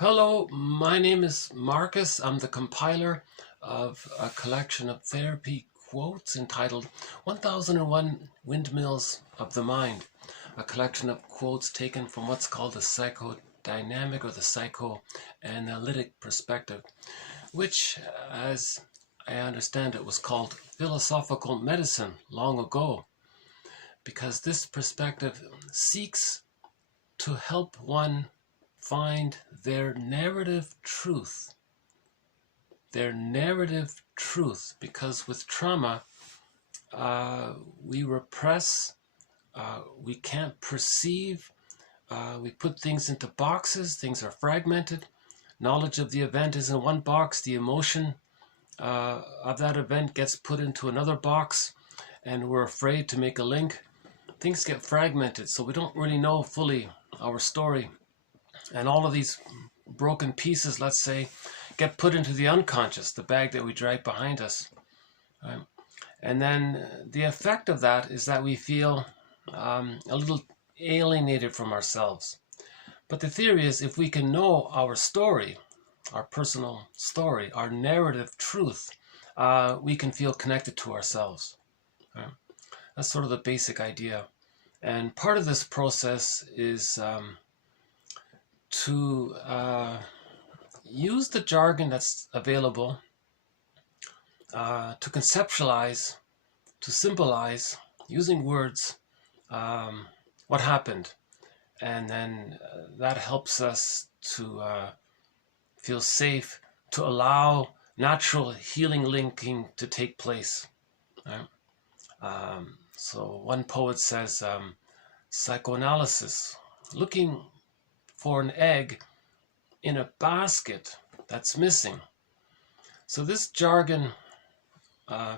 Hello, my name is Marcus. I'm the compiler of a collection of therapy quotes entitled 1001 Windmills of the Mind, a collection of quotes taken from what's called the psychodynamic or the psychoanalytic perspective, which, as I understand it, was called philosophical medicine long ago, because this perspective seeks to help one find their narrative truth, because with trauma, we repress, we can't perceive, we put things into boxes, things are fragmented. Knowledge of the event is in one box, the emotion of that event gets put into another box, and we're afraid to make a link. Things get fragmented, so we don't really know fully our story. And all of these broken pieces, let's say, get put into the unconscious, the bag that we drag behind us. Right? And then the effect of that is that we feel a little alienated from ourselves. But the theory is, if we can know our story, our personal story, our narrative truth, we can feel connected to ourselves. Right? That's sort of the basic idea. And part of this process is to use the jargon that's available to conceptualize, to symbolize, using words, what happened. And then that helps us to feel safe, to allow natural healing linking to take place. Right? So one poet says, psychoanalysis, looking for an egg in a basket that's missing. So this jargon,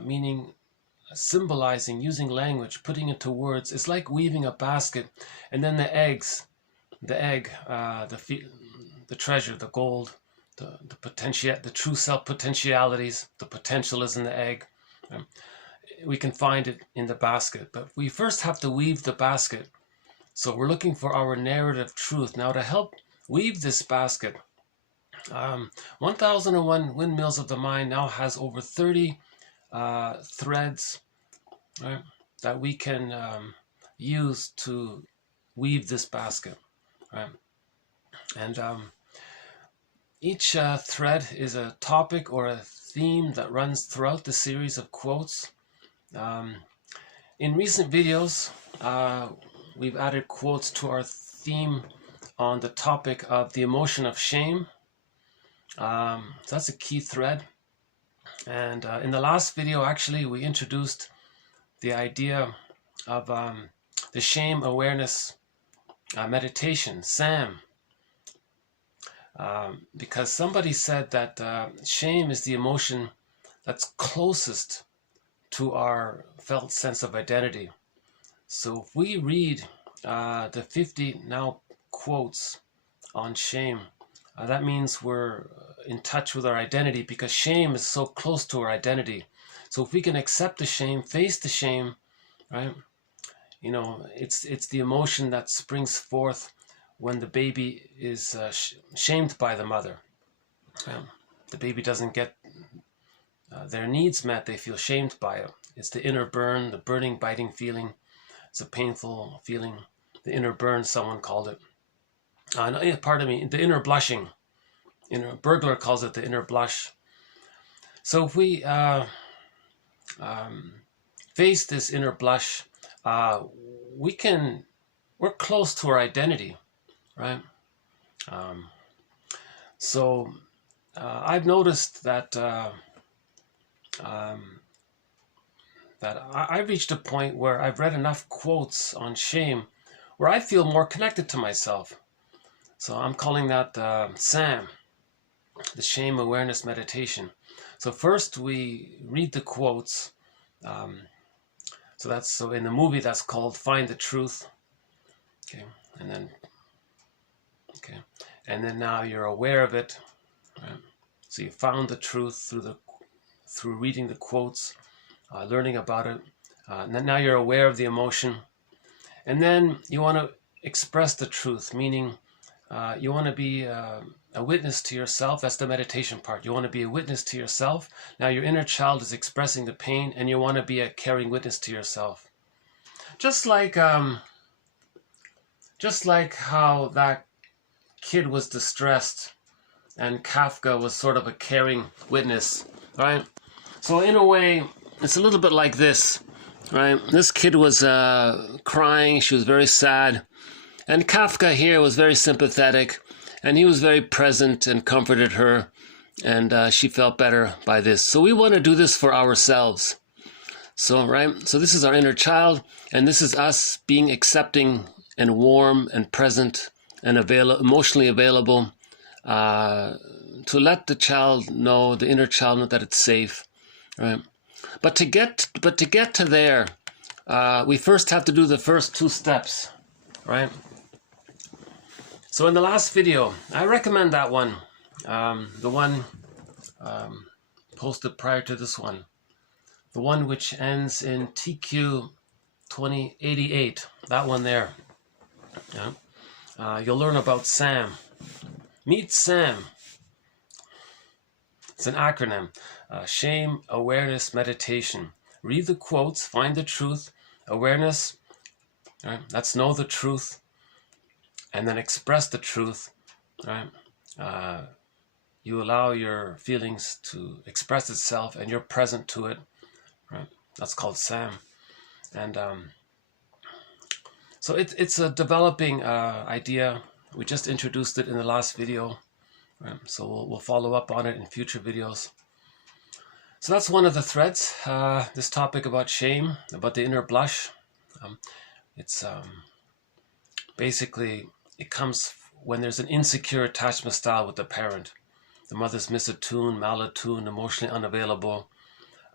meaning symbolizing, using language, putting into words, is like weaving a basket, and then the egg, the treasure, the gold, the potential, the true self potentialities, the potential is in the egg. We can find it in the basket, but we first have to weave the basket. So we're looking for our narrative truth. Now, to help weave this basket, 1001 Windmills of the Mind now has over 30 threads, right, that we can use to weave this basket. Right? And each thread is a topic or a theme that runs throughout the series of quotes. In recent videos, we've added quotes to our theme on the topic of the emotion of shame. So that's a key thread. And in the last video, actually, we introduced the idea of the shame awareness meditation, SAM. Because somebody said that shame is the emotion that's closest to our felt sense of identity. So if we read the 50 now quotes on shame, that means we're in touch with our identity, because shame is so close to our identity. So if we can accept the shame, face the shame, right? You know, it's the emotion that springs forth when the baby is shamed by the mother. The baby doesn't get their needs met, they feel shamed by it. It's the inner burn, the burning, biting feeling. It's a painful feeling. The inner burn, someone called it. Pardon me, the inner blushing. Berlger calls it the inner blush. So if we face this inner blush, we're close to our identity, right? So I've noticed that that I've reached a point where I've read enough quotes on shame where I feel more connected to myself. So I'm calling that SAM, the shame awareness meditation. So first we read the quotes. So in the movie that's called Find the Truth. Okay, and then now you're aware of it. Right? So you found the truth through reading the quotes, learning about it. Now you're aware of the emotion, and then you want to express the truth, meaning You want to be a witness to yourself. That's the meditation part. You want to be a witness to yourself. Now your inner child is expressing the pain, and you want to be a caring witness to yourself. Just like how that kid was distressed, and Kafka was sort of a caring witness, right? So in a way, it's a little bit like this, right? This kid was crying. She was very sad. And Kafka here was very sympathetic, and he was very present and comforted her, and she felt better by this. So we want to do this for ourselves. So, right? So this is our inner child, and this is us being accepting and warm and present and emotionally available to let the child know, the inner child know that it's safe, right? But to get to there, we first have to do the first two steps, right? So in the last video, I recommend that one, the one posted prior to this one, the one which ends in TQ 2088, that one there. Yeah. You'll learn about SAM. Meet SAM. It's an acronym. Shame, awareness, meditation. Read the quotes, find the truth. Awareness, right? That's know the truth. And then express the truth, right? You allow your feelings to express itself, and you're present to it, right? That's called SAM. And so it's a developing idea. We just introduced it in the last video, right? So we'll follow up on it in future videos. So that's one of the threads, this topic about shame, about the inner blush. It's basically, it comes when there's an insecure attachment style with the parent. The mother's misattuned, malattuned, emotionally unavailable.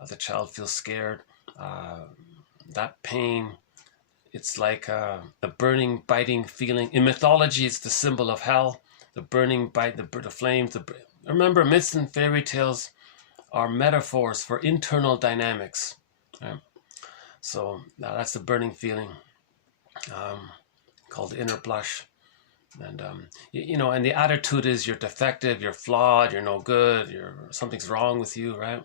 The child feels scared. That pain, it's like a burning, biting feeling. In mythology, it's the symbol of hell. The burning, bite, the flames. Remember, myths and fairy tales are metaphors for internal dynamics. Right? So that's the burning feeling, called the inner blush. And and the attitude is you're defective, you're flawed, you're no good, something's wrong with you, right?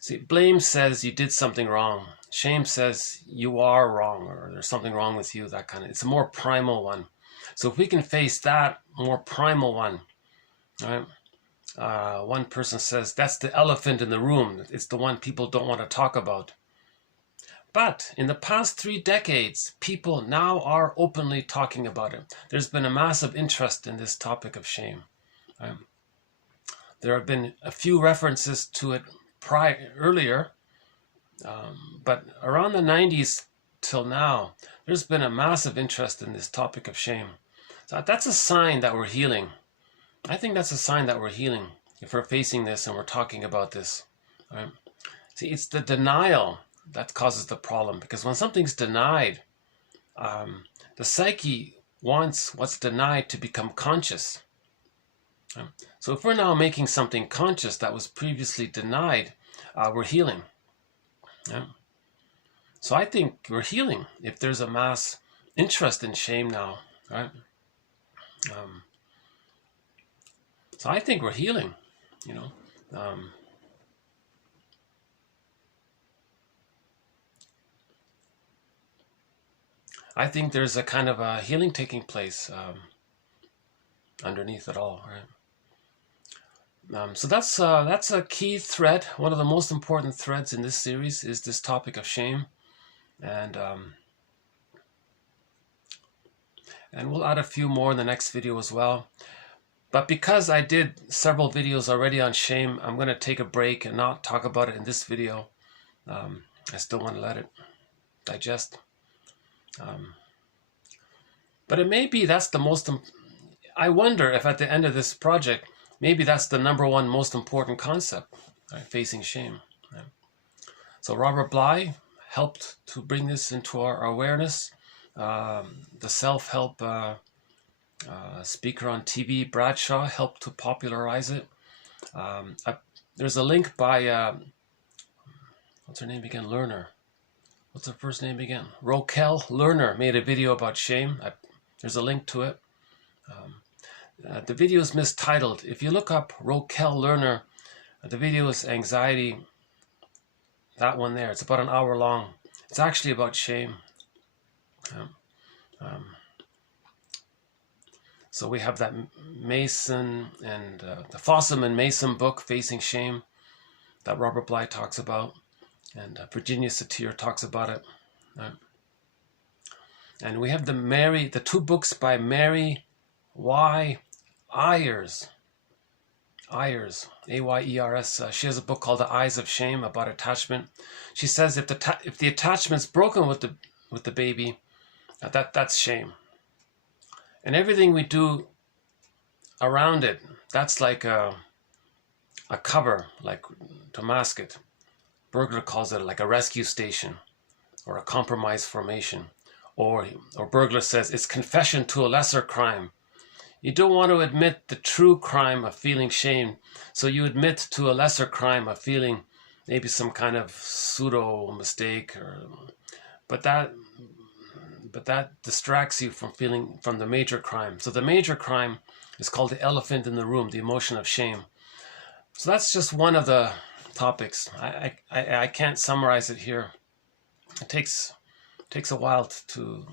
See, blame says you did something wrong. Shame says you are wrong, or there's something wrong with you. That kind of, it's a more primal one. So if we can face that more primal one, right? One person says that's the elephant in the room. It's the one people don't want to talk about. But in the past 3 decades, people now are openly talking about it. There's been a massive interest in this topic of shame. Right? There have been a few references to it earlier, but around the 90s till now, there's been a massive interest in this topic of shame. So that's a sign that we're healing. I think that's a sign that we're healing if we're facing this and we're talking about this. Right? See, it's the denial that causes the problem, because when something's denied, the psyche wants what's denied to become conscious. So if we're now making something conscious that was previously denied, we're healing. So I think we're healing if there's a mass interest in shame now, right? So I think we're healing, I think there's a kind of a healing taking place underneath it all, right? So that's a key thread. One of the most important threads in this series is this topic of shame, and we'll add a few more in the next video as well. But because I did several videos already on shame, I'm going to take a break and not talk about it in this video. I still want to let it digest. But it may be that's the most, I wonder if at the end of this project, maybe that's the #1 most important concept, right? Facing shame. Right? So Robert Bly helped to bring this into our awareness. The self-help speaker on TV, Bradshaw, helped to popularize it. There's a link by, what's her name again? Lerner. What's her first name again? Rochelle Lerner made a video about shame. There's a link to it. The video is mistitled. If you look up Rokel Learner, the video is Anxiety. That one there. It's about an hour long. It's actually about shame. So we have that Mason and the Fossum and Mason book, Facing Shame, that Robert Bly talks about, and Virginia Satir talks about it. And we have the two books by Mary Y. Ayers, A-Y-E-R-S. She has a book called The Eyes of Shame about attachment. She says if the attachment's broken with the baby, that's shame. And everything we do around it, that's like a cover, like to mask it. Berlger calls it like a rescue station or a compromise formation. Or Berlger says it's confession to a lesser crime. You don't want to admit the true crime of feeling shame, so you admit to a lesser crime of feeling maybe some kind of pseudo mistake, but that distracts you from the major crime. So the major crime is called the elephant in the room, the emotion of shame. So that's just one of the topics. I can't summarize it here. It takes a while to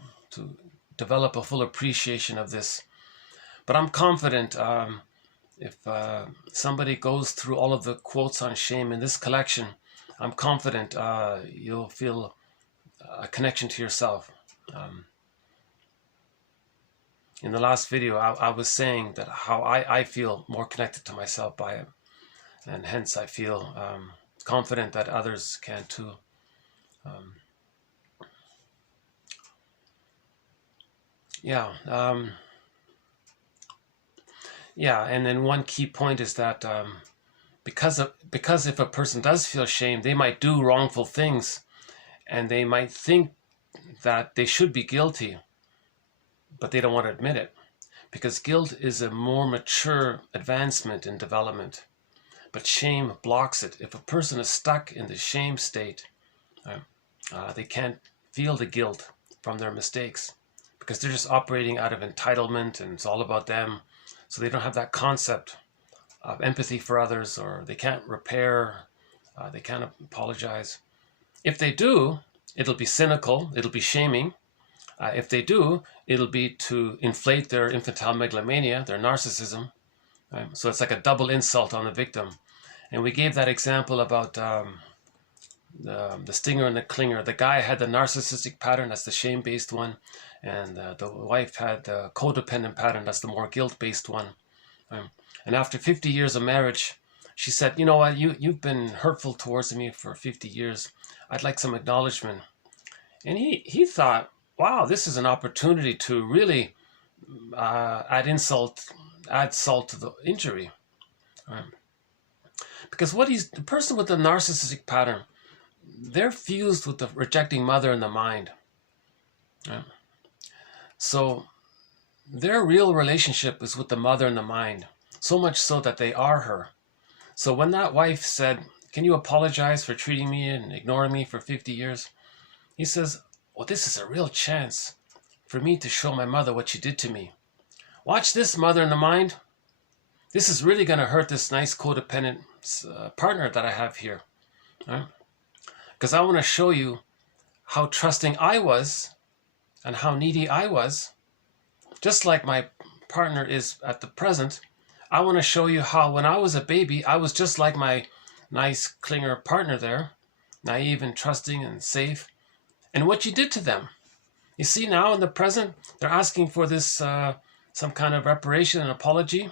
develop a full appreciation of this. But I'm confident if somebody goes through all of the quotes on shame in this collection, I'm confident you'll feel a connection to yourself. In the last video, I was saying that how I feel more connected to myself by it. And hence I feel confident that others can too. And then one key point is that because if a person does feel shame, they might do wrongful things, and they might think that they should be guilty, but they don't want to admit it, because guilt is a more mature advancement in development, but shame blocks it. If a person is stuck in the shame state, they can't feel the guilt from their mistakes, because they're just operating out of entitlement and it's all about them. So they don't have that concept of empathy for others, or they can't repair, they can't apologize. If they do, it'll be cynical, it'll be shaming. If they do, it'll be to inflate their infantile megalomania, their narcissism. Right? So it's like a double insult on the victim. And we gave that example about the stinger and the clinger. The guy had the narcissistic pattern, that's the shame-based one, and the wife had the codependent pattern, that's the more guilt-based one. And after 50 years of marriage, she said, you know what, you've been hurtful towards me for 50 years. I'd like some acknowledgement. And he thought, wow, this is an opportunity to really add salt to the injury. Because the person with the narcissistic pattern, they're fused with the rejecting mother in the mind. So their real relationship is with the mother in the mind, so much so that they are her. So when that wife said, can you apologize for treating me and ignoring me for 50 years? He says, well, this is a real chance for me to show my mother what she did to me. Watch this, mother in the mind. This is really going to hurt this nice codependent partner that I have here. Because I want to show you how trusting I was and how needy I was. Just like my partner is at the present, I want to show you how when I was a baby, I was just like my nice clinger partner there, naive and trusting and safe, and what you did to them. You see, now in the present, they're asking for this some kind of reparation and apology,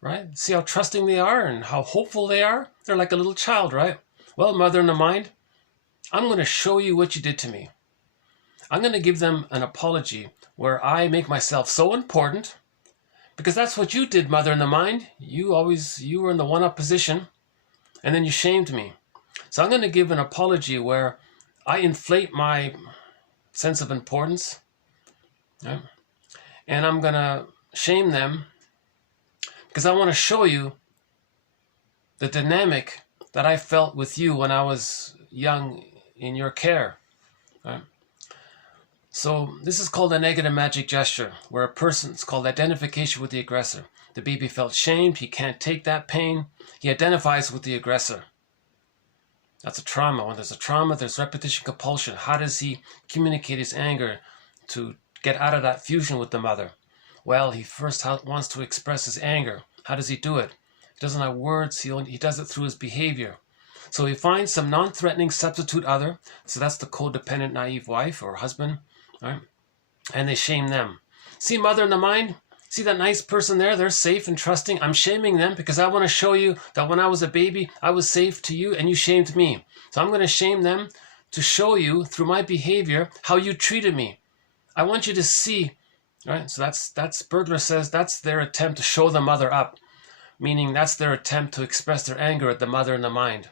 right? See how trusting they are and how hopeful they are? They're like a little child, right? Well, mother in the mind, I'm going to show you what you did to me. I'm going to give them an apology where I make myself so important, because that's what you did, mother in the mind. You were in the one-up position, and then you shamed me. So I'm going to give an apology where I inflate my sense of importance, right? And I'm going to shame them because I want to show you the dynamic that I felt with you when I was young in your care, right? So this is called a negative magic gesture, where a person, it's called identification with the aggressor. The baby felt shamed, he can't take that pain, he identifies with the aggressor. That's a trauma. When there's a trauma, there's repetition compulsion. How does he communicate his anger to get out of that fusion with the mother? Well, he first wants to express his anger. How does he do it? He doesn't have words, he does it through his behavior. So he finds some non-threatening substitute other, so that's the codependent naive wife or husband, right? And they shame them. See, mother in the mind? See that nice person there? They're safe and trusting. I'm shaming them because I want to show you that when I was a baby, I was safe to you and you shamed me. So I'm going to shame them to show you through my behavior how you treated me. I want you to see, right? So that's Berlger says that's their attempt to show the mother up, meaning that's their attempt to express their anger at the mother in the mind.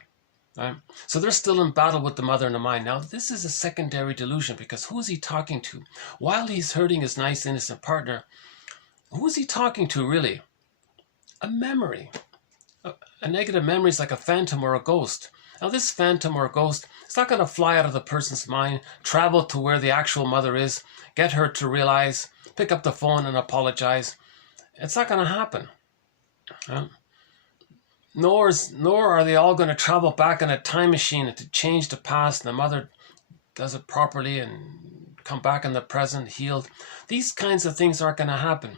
Right? So they're still in battle with the mother in the mind. Now, this is a secondary delusion because who is he talking to? While he's hurting his nice, innocent partner, who is he talking to, really? A memory. A negative memory is like a phantom or a ghost. Now, this phantom or ghost, it's not going to fly out of the person's mind, travel to where the actual mother is, get her to realize, pick up the phone and apologize. It's not going to happen. Right? Nor are they all going to travel back in a time machine to change the past and the mother does it properly and come back in the present healed. These kinds of things aren't going to happen.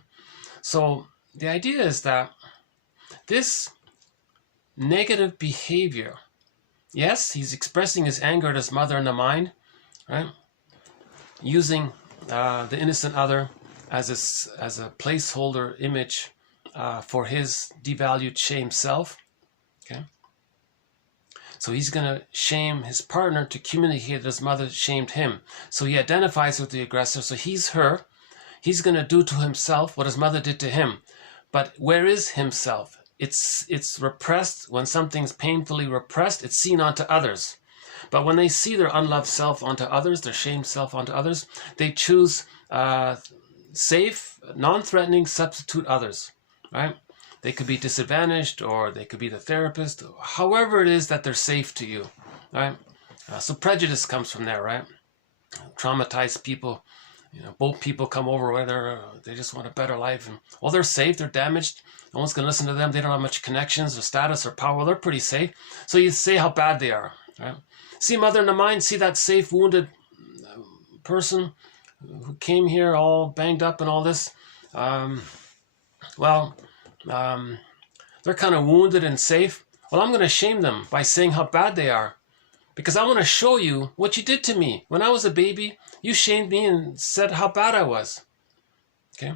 So the idea is that this negative behavior, yes, he's expressing his anger at his mother in the mind, right? Using the innocent other as a placeholder image for his devalued shame self. Okay. So he's going to shame his partner to communicate that his mother shamed him. So he identifies with the aggressor. So he's her. He's going to do to himself what his mother did to him. But where is himself? It's repressed. When something's painfully repressed, it's seen onto others. But when they see their unloved self onto others, their shamed self onto others, they choose safe, non-threatening substitute others, right? They could be disadvantaged, or they could be the therapist, however it is that they're safe to you, right? So prejudice comes from there, right? Traumatized people, both people come over whether they just want a better life, and well, they're safe, they're damaged, no one's going to listen to them, they don't have much connections or status or power, they're pretty safe, so you say how bad they are, right? See mother in the mind, see that safe, wounded person who came here all banged up and all this, they're kind of wounded and safe. Well, I'm going to shame them by saying how bad they are, because I want to show you what you did to me. When I was a baby, you shamed me and said how bad I was. Okay.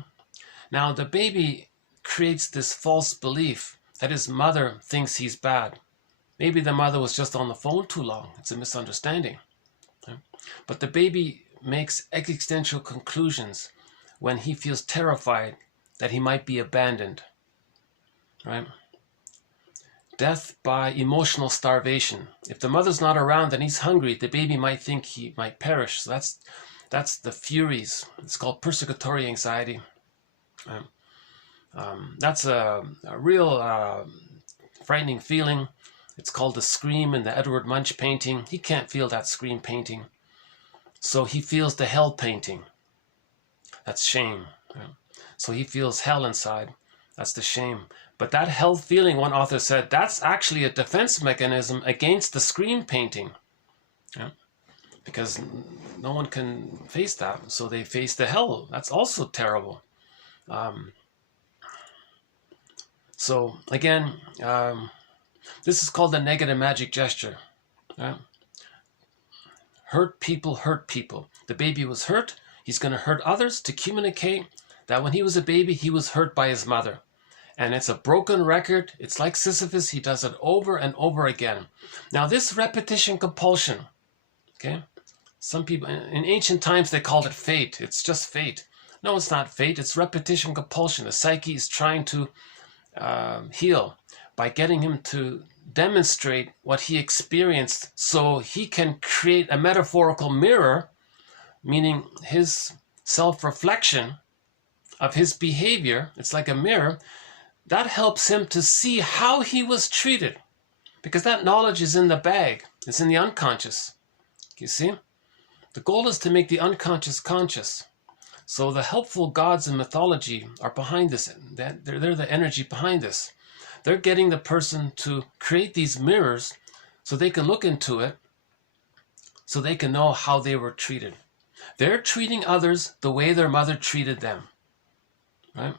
Now, the baby creates this false belief that his mother thinks he's bad. Maybe the mother was just on the phone too long. It's a misunderstanding. Okay? But the baby makes existential conclusions when he feels terrified that he might be abandoned. Right? Death by emotional starvation. If the mother's not around and he's hungry, the baby might think he might perish. So that's the furies. It's called persecutory anxiety. That's a real frightening feeling. It's called the scream in the Edward Munch painting. He can't feel that scream painting. So he feels the hell painting. That's shame. Right? So he feels hell inside. That's the shame. But that hell feeling, one author said, that's actually a defense mechanism against the scream painting. Yeah? Because no one can face that. So they face the hell. That's also terrible. So again, this is called the negative magic gesture. Yeah? Hurt people hurt people. The baby was hurt. He's going to hurt others to communicate that when he was a baby, he was hurt by his mother. And it's a broken record. It's like Sisyphus. He does it over and over again. Now, this repetition compulsion, okay? Some people, in ancient times, they called it fate. It's just fate. No, it's not fate. It's repetition compulsion. The psyche is trying to heal by getting him to demonstrate what he experienced so he can create a metaphorical mirror, meaning his self-reflection of his behavior. It's like a mirror. That helps him to see how he was treated, because that knowledge is in the bag. It's in the unconscious. You see? The goal is to make the unconscious conscious. So the helpful gods in mythology are behind this. They're the energy behind this. They're getting the person to create these mirrors so they can look into it, so they can know how they were treated. They're treating others the way their mother treated them, right?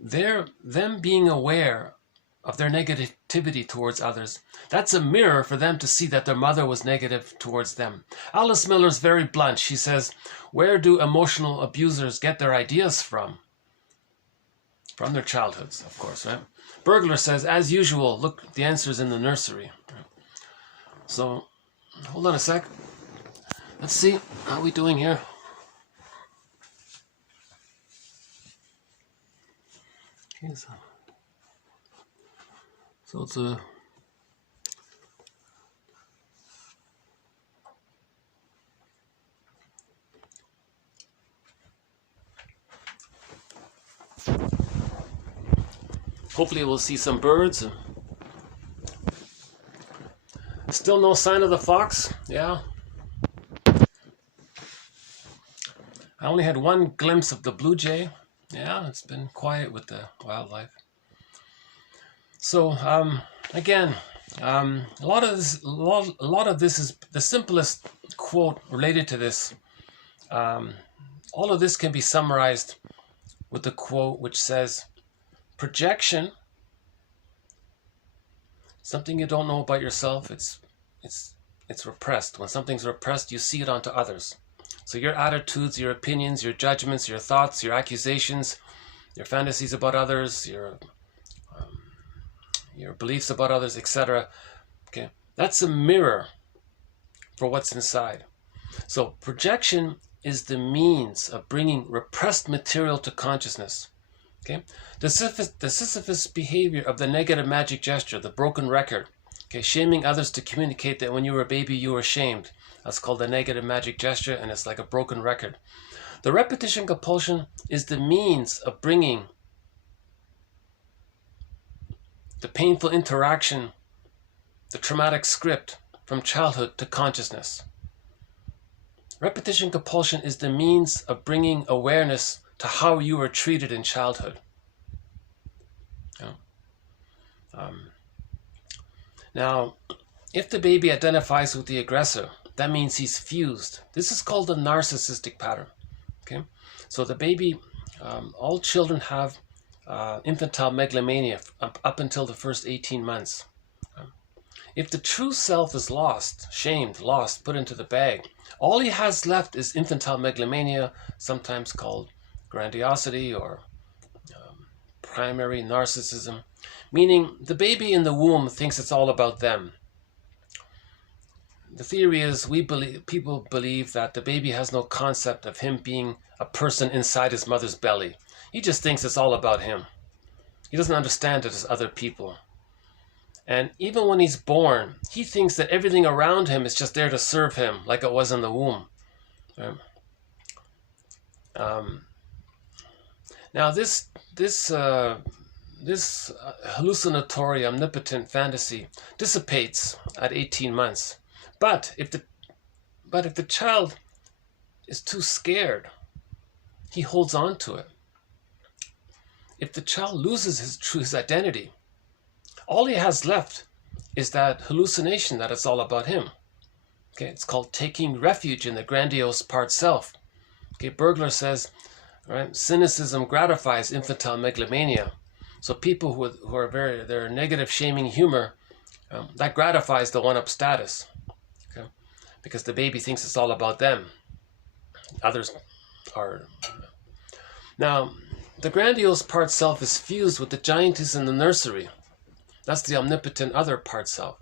Them being aware of their negativity towards others, that's a mirror for them to see that their mother was negative towards them. Alice Miller's very blunt. She says, where do emotional abusers get their ideas from? From their childhoods, of course, right? Berlger says, as usual, look, the answer's in the nursery. So, hold on a sec. Let's see, how are we doing here? Okay, so it's a... Hopefully we'll see some birds. Still no sign of the fox, yeah. I only had one glimpse of the blue jay. Yeah, it's been quiet with the wildlife. So again, a lot of this is the simplest quote related to this. All of this can be summarized with the quote which says, projection, something you don't know about yourself, it's repressed. When something's repressed, you see it onto others. So your attitudes, your opinions, your judgments, your thoughts, your accusations, your fantasies about others, your beliefs about others, etc. Okay, that's a mirror for what's inside. So projection is the means of bringing repressed material to consciousness. Okay, the Sisyphus behavior of the negative magic gesture, the broken record. Okay, shaming others to communicate that when you were a baby you were shamed. That's called the negative magic gesture, and it's like a broken record. The repetition compulsion is the means of bringing the painful interaction, the traumatic script from childhood to consciousness. Repetition compulsion is the means of bringing awareness to how you were treated in childhood. Now, if the baby identifies with the aggressor, that means he's fused. This is called the narcissistic pattern. Okay, so the baby, all children have infantile megalomania up until the first 18 months. If the true self is lost, shamed, lost, put into the bag, all he has left is infantile megalomania, sometimes called grandiosity or primary narcissism, meaning the baby in the womb thinks it's all about them. The theory is people believe that the baby has no concept of him being a person inside his mother's belly. He just thinks it's all about him. He doesn't understand it as other people. And even when he's born, he thinks that everything around him is just there to serve him, like it was in the womb. Right? Now this hallucinatory, omnipotent fantasy dissipates at 18 months. But if the child is too scared, he holds on to it. If the child loses his identity, all he has left is that hallucination that it's all about him. Okay, it's called taking refuge in the grandiose part self. Okay, Berlger says, right, cynicism gratifies infantile megalomania. So people who are they're negative shaming humor, that gratifies the one-up status. Okay, because the baby thinks it's all about them. Others are. Now, the grandiose part self is fused with the giantess in the nursery. That's the omnipotent other part self.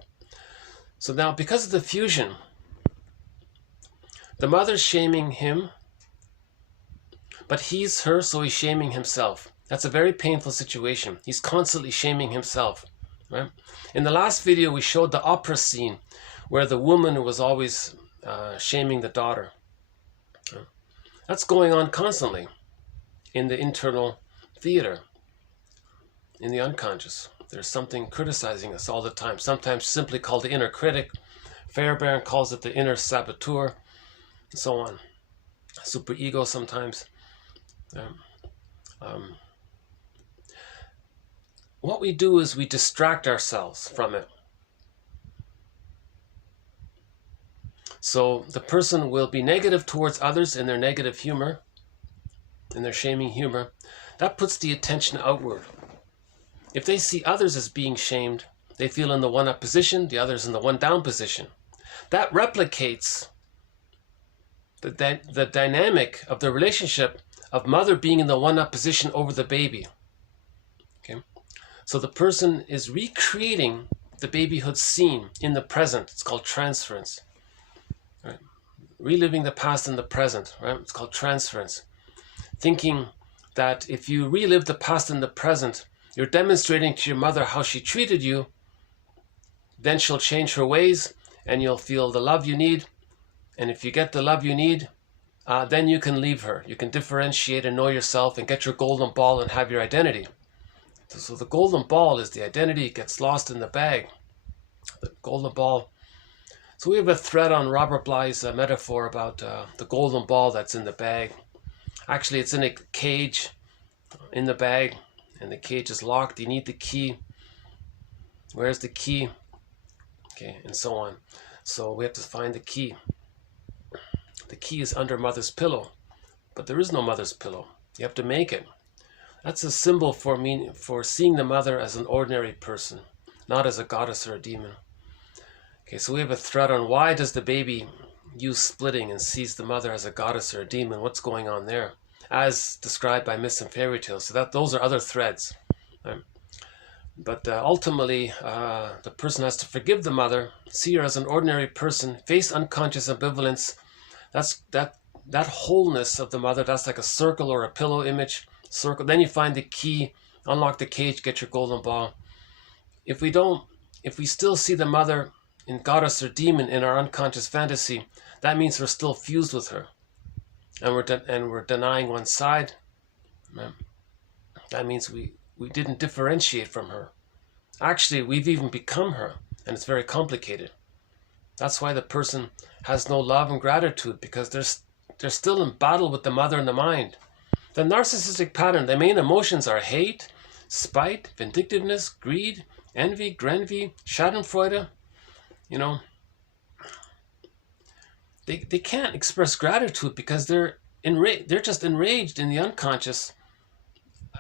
So now, because of the fusion, the mother's shaming him, but he's her, so he's shaming himself. That's a very painful situation. He's constantly shaming himself. Right? In the last video, we showed the opera scene where the woman was always shaming the daughter. That's going on constantly in the internal theater, in the unconscious. There's something criticizing us all the time, sometimes simply called the inner critic. Fairbairn calls it the inner saboteur. and so on. Super ego sometimes. What we do is we distract ourselves from it. So the person will be negative towards others in their negative humor, in their shaming humor. That puts the attention outward. If they see others as being shamed, they feel in the one-up position, the others in the one-down position. That replicates the dynamic of the relationship of mother being in the one-up position over the baby. Okay, so the person is recreating the babyhood scene in the present. It's called transference. Right? Reliving the past in the present. Right? It's called transference. Thinking that if you relive the past in the present, you're demonstrating to your mother how she treated you, then she'll change her ways and you'll feel the love you need. And if you get the love you need, then you can leave her. You can differentiate and know yourself and get your golden ball and have your identity. So the golden ball is the identity. It gets lost in the bag. The golden ball. So we have a thread on Robert Bly's metaphor about the golden ball that's in the bag. Actually, it's in a cage in the bag, and the cage is locked. You need the key. Where's the key? Okay, and so on. So we have to find the key. The key is under mother's pillow, but there is no mother's pillow. You have to make it. That's a symbol for seeing the mother as an ordinary person, not as a goddess or a demon. Okay, so we have a thread on why does the baby use splitting and sees the mother as a goddess or a demon? What's going on there? As described by myths and fairy tales. So those are other threads. Right? But ultimately, the person has to forgive the mother, see her as an ordinary person, face unconscious ambivalence. That's that wholeness of the mother. That's like a circle or a pillow image. Circle. Then you find the key, unlock the cage, get your golden ball. If we still see the mother in goddess or demon in our unconscious fantasy, that means we're still fused with her, and we're denying one side. Right? That means we didn't differentiate from her. Actually, we've even become her, and it's very complicated. That's why the person has no love and gratitude, because they're still in battle with the mother and the mind. The narcissistic pattern, the main emotions are hate, spite, vindictiveness, greed, envy, grenvy, schadenfreude. You know, they can't express gratitude because they're just enraged in the unconscious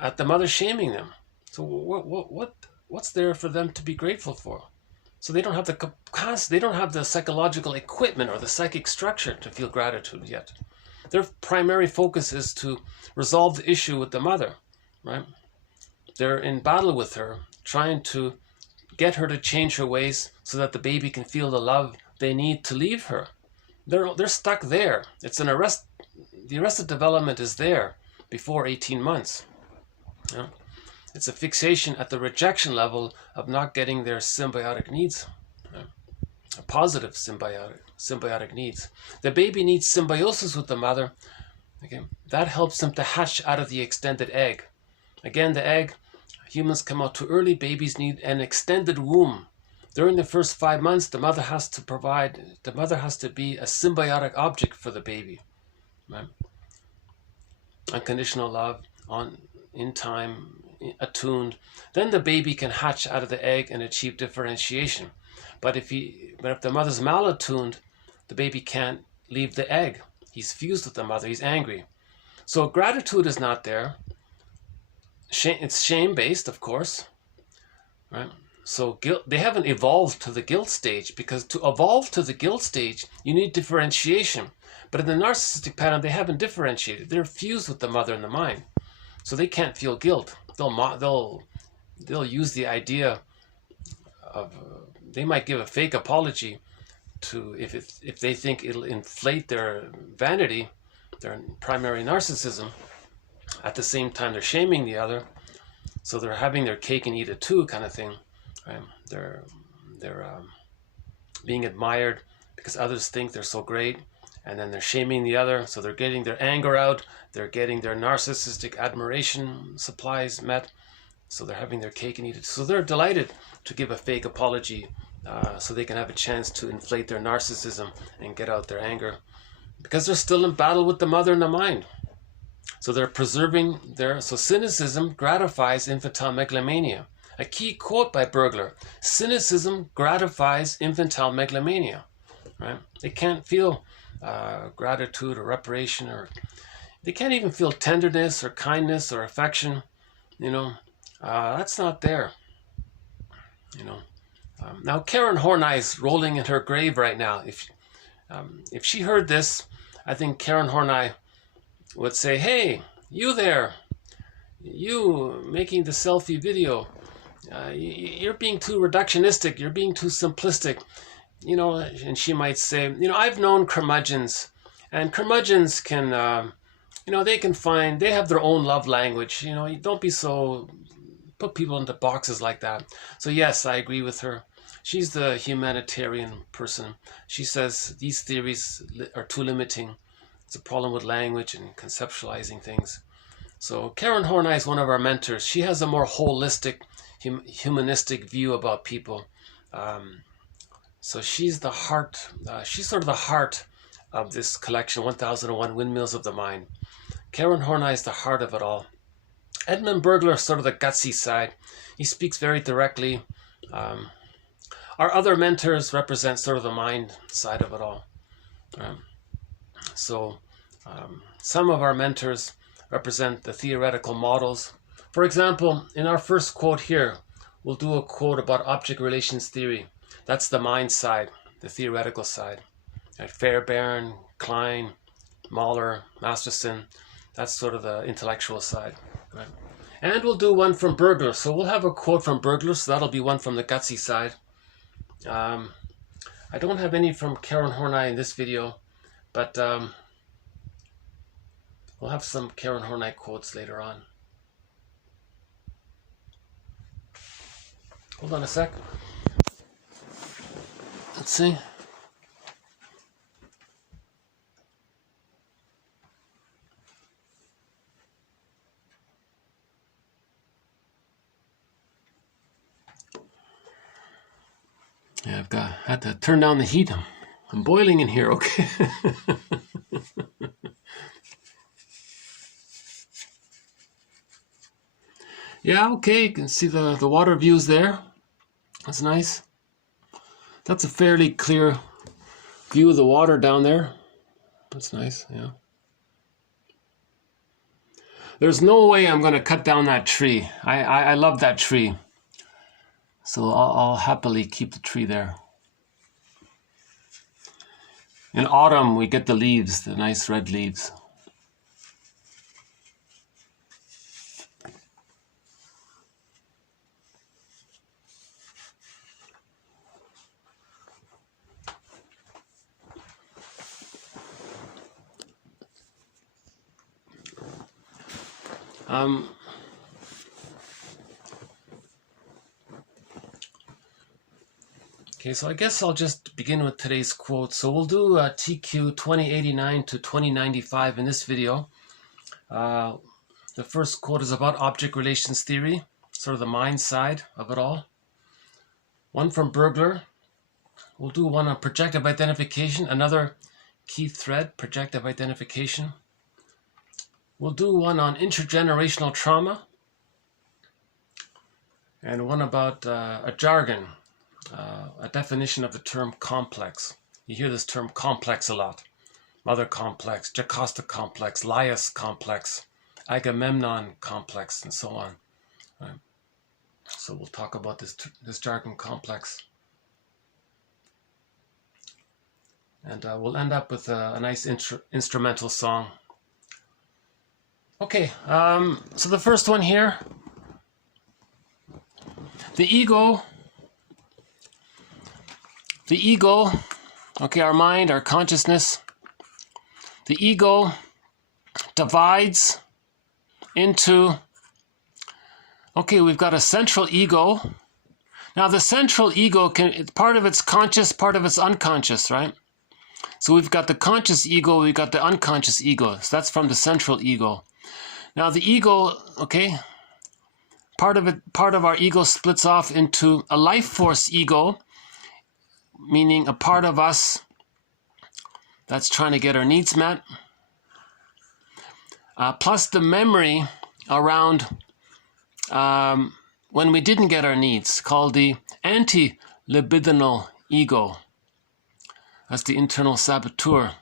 at the mother shaming them. So what's there for them to be grateful for? So they don't have the psychological equipment or the psychic structure to feel gratitude yet. Their primary focus is to resolve the issue with the mother, right? They're in battle with her, trying to get her to change her ways so that the baby can feel the love they need to leave her. They're stuck there. It's an arrest. The arrested development is there before 18 months. Yeah? It's a fixation at the rejection level of not getting their symbiotic needs. Yeah? Positive symbiotic needs. The baby needs symbiosis with the mother. Okay, that helps them to hatch out of the extended egg. Again, the egg, humans come out too early. Babies need an extended womb. During the first 5 months, the mother has to be a symbiotic object for the baby. Right? Unconditional love, in time, attuned. Then the baby can hatch out of the egg and achieve differentiation. But if the mother's malattuned, the baby can't leave the egg. He's fused with the mother. He's angry. So gratitude is not there. It's shame-based, of course. Right? So guilt. They haven't evolved to the guilt stage, because to evolve to the guilt stage, you need differentiation. But in the narcissistic pattern, they haven't differentiated. They're fused with the mother and the mind, so they can't feel guilt. They'll use the idea of. They might give a fake apology to if they think it'll inflate their vanity, their primary narcissism. At the same time, they're shaming the other, so they're having their cake and eat it too, kind of thing. Right? They're being admired because others think they're so great, and then they're shaming the other, so they're getting their anger out. They're getting their narcissistic admiration supplies met, so they're having their cake and eat it. So they're delighted to give a fake apology, so they can have a chance to inflate their narcissism and get out their anger. because they're still in battle with the mother and the mind. So they're preserving their, so cynicism gratifies infantile megalomania. A key quote by Berlger: cynicism gratifies infantile megalomania, right? They can't feel gratitude or reparation, or they can't even feel tenderness or kindness or affection, you know. That's not there, you know. Now Karen Horney's rolling in her grave right now. If she heard this, I think Karen Horney would say, "Hey, you there, you making the selfie video, you're being too reductionistic, you're being too simplistic," you know. And she might say, "You know, I've known curmudgeons, and curmudgeons can, you know, they have their own love language. You know, you don't be so, put people into boxes like that." So yes, I agree with her. She's the humanitarian person. She says these theories are too limiting. It's a problem with language and conceptualizing things. So Karen Horney is one of our mentors. She has a more holistic, humanistic view about people. So she's the heart, she's sort of the heart of this collection, 1001 Windmills of the Mind. Karen Horney is the heart of it all. Edmund Berlger is sort of the gutsy side. He speaks very directly. Our other mentors represent sort of the mind side of it all. So some of our mentors represent the theoretical models. For example, in our first quote here, we'll do a quote about object relations theory. That's the mind side, the theoretical side. Right? Fairbairn, Klein, Mahler, Masterson, that's sort of the intellectual side. Right? And we'll do one from Berlger. So we'll have a quote from Berlger, so that'll be one from the gutsy side. I don't have any from Karen Horney in this video, but we'll have some Karen Horney quotes later on. Hold on a sec. Let's see. Yeah, had to turn down the heat. I'm boiling in here, okay? Yeah, okay, you can see the water views there. That's nice. That's a fairly clear view of the water down there. That's nice, yeah. There's no way I'm going to cut down that tree. I love that tree. So I'll happily keep the tree there. In autumn, we get the leaves, the nice red leaves. Okay, so I guess I'll just begin with today's quote. So we'll do TQ 2089 to 2095 in this video. The first quote is about object relations theory, sort of the mind side of it all. One from Berlger. We'll do one on projective identification, another key thread, projective identification. We'll do one on intergenerational trauma, and one about a jargon, a definition of the term complex. You hear this term complex a lot. Mother complex, Jocasta complex, Laius complex, Agamemnon complex, and so on. Right. So we'll talk about this jargon complex. And we'll end up with a nice instrumental song. Okay, so the first one here, the ego, okay, our mind, our consciousness, the ego divides into, okay, we've got a central ego. Now the central ego, part of it's conscious, part of it's unconscious, right? So we've got the conscious ego, we've got the unconscious ego. So that's from the central ego. Now the ego, okay, part of our ego splits off into a life force ego, meaning a part of us That's trying to get our needs met. Plus the memory around when we didn't get our needs, called the antilibidinal ego. That's the internal saboteur,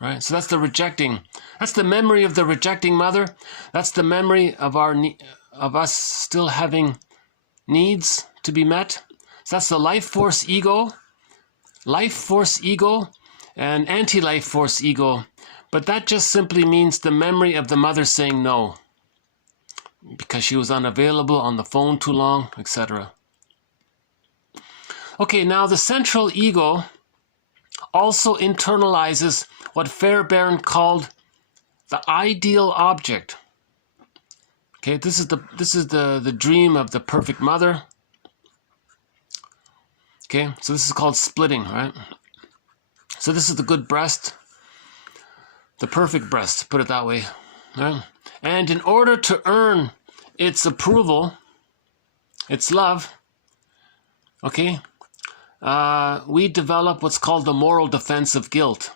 right? So that's the rejecting. That's the memory of the rejecting mother. That's the memory of us still having needs to be met. So that's the life force ego, and anti-life force ego. But that just simply means the memory of the mother saying no because she was unavailable, on the phone too long, etc. Okay, now the central ego also internalizes what Fairbairn called the ideal object. Okay, this is the dream of the perfect mother. Okay, so this is called splitting, right? So this is the good breast, the perfect breast, put it that way, right? And in order to earn its approval, its love, okay, we develop what's called the moral defense of guilt.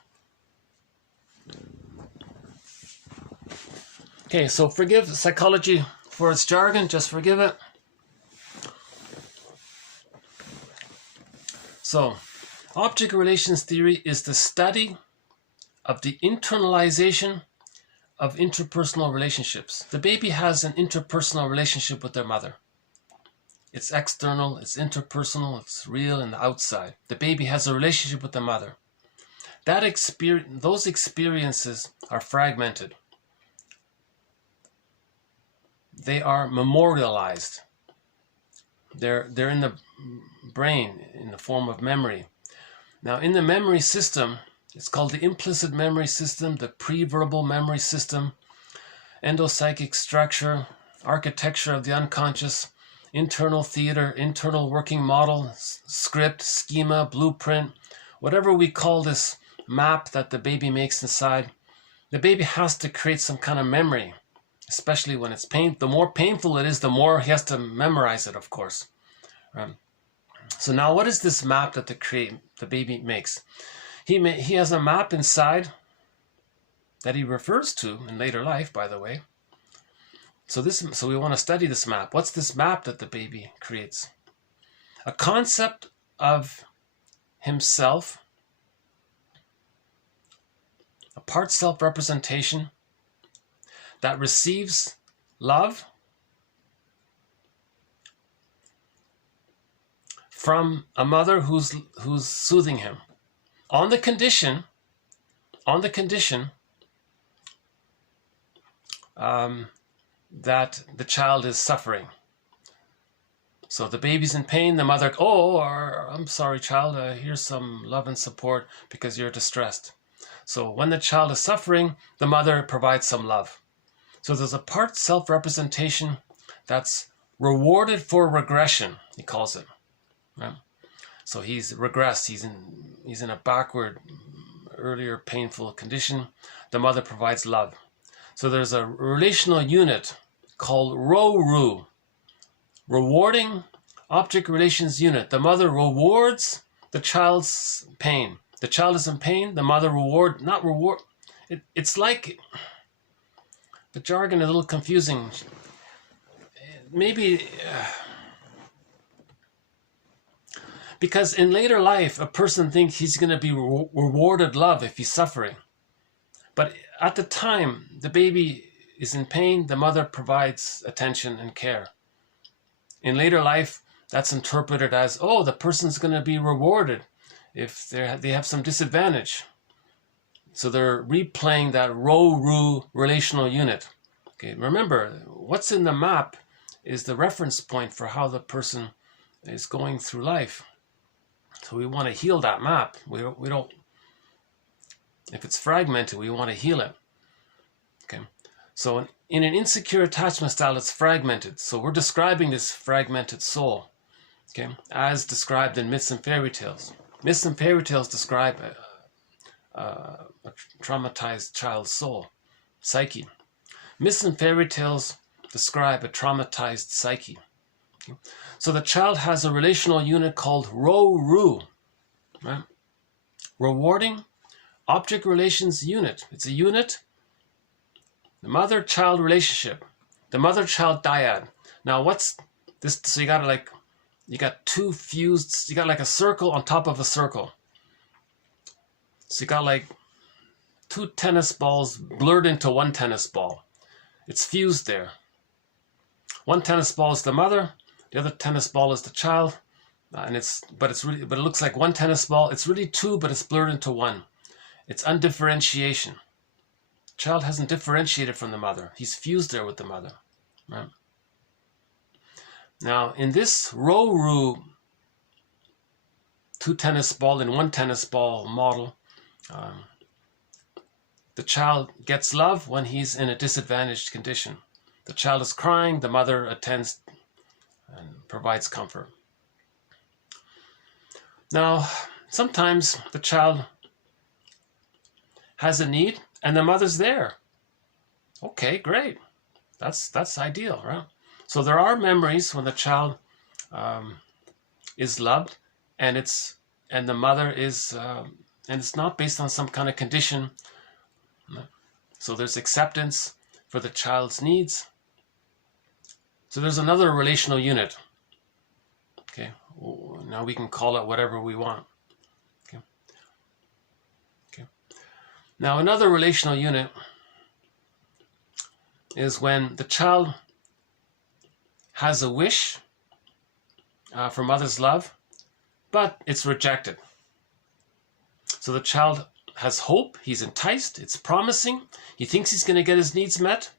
Okay, so forgive psychology for its jargon, just forgive it. So, object relations theory is the study of the internalization of interpersonal relationships. The baby has an interpersonal relationship with their mother. It's external, it's interpersonal, it's real and outside. The baby has a relationship with the mother. Those experiences are fragmented. They are memorialized. They're in the brain in the form of memory. Now, in the memory system, it's called the implicit memory system, the pre-verbal memory system, endopsychic structure, architecture of the unconscious, internal theater, internal working model, script, schema, blueprint, whatever we call this map that the baby makes inside. The baby has to create some kind of memory, especially when it's pain. The more painful it is, the more he has to memorize it, of course. So now what is this map that the baby makes? He has a map inside that he refers to in later life, by the way. So we want to study this map. What's this map that the baby creates? A concept of himself, a part self-representation that receives love from a mother who's soothing him, on the condition that the child is suffering. So the baby's in pain, the mother, I'm sorry, child, here's some love and support because you're distressed. So when the child is suffering, the mother provides some love. So there's a part self-representation that's rewarded for regression, he calls it. Right? So he's regressed, he's in a backward, earlier painful condition. The mother provides love. So there's a relational unit called RORU, rewarding object relations unit. The mother rewards the child's pain. The child is in pain, the mother it's like, the jargon is a little confusing. Maybe, because in later life, a person thinks he's going to be rewarded love if he's suffering. But at the time the baby is in pain, the mother provides attention and care. In later life, that's interpreted as, the person's going to be rewarded if they have some disadvantage. So they're replaying that RORU relational unit. Okay, remember, what's in the map is the reference point for how the person is going through life. So we want to heal that map. We don't. If it's fragmented, we want to heal it. Okay. So in an insecure attachment style, it's fragmented. So we're describing this fragmented soul, okay, as described in myths and fairy tales. Myths and fairy tales describe a traumatized child's soul, psyche. Myths and fairy tales describe a traumatized psyche. Okay. So the child has a relational unit called RORU, right? Rewarding object relations unit. It's a unit. The mother-child relationship. The mother-child dyad. Now what's this? So you got two fused, you got like a circle on top of a circle. So you got like two tennis balls blurred into one tennis ball. It's fused there. One tennis ball is the mother, the other tennis ball is the child, but it looks like one tennis ball. It's really two, but it's blurred into one. It's undifferentiation. Child hasn't differentiated from the mother. He's fused there with the mother. Right? Now, in this Rouru two tennis ball in one tennis ball model, the child gets love when he's in a disadvantaged condition. The child is crying, the mother attends and provides comfort. Now, sometimes the child has a need and the mother's there. Okay, great. That's ideal, right? So there are memories when the child is loved, and the mother is, and it's not based on some kind of condition. So there's acceptance for the child's needs. So there's another relational unit. Okay, now we can call it whatever we want. Okay. Okay. Now another relational unit is when the child has a wish for mother's love, but it's rejected. So the child has hope, he's enticed, it's promising, he thinks he's going to get his needs met.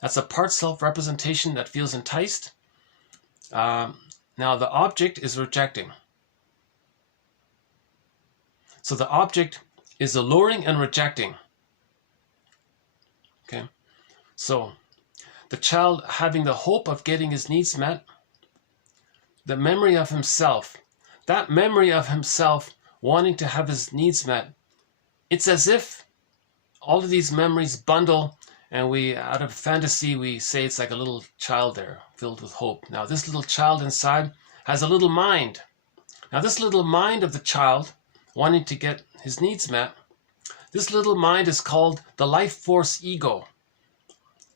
That's a part self-representation that feels enticed. Now the object is rejecting. So the object is alluring and rejecting. Okay, so the child having the hope of getting his needs met, the memory of himself, that memory of himself wanting to have his needs met, it's as if all of these memories bundle, and out of fantasy, we say it's like a little child there filled with hope. Now this little child inside has a little mind. Now this little mind of the child wanting to get his needs met, this little mind is called the life force ego,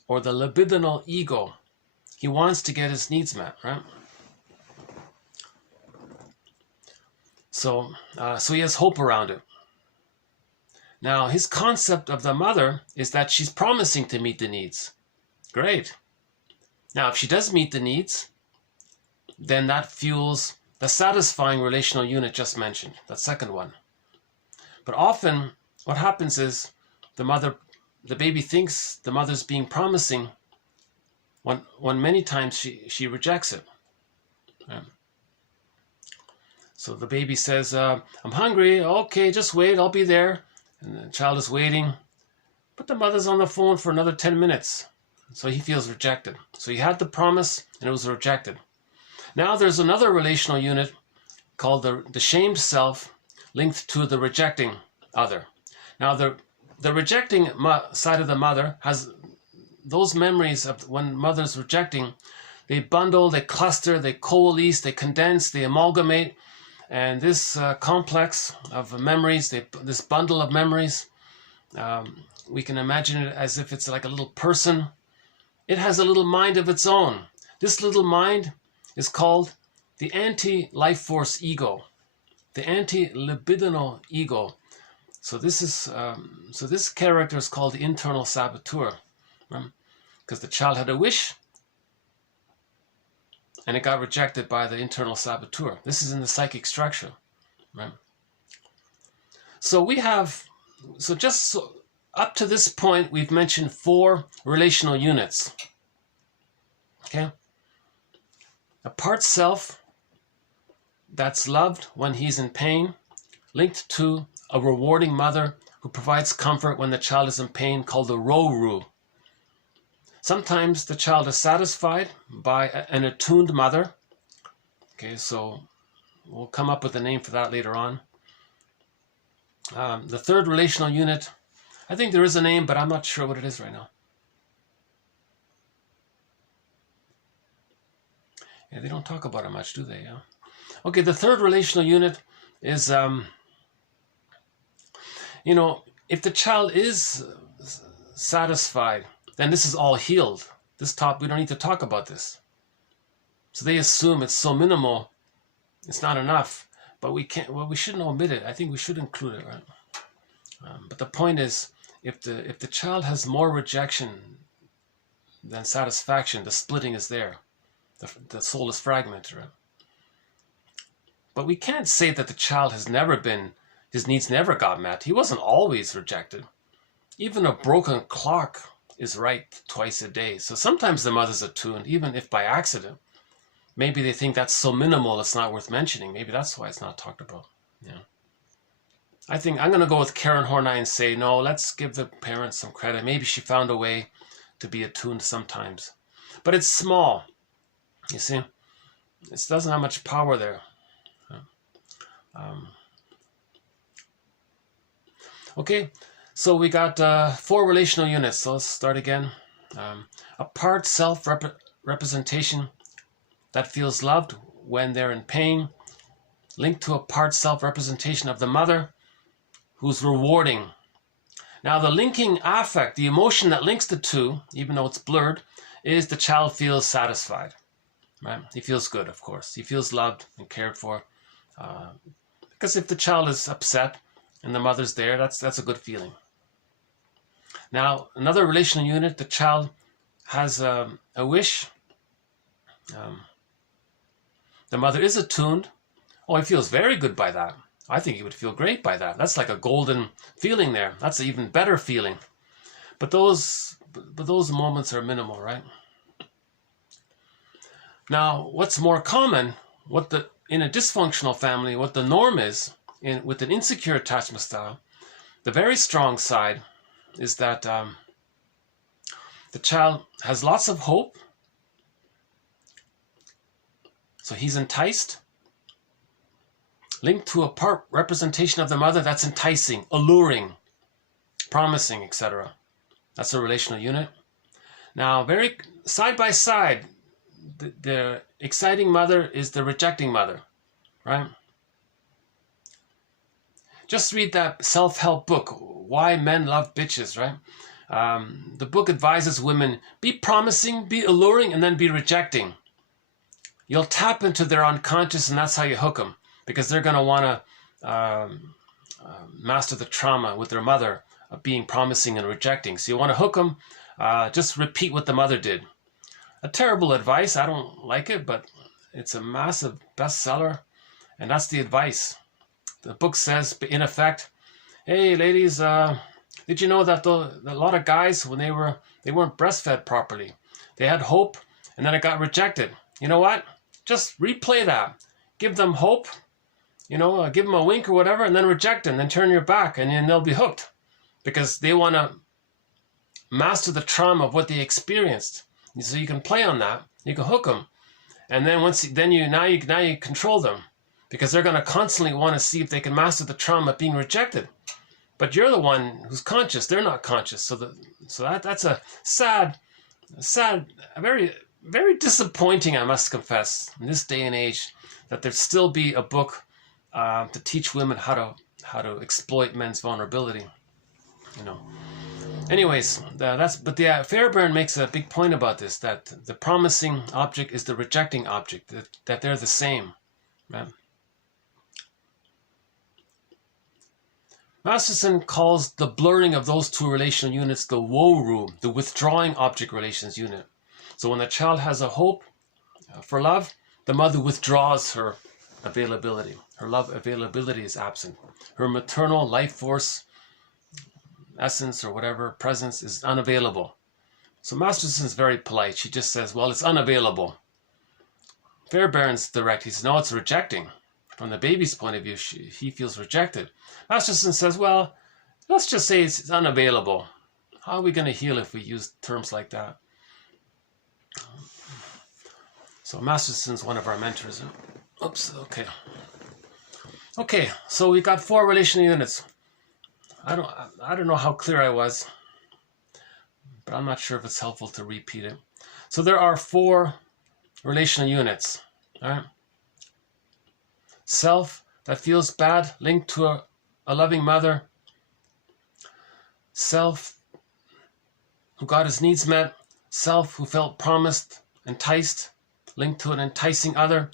or the libidinal ego. He wants to get his needs met, right? So he has hope around it. Now, his concept of the mother is that she's promising to meet the needs. Great. Now, if she does meet the needs, then that fuels the satisfying relational unit just mentioned, that second one. But often, what happens is the baby thinks the mother's being promising when many times she rejects it. Right? So the baby says, I'm hungry. Okay, just wait, I'll be there. And the child is waiting, but the mother's on the phone for another 10 minutes. So he feels rejected. So he had the promise and it was rejected. Now there's another relational unit called the shamed self linked to the rejecting other. Now the rejecting side of the mother has those memories of when mother's rejecting. They bundle, they cluster, they coalesce, they condense, they amalgamate. And this complex of memories, this bundle of memories, we can imagine it as if it's like a little person. It has a little mind of its own. This little mind is called the anti-life force ego, the anti-libidinal ego. So this character is called the internal saboteur, because the child had a wish, and it got rejected by the internal saboteur. This is in the psychic structure, right? So up to this point, we've mentioned 4 relational units. Okay, a part self that's loved when he's in pain, linked to a rewarding mother who provides comfort when the child is in pain, called the Rouru. Sometimes the child is satisfied by an attuned mother. Okay, so we'll come up with a name for that later on. The third relational unit, I think there is a name, but I'm not sure what it is right now. Yeah, they don't talk about it much, do they? Yeah. Okay, the third relational unit is, if the child is satisfied, then this is all healed. This top, we don't need to talk about this. So they assume it's so minimal, it's not enough. But we can't. Well, we shouldn't omit it. I think we should include it, right? But the point is, if the child has more rejection than satisfaction, the splitting is there. The soul is fragmented, right? But we can't say that the child has never been, his needs never got met. He wasn't always rejected. Even a broken clock is right twice a day. So sometimes the mother's attuned, even if by accident. Maybe they think that's so minimal it's not worth mentioning. Maybe that's why it's not talked about. Yeah. I think I'm going to go with Karen Horney and say, no, let's give the parents some credit. Maybe she found a way to be attuned sometimes. But it's small. You see? It doesn't have much power there. Okay, so we got 4 relational units. So let's start again. A part self-representation that feels loved when they're in pain, linked to a part self-representation of the mother who's rewarding. Now the linking affect, the emotion that links the two, even though it's blurred, is the child feels satisfied. Right? He feels good, of course. He feels loved and cared for. Because if the child is upset and the mother's there, that's a good feeling. Now, another relational unit, the child has a wish. The mother is attuned. Oh, he feels very good by that. I think he would feel great by that. That's like a golden feeling there. That's an even better feeling. But those moments are minimal, right? Now, what's more common, in a dysfunctional family, what the norm is, with an insecure attachment style, the very strong side is that the child has lots of hope. So he's enticed, linked to a part representation of the mother that's enticing, alluring, promising, etc. That's a relational unit. Now, very side by side, the exciting mother is the rejecting mother, right? Just read that self-help book, Why Men Love Bitches, right? The book advises women, be promising, be alluring, and then be rejecting. You'll tap into their unconscious, and that's how you hook them, because they're going to want to master the trauma with their mother of being promising and rejecting. So you want to hook them, just repeat what the mother did. A terrible advice. I don't like it, but it's a massive bestseller, and that's the advice. The book says, in effect, hey, ladies, did you know that a lot of guys, when they weren't breastfed properly, they had hope, and then it got rejected. You know what? Just replay that. Give them hope, give them a wink or whatever, and then reject them, then turn your back, and then they'll be hooked, because they want to master the trauma of what they experienced. So you can play on that. You can hook them, and then now you control them, because they're going to constantly want to see if they can master the trauma of being rejected. But you're the one who's conscious. They're not conscious. So that's a sad, very, very disappointing, I must confess, in this day and age, that there still be a book to teach women how to exploit men's vulnerability. Anyways, Fairbairn makes a big point about this, that the promising object is the rejecting object, that they're the same. Right? Masterson calls the blurring of those two relational units the woe room, the withdrawing object relations unit. So when the child has a hope for love, the mother withdraws her availability. Her love availability is absent. Her maternal life force, essence or whatever, presence is unavailable. So Masterson's very polite. She just says, well, it's unavailable. Fairbairn's direct. He says, no, it's rejecting. From the baby's point of view, he feels rejected. Masterson says, well, let's just say it's unavailable. How are we going to heal if we use terms like that? So Masterson's one of our mentors. Oops, okay. Okay, so we got 4 relational units. I don't know how clear I was, but I'm not sure if it's helpful to repeat it. So there are 4 relational units. All right? Self that feels bad, linked to a loving mother. self who got his needs met, self who felt promised, enticed, linked to an enticing other,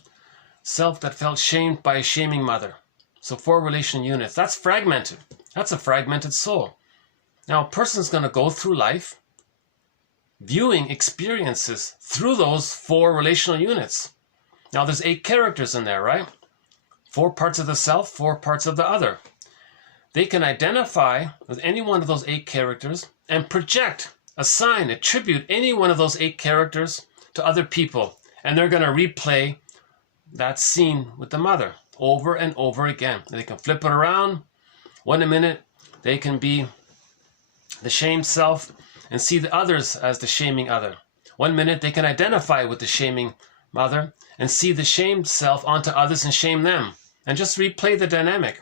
self that felt shamed by a shaming mother. So 4 relational units. That's fragmented. That's a fragmented soul. Now a person's going to go through life viewing experiences through those 4 relational units. Now there's 8 characters in there, right? 4 parts of the self, 4 parts of the other. They can identify with any one of those 8 characters and project, assign, attribute any one of those 8 characters to other people. And they're going to replay that scene with the mother over and over again. They can flip it around. One minute they can be the shamed self and see the others as the shaming other. One minute they can identify with the shaming mother and see the shamed self onto others and shame them, and just replay the dynamic.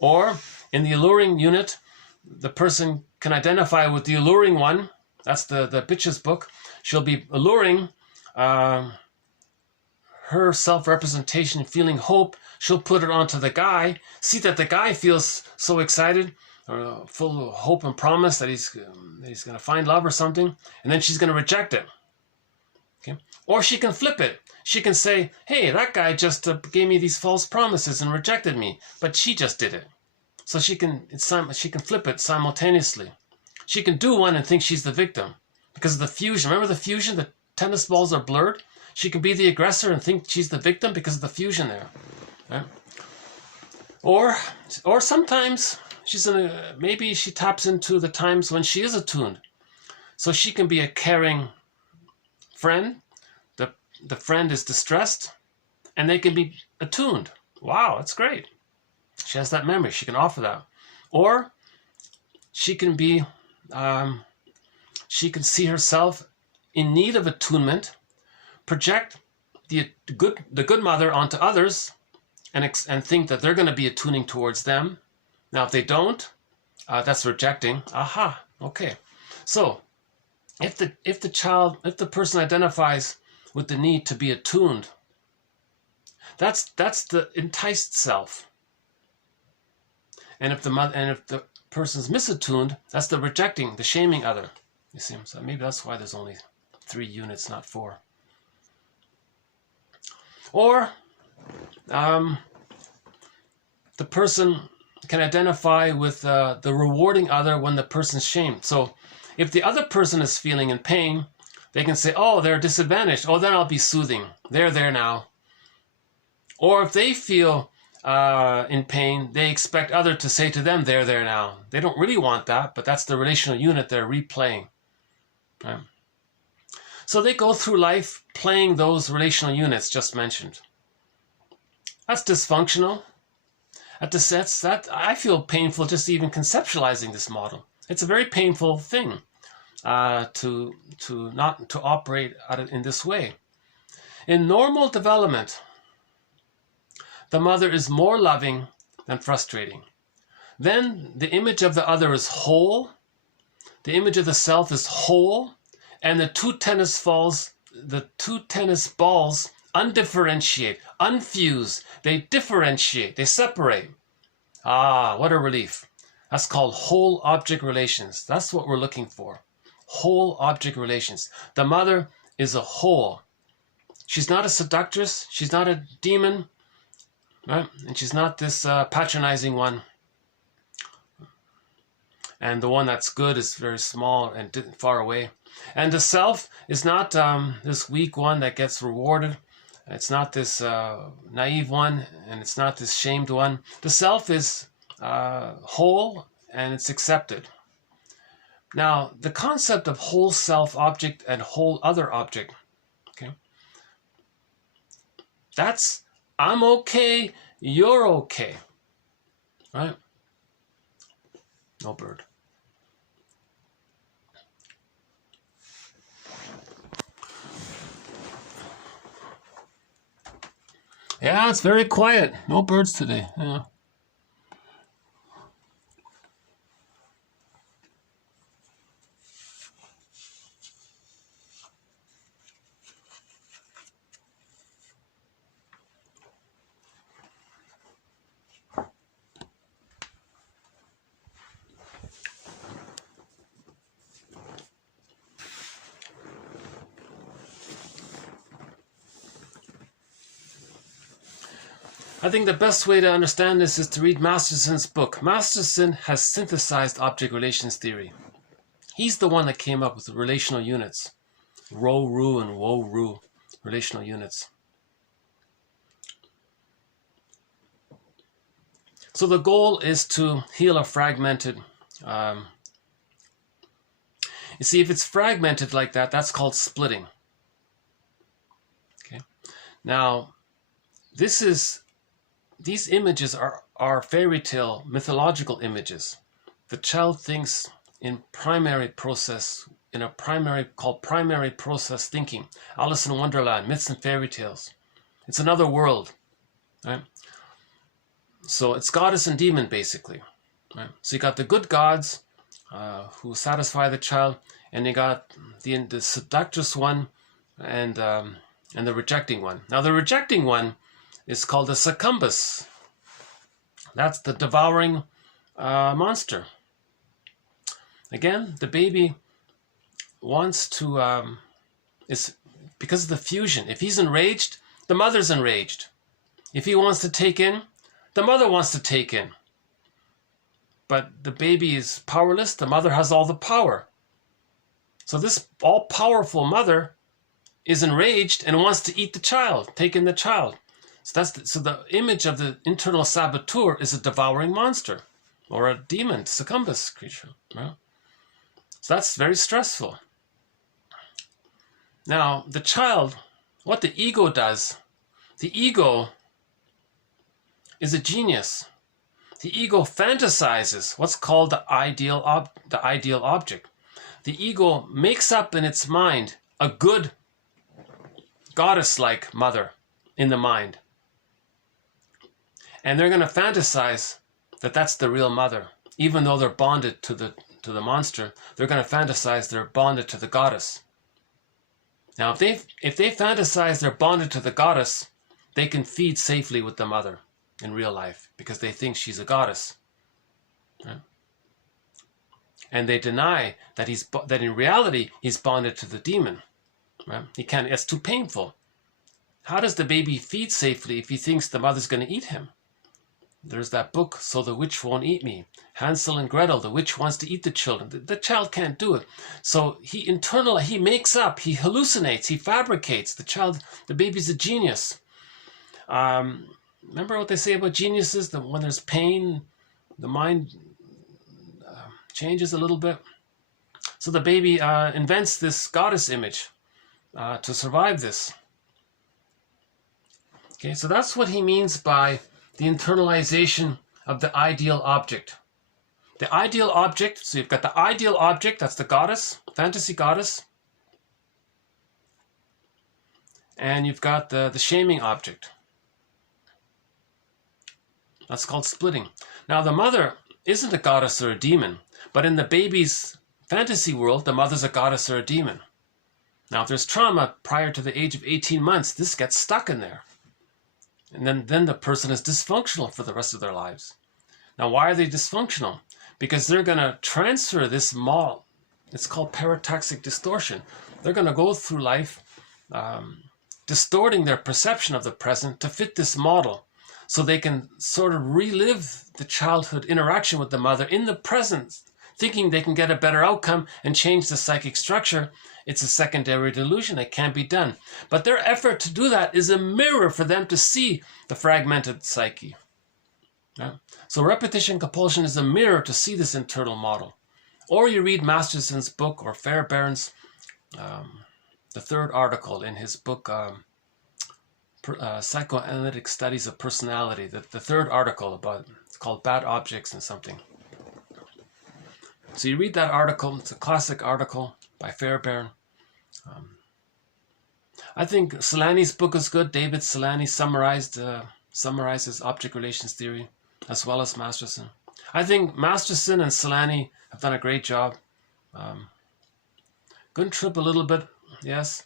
Or in the alluring unit, the person can identify with the alluring one. That's the bitch's book. She'll be alluring her self-representation, feeling hope. She'll put it onto the guy, see that the guy feels so excited, or full of hope and promise that he's going to find love or something, and then she's going to reject it. Okay? Or she can flip it. She can say, hey, that guy just gave me these false promises and rejected me, but she just did it. So she can flip it simultaneously. She can do one and think she's the victim because of the fusion. Remember the fusion? The tennis balls are blurred. She can be the aggressor and think she's the victim because of the fusion there. Right? Or sometimes maybe she taps into the times when she is attuned. So she can be a caring friend. The friend is distressed, and they can be attuned. Wow, that's great. She has that memory. She can offer that. Or she can be, she can see herself in need of attunement, project the good mother onto others, and think that they're going to be attuning towards them. Now, if they don't, that's rejecting. Aha. Okay. So, if the person identifies with the need to be attuned, that's the enticed self. And if the person's misattuned, that's the rejecting, the shaming other. You see, so maybe that's why there's only 3 units, not 4. Or the person can identify with the rewarding other when the person's shamed. So if the other person is feeling in pain, they can say, oh, they're disadvantaged. Oh, then I'll be soothing. They're there now. Or if they feel in pain, they expect other to say to them, they're there now. They don't really want that, but that's the relational unit they're replaying. Right? So they go through life playing those relational units just mentioned. That's dysfunctional. That I feel painful just even conceptualizing this model. It's a very painful thing to operate in this way. In normal development, the mother is more loving than frustrating. Then the image of the other is whole. The image of the self is whole. And the two tennis balls undifferentiate, unfuse. They differentiate, they separate. Ah, what a relief. That's called whole object relations. That's what we're looking for. Whole object relations. The mother is a whole. She's not a seductress. She's not a demon. Right? And she's not this patronizing one. And the one that's good is very small and far away. And the self is not this weak one that gets rewarded. It's not this naive one, and it's not this shamed one. The self is whole, and it's accepted. Now, the concept of whole self object and whole other object, okay, that's I'm okay, you're okay, right? No bird. Yeah, it's very quiet. No birds today. Yeah. I think the best way to understand this is to read Masterson's book. Masterson has synthesized object relations theory. He's the one that came up with the relational units. Ro-ru and wo-ru relational units. So the goal is to heal a fragmented... you see, if it's fragmented like that, that's called splitting. Okay. Now, these images are fairy tale, mythological images. The child thinks in primary process, called primary process thinking. Alice in Wonderland, myths and fairy tales. It's another world, right? So it's goddess and demon, basically. Right? So you got the good gods who satisfy the child, and you got the seductress one and the rejecting one. Now the rejecting one is called the succubus. That's the devouring monster. Again, the baby wants to, it's because of the fusion. If he's enraged, the mother's enraged. If he wants to take in, the mother wants to take in. But the baby is powerless, the mother has all the power. So this all-powerful mother is enraged and wants to eat the child, take in the child. So the image of the internal saboteur is a devouring monster or a demon, succubus creature. Right? So that's very stressful. Now, the child, what the ego does, the ego is a genius. The ego fantasizes what's called the ideal object. The ego makes up in its mind a good goddess-like mother in the mind. And they're going to fantasize that that's the real mother. Even though they're bonded to the monster, they're going to fantasize they're bonded to the goddess. Now, if they fantasize they're bonded to the goddess, they can feed safely with the mother in real life because they think she's a goddess. Right? And they deny that in reality he's bonded to the demon. Right? He can't. It's too painful. How does the baby feed safely if he thinks the mother's going to eat him? There's that book, So the Witch Won't Eat Me. Hansel and Gretel, the witch wants to eat the children. The child can't do it. So he makes up, he hallucinates, he fabricates. The baby's a genius. Remember what they say about geniuses? That when there's pain, the mind changes a little bit. So the baby invents this goddess image to survive this. Okay, so that's what he means by the internalization of the ideal object. The ideal object, so you've got the ideal object, that's the goddess, fantasy goddess. And you've got the shaming object. That's called splitting. Now the mother isn't a goddess or a demon, but in the baby's fantasy world, the mother's a goddess or a demon. Now if there's trauma prior to the age of 18 months, this gets stuck in there. And then the person is dysfunctional for the rest of their lives. Now why are they dysfunctional? Because they're going to transfer this model. It's called parataxic distortion. They're going to go through life distorting their perception of the present to fit this model. So they can sort of relive the childhood interaction with the mother in the present, thinking they can get a better outcome and change the psychic structure. It's a secondary delusion. It can't be done. But their effort to do that is a mirror for them to see the fragmented psyche. Yeah? So repetition compulsion is a mirror to see this internal model. Or you read Masterson's book or Fairbairn's, the third article in his book, Psychoanalytic Studies of Personality, the third article it's called Bad Objects and something. So you read that article, it's a classic article by Fairbairn. I think Solani's book is good. David Solani summarizes object relations theory as well as Masterson. I think Masterson and Solani have done a great job. Guntrip a little bit, yes.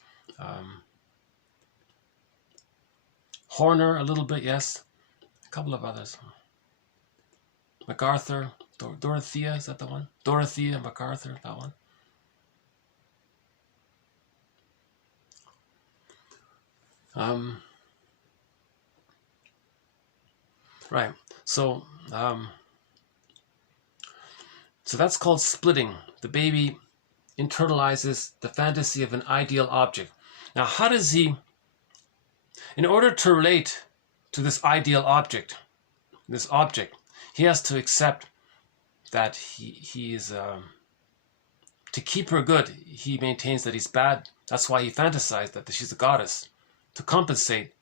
Horner a little bit, yes. A couple of others. MacArthur, Dorothea, is that the one? Dorothea MacArthur, that one. Right. So, so that's called splitting. The baby internalizes the fantasy of an ideal object. Now, how does he, in order to relate to this ideal object, he has to accept that he is, to keep her good, he maintains that he's bad. That's why he fantasized that she's a goddess, to compensate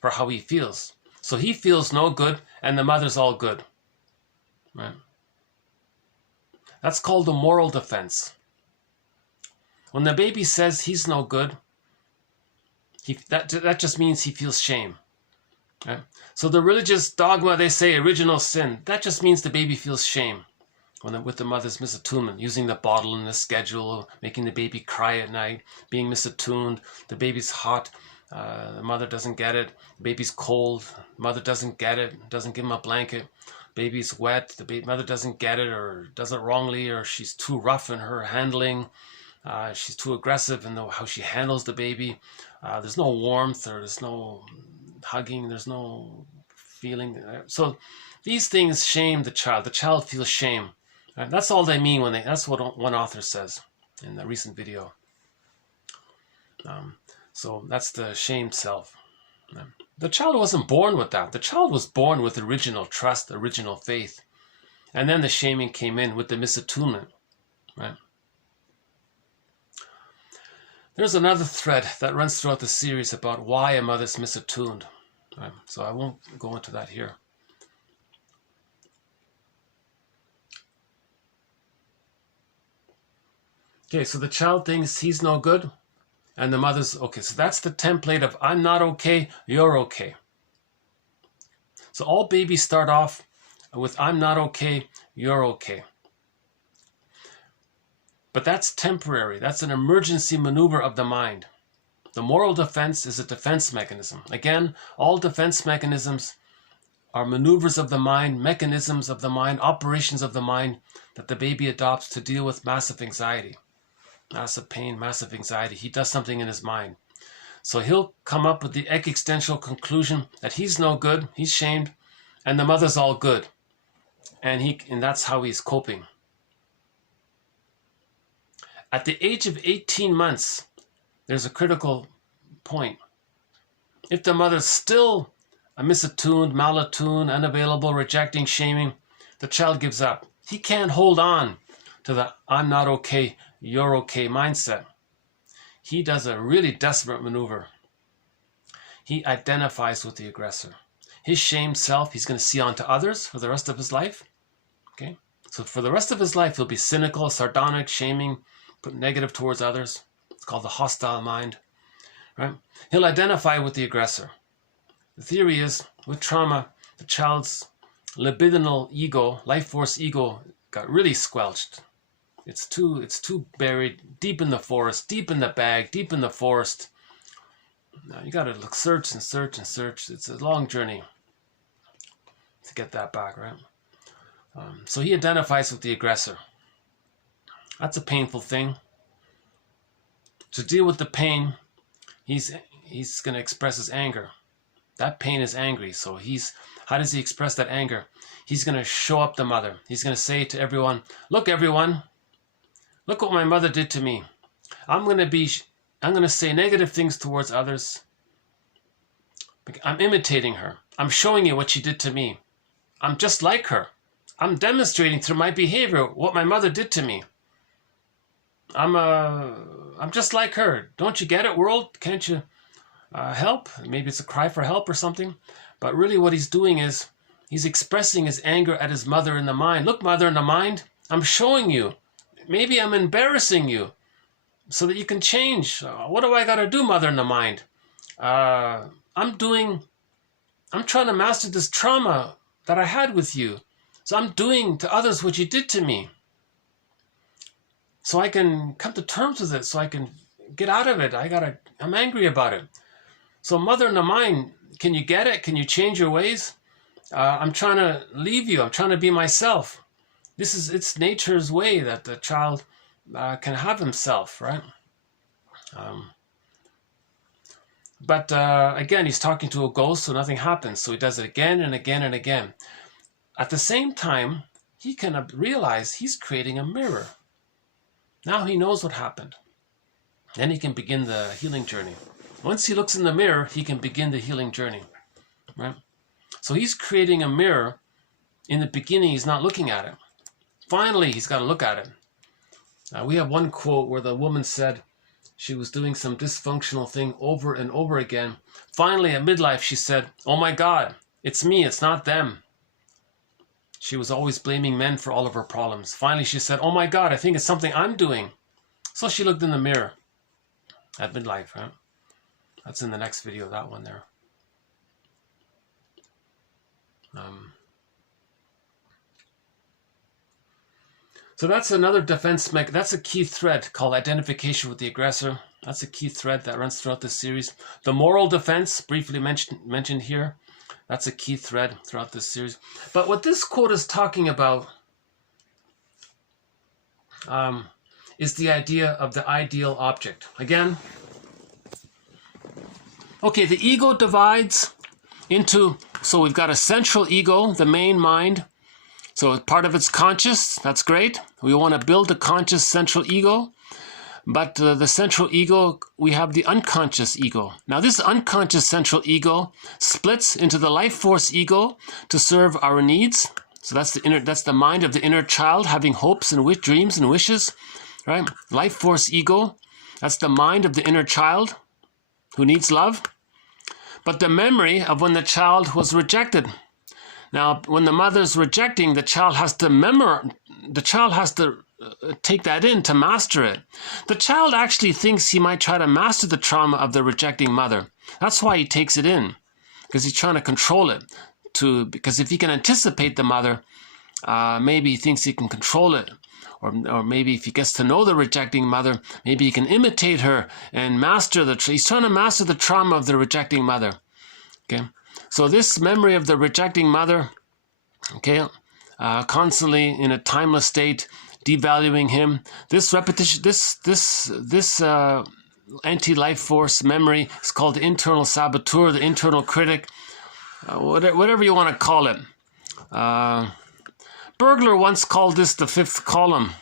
for how he feels. So he feels no good and the mother's all good. Right? That's called the moral defense. When the baby says he's no good, that just means he feels shame. Right? So the religious dogma, they say original sin, that just means the baby feels shame with the mother's misattunement, using the bottle and the schedule, making the baby cry at night, being misattuned, the baby's hot, the mother doesn't get it, the baby's cold, the mother doesn't get it, doesn't give him a blanket, baby's wet, the mother doesn't get it or does it wrongly, or she's too rough in her handling, she's too aggressive in how she handles the baby, there's no warmth, or there's no hugging, there's no feeling. So these things shame the child feels shame. Right? That's all they mean that's what one author says in the recent video. So that's the shamed self. The child wasn't born with that. The child was born with original trust, original faith. And then the shaming came in with the misattunement. Right? There's another thread that runs throughout the series about why a mother's misattuned. Right? So I won't go into that here. Okay, so the child thinks he's no good, and the mother's okay. So that's the template of I'm not okay, you're okay. So all babies start off with I'm not okay, you're okay. But that's temporary. That's an emergency maneuver of the mind. The moral defense is a defense mechanism. Again, all defense mechanisms are maneuvers of the mind, mechanisms of the mind, operations of the mind that the baby adopts to deal with massive anxiety. Massive pain, massive anxiety. He does something in his mind. So he'll come up with the existential conclusion that he's no good, he's shamed, and the mother's all good. And that's how he's coping. At the age of 18 months, there's a critical point. If the mother's still misattuned, malattuned, unavailable, rejecting, shaming, the child gives up. He can't hold on to the I'm not okay, you're okay mindset. He does a really desperate maneuver. He identifies with the aggressor. His shamed self, he's going to see onto others for the rest of his life. Okay? So for the rest of his life, he'll be cynical, sardonic, shaming, put negative towards others. It's called the hostile mind. Right? He'll identify with the aggressor. The theory is, with trauma, the child's libidinal ego, life force ego, got really squelched. It's too buried deep in the forest, deep in the bag, deep in the forest. Now you got to look, search and search and search. It's a long journey to get that back, right? So he identifies with the aggressor. That's a painful thing. To deal with the pain, he's going to express his anger. That pain is angry. So how does he express that anger? He's going to show up the mother. He's going to say to everyone, look everyone, look what my mother did to me. I'm going to say negative things towards others. I'm imitating her. I'm showing you what she did to me. I'm just like her. I'm demonstrating through my behavior what my mother did to me. I'm just like her. Don't you get it, world? Can't you help? Maybe it's a cry for help or something. But really what he's doing is he's expressing his anger at his mother in the mind. Look, mother in the mind, I'm showing you. Maybe I'm embarrassing you so that you can change. What do I got to do, mother in the mind? I'm trying to master this trauma that I had with you. So I'm doing to others what you did to me. So I can come to terms with it, so I can get out of it. I'm angry about it. So mother in the mind, can you get it? Can you change your ways? I'm trying to leave you. I'm trying to be myself. It's nature's way that the child can have himself, right? But again, he's talking to a ghost, so nothing happens. So he does it again and again and again. At the same time, he can realize he's creating a mirror. Now he knows what happened. Then he can begin the healing journey. Once he looks in the mirror, he can begin the healing journey. Right? So he's creating a mirror. In the beginning, he's not looking at it. Finally, he's got to look at it. We have one quote where the woman said she was doing some dysfunctional thing over and over again. Finally, at midlife, she said, "Oh my God, it's me, it's not them." She was always blaming men for all of her problems. Finally, she said, "Oh my God, I think it's something I'm doing." So she looked in the mirror at midlife. Right? That's in the next video, that one there. So that's another defense mechanism. That's a key thread called identification with the aggressor. That's a key thread that runs throughout this series. The moral defense, briefly mentioned here, that's a key thread throughout this series. But what this quote is talking about is the idea of the ideal object. Again, okay, the ego divides into, so we've got a central ego, the main mind. So part of it's conscious, that's great. We want to build a conscious central ego. But the central ego, we have the unconscious ego. Now this unconscious central ego splits into the life force ego to serve our needs. So that's the mind of the inner child having hopes and dreams and wishes, right? Life force ego, that's the mind of the inner child who needs love. But the memory of when the child was rejected. Now, when the mother's rejecting, the child has to take that in to master it. The child actually thinks he might try to master the trauma of the rejecting mother. That's why he takes it in, because he's trying to control it. Because if he can anticipate the mother, maybe he thinks he can control it. Or maybe if he gets to know the rejecting mother, maybe he can imitate her and master he's trying to master the trauma of the rejecting mother. Okay. So this memory of the rejecting mother, okay, constantly in a timeless state, devaluing him. This repetition, this anti-life force memory is called the internal saboteur, the internal critic, whatever you want to call it. Berlger once called this the fifth column.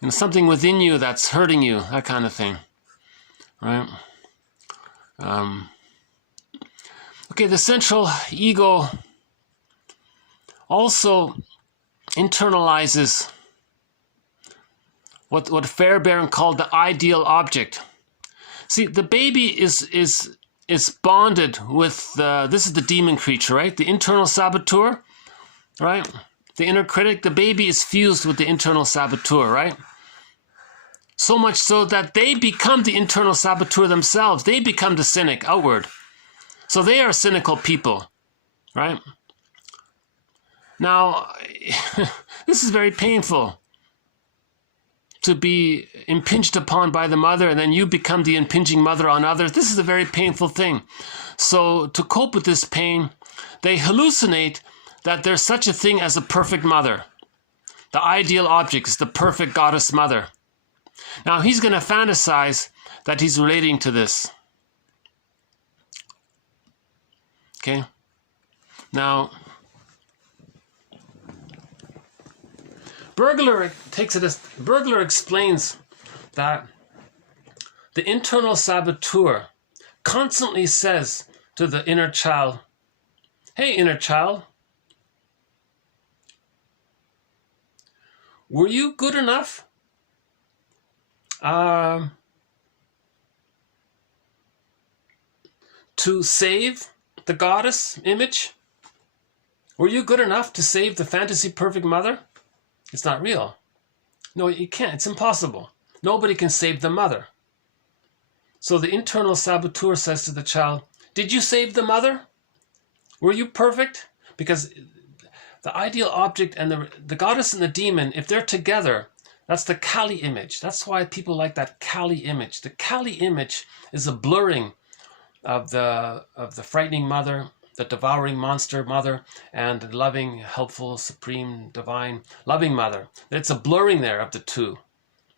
You know, something within you that's hurting you, that kind of thing, right? Okay, the central ego also internalizes what Fairbairn called the ideal object. See, the baby is bonded with this is the demon creature, right? The internal saboteur, right? The inner critic. The baby is fused with the internal saboteur, right? So much so that they become the internal saboteur themselves. They become the cynic outward. So they are cynical people, right? Now, this is very painful, to be impinged upon by the mother and then you become the impinging mother on others. This is a very painful thing. So to cope with this pain, they hallucinate that there's such a thing as a perfect mother. The ideal object is the perfect goddess mother. Now he's going to fantasize that he's relating to this. Okay. Now, Berlger explains that the internal saboteur constantly says to the inner child, "Hey, inner child, were you good enough to save the goddess image? Were you good enough to save the fantasy perfect mother? It's not real. No, you can't. It's impossible. Nobody can save the mother." So the internal saboteur says to the child, "Did you save the mother? Were you perfect?" Because the ideal object and the goddess and the demon, if they're together, that's the Kali image. That's why people like that Kali image. The Kali image is a blurring of the frightening mother, the devouring monster mother, and the loving, helpful, supreme, divine, loving mother. It's a blurring there of the two,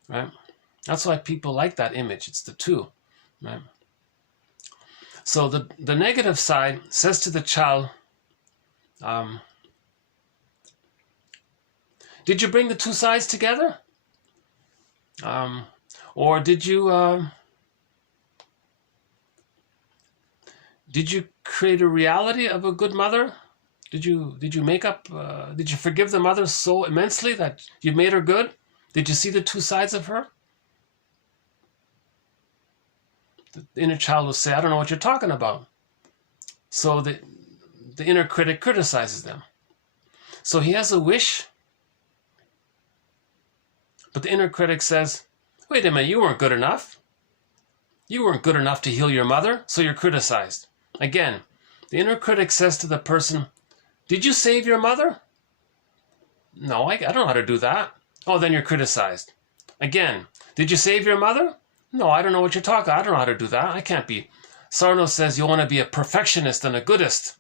right? That's why people like that image. It's the two, right? So the negative side says to the child, did you bring the two sides together? Or did you create a reality of a good mother? Did you make up? Did you forgive the mother so immensely that you made her good? Did you see the two sides of her? The inner child will say, I don't know what you're talking about. So the inner critic criticizes them. So he has a wish, but the inner critic says, wait a minute, you weren't good enough. You weren't good enough to heal your mother, so you're criticized. Again, the inner critic says to the person, did you save your mother? No, I don't know how to do that. Oh, then you're criticized. Again, did you save your mother? No, I don't know what you're talking about. I don't know how to do that. I can't be. Sarno says you want to be a perfectionist and a goodist.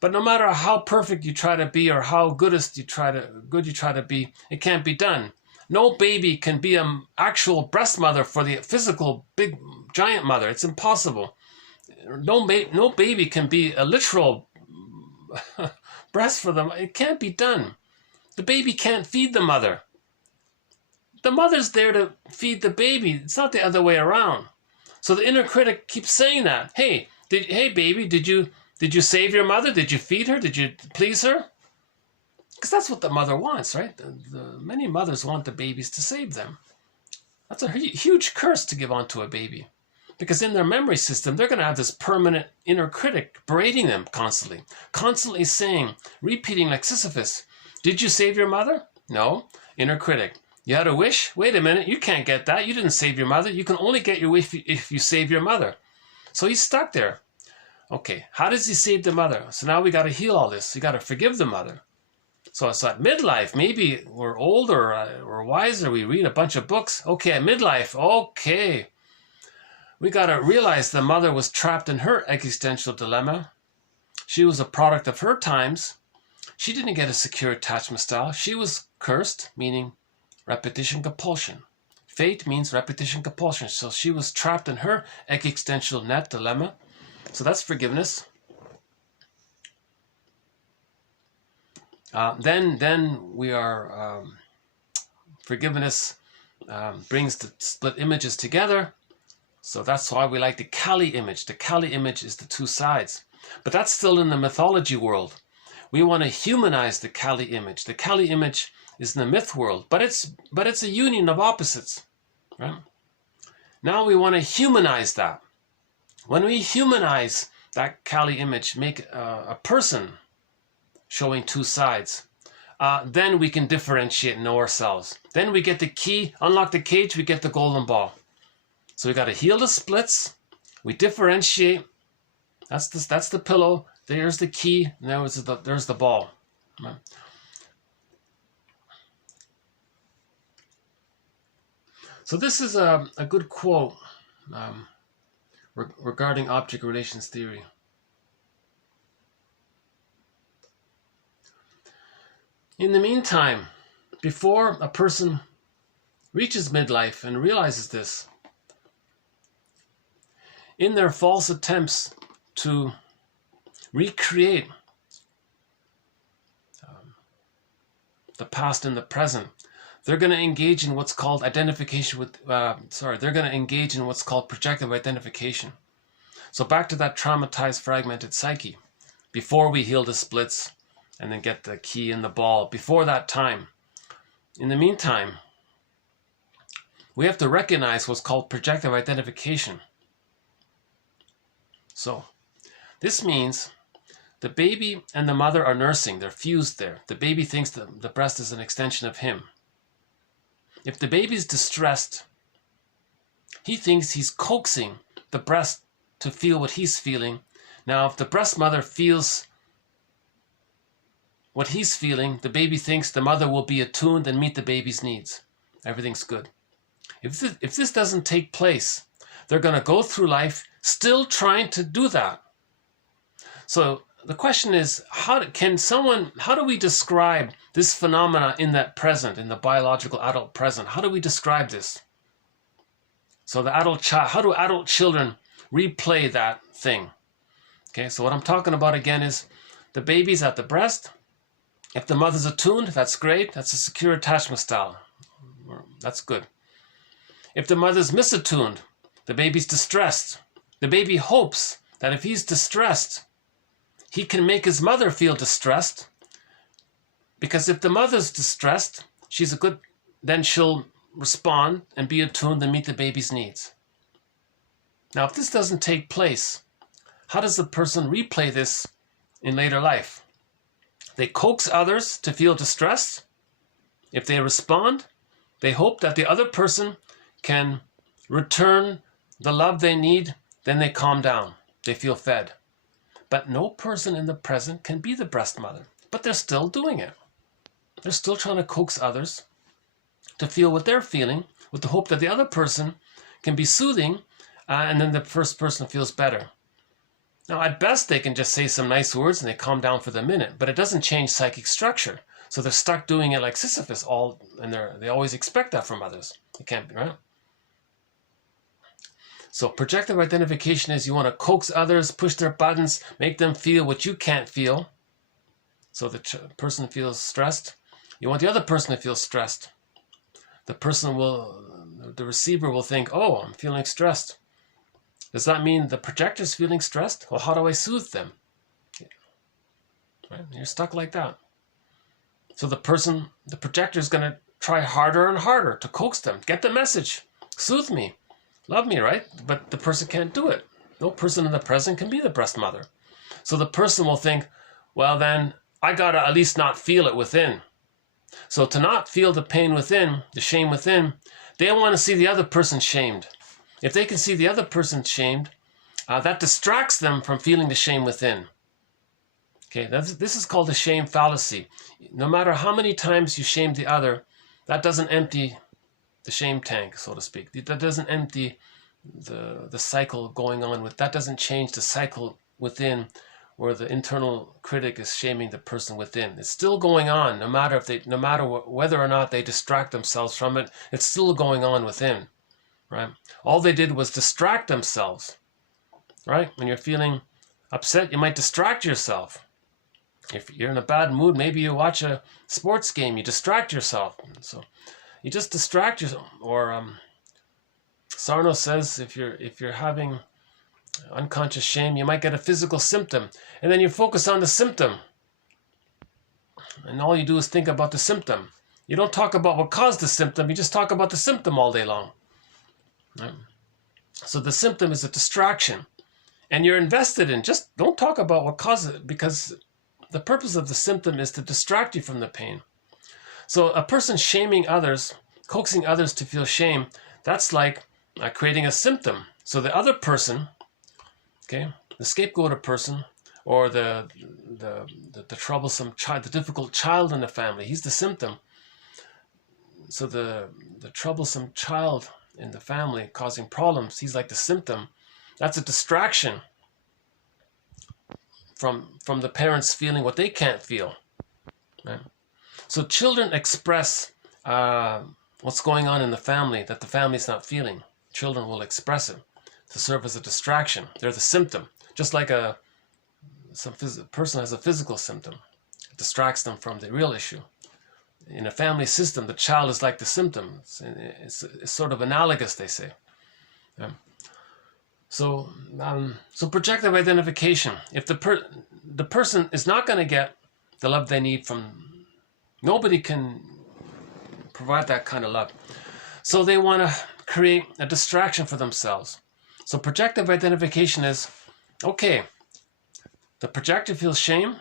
But no matter how perfect you try to be or how good you try to be, it can't be done. No baby can be an actual breast mother for the physical big giant mother. It's impossible. No baby can be a literal breast for them. It can't be done. The baby can't feed the mother. The mother's there to feed the baby. It's not the other way around. So the inner critic keeps saying that. Hey, baby, did you save your mother? Did you feed her? Did you please her? Because that's what the mother wants, right? Many mothers want the babies to save them. That's a huge curse to give onto a baby. Because in their memory system, they're going to have this permanent inner critic berating them constantly saying, repeating like Sisyphus, did you save your mother? No. Inner critic. You had a wish? Wait a minute, you can't get that. You didn't save your mother. You can only get your wish if you save your mother. So he's stuck there. Okay, how does he save the mother? So now we got to heal all this. We got to forgive the mother. So at midlife, maybe we're older or wiser. We read a bunch of books. Okay, at midlife, okay. We got to realize the mother was trapped in her existential dilemma. She was a product of her times. She didn't get a secure attachment style. She was cursed, meaning repetition compulsion. Fate means repetition compulsion. So she was trapped in her existential net dilemma. So that's forgiveness. Then we are forgiveness brings the split images together. So that's why we like the Kali image. The Kali image is the two sides. But that's still in the mythology world. We want to humanize the Kali image. The Kali image is in the myth world, but it's a union of opposites, right? Now we want to humanize that. When we humanize that Kali image, make a person showing two sides, then we can differentiate and know ourselves. Then we get the key, unlock the cage, we get the golden ball. So we got to heal the splits. We differentiate. That's the pillow. There's the key. Now there's the ball. Right? So this is a good quote regarding object relations theory. In the meantime, before a person reaches midlife and realizes this, in their false attempts to recreate the past and the present, they're going to engage in what's called identification with, they're going to engage in what's called projective identification. So back to that traumatized, fragmented psyche. Before we heal the splits and then get the key and the ball, before that time, in the meantime, we have to recognize what's called projective identification. So this means the baby and the mother are nursing. They're fused there. The baby thinks that the breast is an extension of him. If the baby's distressed, he thinks he's coaxing the breast to feel what he's feeling. Now, if the breast mother feels what he's feeling, the baby thinks the mother will be attuned and meet the baby's needs. Everything's good. If this doesn't take place, they're going to go through life still trying to do that. So the question is, how do we describe this phenomena in that present, in the biological adult present? How do we describe this? So how do adult children replay that thing. Okay, so what I'm talking about again is the baby's at the breast. If the mother's attuned, that's great. That's a secure attachment style. That's good. If the mother's misattuned, the baby's distressed. The baby hopes that if he's distressed, he can make his mother feel distressed. Because if the mother's distressed, then she'll respond and be attuned and meet the baby's needs. Now, if this doesn't take place, how does the person replay this in later life? They coax others to feel distressed. If they respond, they hope that the other person can return the love they need, then they calm down. They feel fed. But no person in the present can be the breast mother. But they're still doing it. They're still trying to coax others to feel what they're feeling with the hope that the other person can be soothing and then the first person feels better. Now, at best, they can just say some nice words and they calm down for the minute, but it doesn't change psychic structure. So they're stuck doing it like Sisyphus, and they always expect that from others. It can't be, right? So projective identification is you want to coax others, push their buttons, make them feel what you can't feel. So the person feels stressed. You want the other person to feel stressed. The receiver will think, oh, I'm feeling stressed. Does that mean the projector's feeling stressed? Well, how do I soothe them? Right? You're stuck like that. So the projector is going to try harder and harder to coax them. Get the message. Soothe me. Love me, right? But the person can't do it. No person in the present can be the breast mother. So the person will think, well, then I got to at least not feel it within. So to not feel the pain within, the shame within, they want to see the other person shamed. If they can see the other person shamed, that distracts them from feeling the shame within. Okay, this is called the shame fallacy. No matter how many times you shame the other, that doesn't empty the shame tank, so to speak. That doesn't empty the cycle going on that doesn't change the cycle within where the internal critic is shaming the person within. It's still going on, no matter whether or not they distract themselves from it. It's still going on within, right? All they did was distract themselves, right? When you're feeling upset, you might distract yourself. If you're in a bad mood, maybe you watch a sports game, you distract yourself. So you just distract yourself. Or Sarno says if you're having unconscious shame, you might get a physical symptom, and then you focus on the symptom, and all you do is think about the symptom. You don't talk about what caused the symptom, you just talk about the symptom all day long, right? So the symptom is a distraction, and you're invested in, just don't talk about what caused it, because the purpose of the symptom is to distract you from the pain. So a person shaming others, coaxing others to feel shame, that's like creating a symptom. So the other person, okay, the scapegoated person, or the troublesome child, the difficult child in the family, he's the symptom. So the troublesome child in the family causing problems, he's like the symptom. That's a distraction from the parents feeling what they can't feel, right? So children express what's going on in the family that the family's not feeling. Children will express it to serve as a distraction. They're the symptom. Just like some person has a physical symptom. It distracts them from the real issue. In a family system, the child is like the symptom. It's sort of analogous, they say. Yeah. So projective identification. If the person is not going to get the love they need from, nobody can provide that kind of love. So they want to create a distraction for themselves. So projective identification is, okay, the projector feels shame.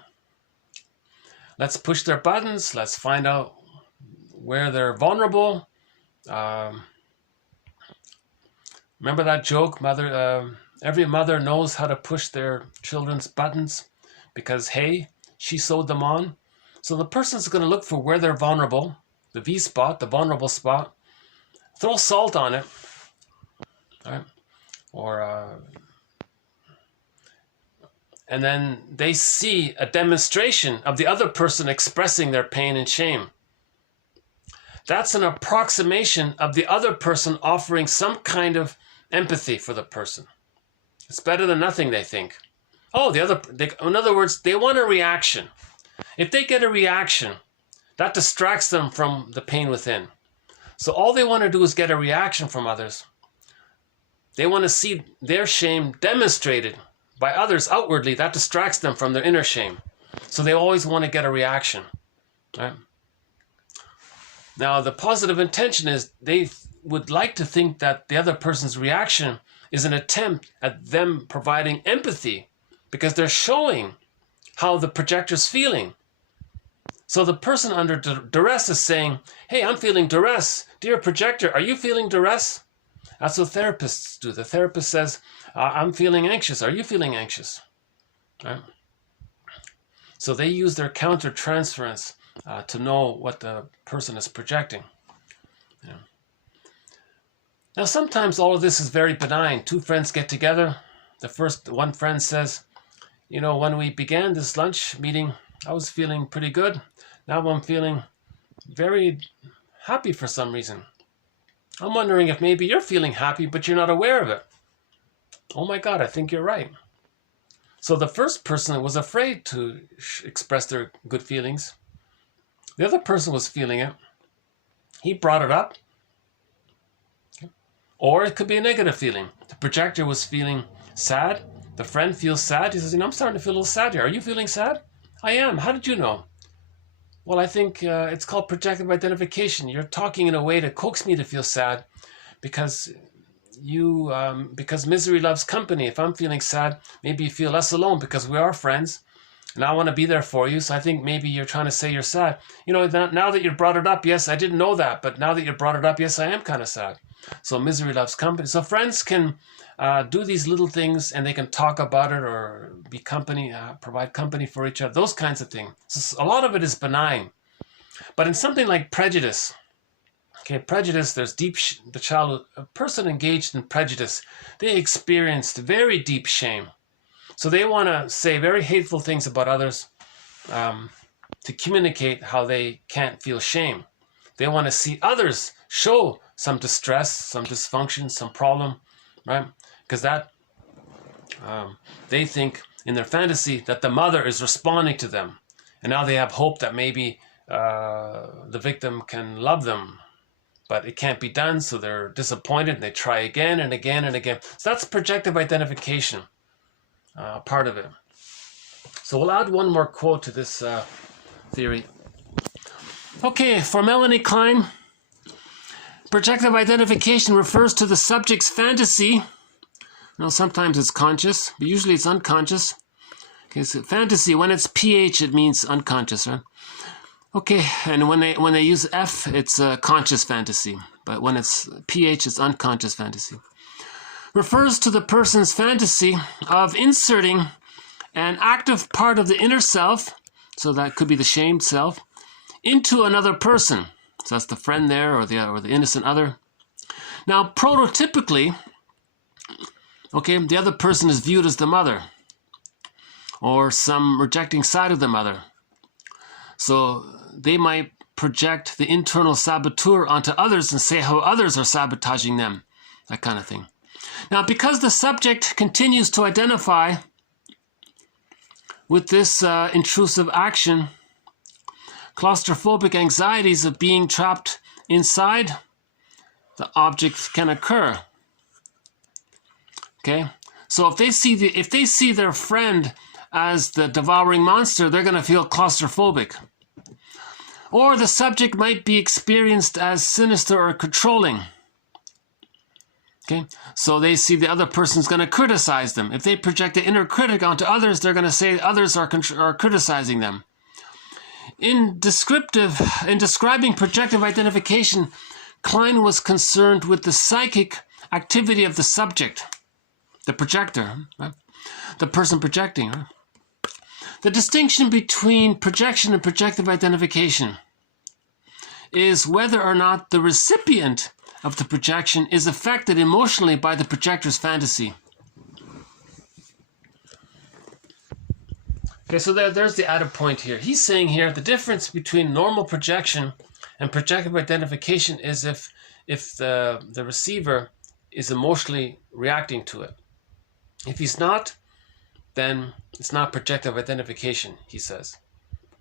Let's push their buttons. Let's find out where they're vulnerable. Remember that joke? Every mother knows how to push their children's buttons because, hey, she sewed them on. So the person's going to look for where they're vulnerable, the V spot, the vulnerable spot. Throw salt on it, right? And then they see a demonstration of the other person expressing their pain and shame. That's an approximation of the other person offering some kind of empathy for the person. It's better than nothing, they think. Oh, in other words, they want a reaction. If they get a reaction, that distracts them from the pain within. So all they want to do is get a reaction from others. They want to see their shame demonstrated by others outwardly. That distracts them from their inner shame. So they always want to get a reaction. Right? Now, the positive intention is they would like to think that the other person's reaction is an attempt at them providing empathy, because they're showing how the projector's feeling. So the person under duress is saying, hey, I'm feeling duress. Dear projector, are you feeling duress? That's what therapists do. The therapist says, I'm feeling anxious. Are you feeling anxious? Right? So they use their counter-transference to know what the person is projecting. Yeah. Now, sometimes all of this is very benign. Two friends get together. One friend says, you know, when we began this lunch meeting, I was feeling pretty good. Now I'm feeling very happy for some reason. I'm wondering if maybe you're feeling happy, but you're not aware of it. Oh my God, I think you're right. So the first person was afraid to express their good feelings. The other person was feeling it. He brought it up. Or it could be a negative feeling. The projector was feeling sad. The friend feels sad. He says, you know, I'm starting to feel a little sad here. Are you feeling sad? I am. How did you know? Well, I think it's called projective identification. You're talking in a way to coax me to feel sad because because misery loves company. If I'm feeling sad, maybe you feel less alone because we are friends and I want to be there for you. So I think maybe you're trying to say you're sad. You know, now that you brought it up, yes, I didn't know that. But now that you brought it up, yes, I am kind of sad. So misery loves company. So friends can do these little things and they can talk about it or be company, provide company for each other, those kinds of things. So a lot of it is benign. But in something like prejudice, okay, prejudice, there's a person engaged in prejudice, they experienced very deep shame. So they want to say very hateful things about others to communicate how they can't feel shame. They want to see others show some distress, some dysfunction, some problem, right? Because they think in their fantasy that the mother is responding to them. And now they have hope that maybe the victim can love them. But it can't be done, so they're disappointed and they try again and again and again. So that's projective identification, part of it. So we'll add one more quote to this theory. Okay, for Melanie Klein, projective identification refers to the subject's fantasy. Now, sometimes it's conscious, but usually it's unconscious. Okay, so fantasy, when it's PH, it means unconscious, right? Okay, and when they use F, it's conscious fantasy. But when it's PH, it's unconscious fantasy. Refers to the person's fantasy of inserting an active part of the inner self, so that could be the shamed self, into another person. So that's the friend there or the innocent other. Now, prototypically, okay, the other person is viewed as the mother or some rejecting side of the mother. So they might project the internal saboteur onto others and say how others are sabotaging them, that kind of thing. Now, because the subject continues to identify with this intrusive action, claustrophobic anxieties of being trapped inside the object can occur. Okay, so if they see their friend as the devouring monster, they're going to feel claustrophobic. Or the subject might be experienced as sinister or controlling. Okay, so they see the other person's going to criticize them. If they project the inner critic onto others, they're going to say others are criticizing them. In describing projective identification, Klein was concerned with the psychic activity of the subject, the projector, right? The person projecting. Right? The distinction between projection and projective identification is whether or not the recipient of the projection is affected emotionally by the projector's fantasy. Okay, so there's the added point here. He's saying here the difference between normal projection and projective identification is if the receiver is emotionally reacting to it. If he's not, then it's not projective identification, he says.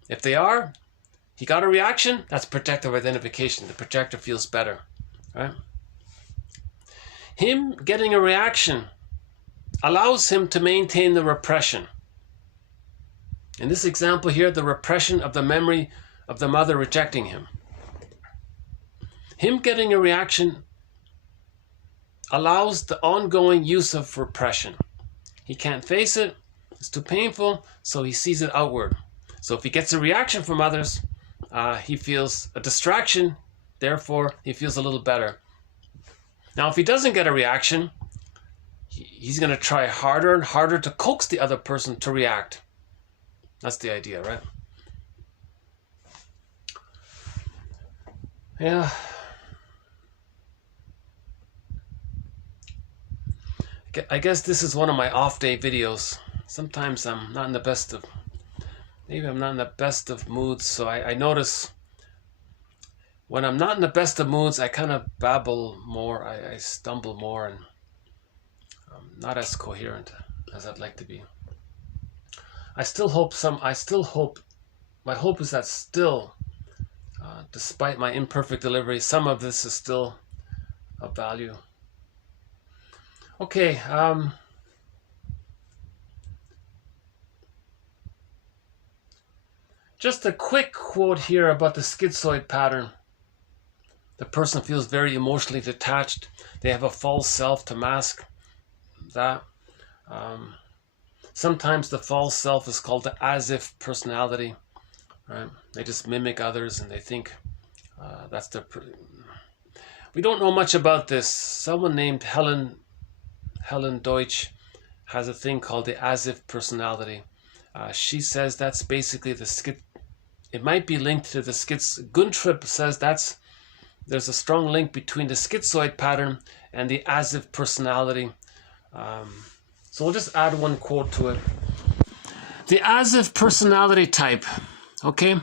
If they are, he got a reaction, that's projective identification. The projector feels better, right? Him getting a reaction allows him to maintain the repression. In this example here, the repression of the memory of the mother rejecting him. Him getting a reaction allows the ongoing use of repression. He can't face it, it's too painful, so he sees it outward. So if he gets a reaction from others, he feels a distraction, therefore he feels a little better. Now if he doesn't get a reaction, he's going to try harder and harder to coax the other person to react. That's the idea, right? Yeah. I guess this is one of my off-day videos. Sometimes I'm not in the best of, maybe I'm not in the best of moods, so I notice when I'm not in the best of moods, I kind of babble more, I stumble more, and I'm not as coherent as I'd like to be. I still hope, my hope is that still, despite my imperfect delivery, some of this is still of value. Okay, just a quick quote here about the schizoid pattern. The person feels very emotionally detached. They have a false self to mask that. Sometimes the false self is called the as-if personality. Right? They just mimic others and they think that's their... We don't know much about this. Someone named Helen Deutsch has a thing called the as-if personality. She says that's basically the it might be linked to the Guntrip says there's a strong link between the schizoid pattern and the as-if personality. So we'll just add one quote to it. The as-if personality type, okay?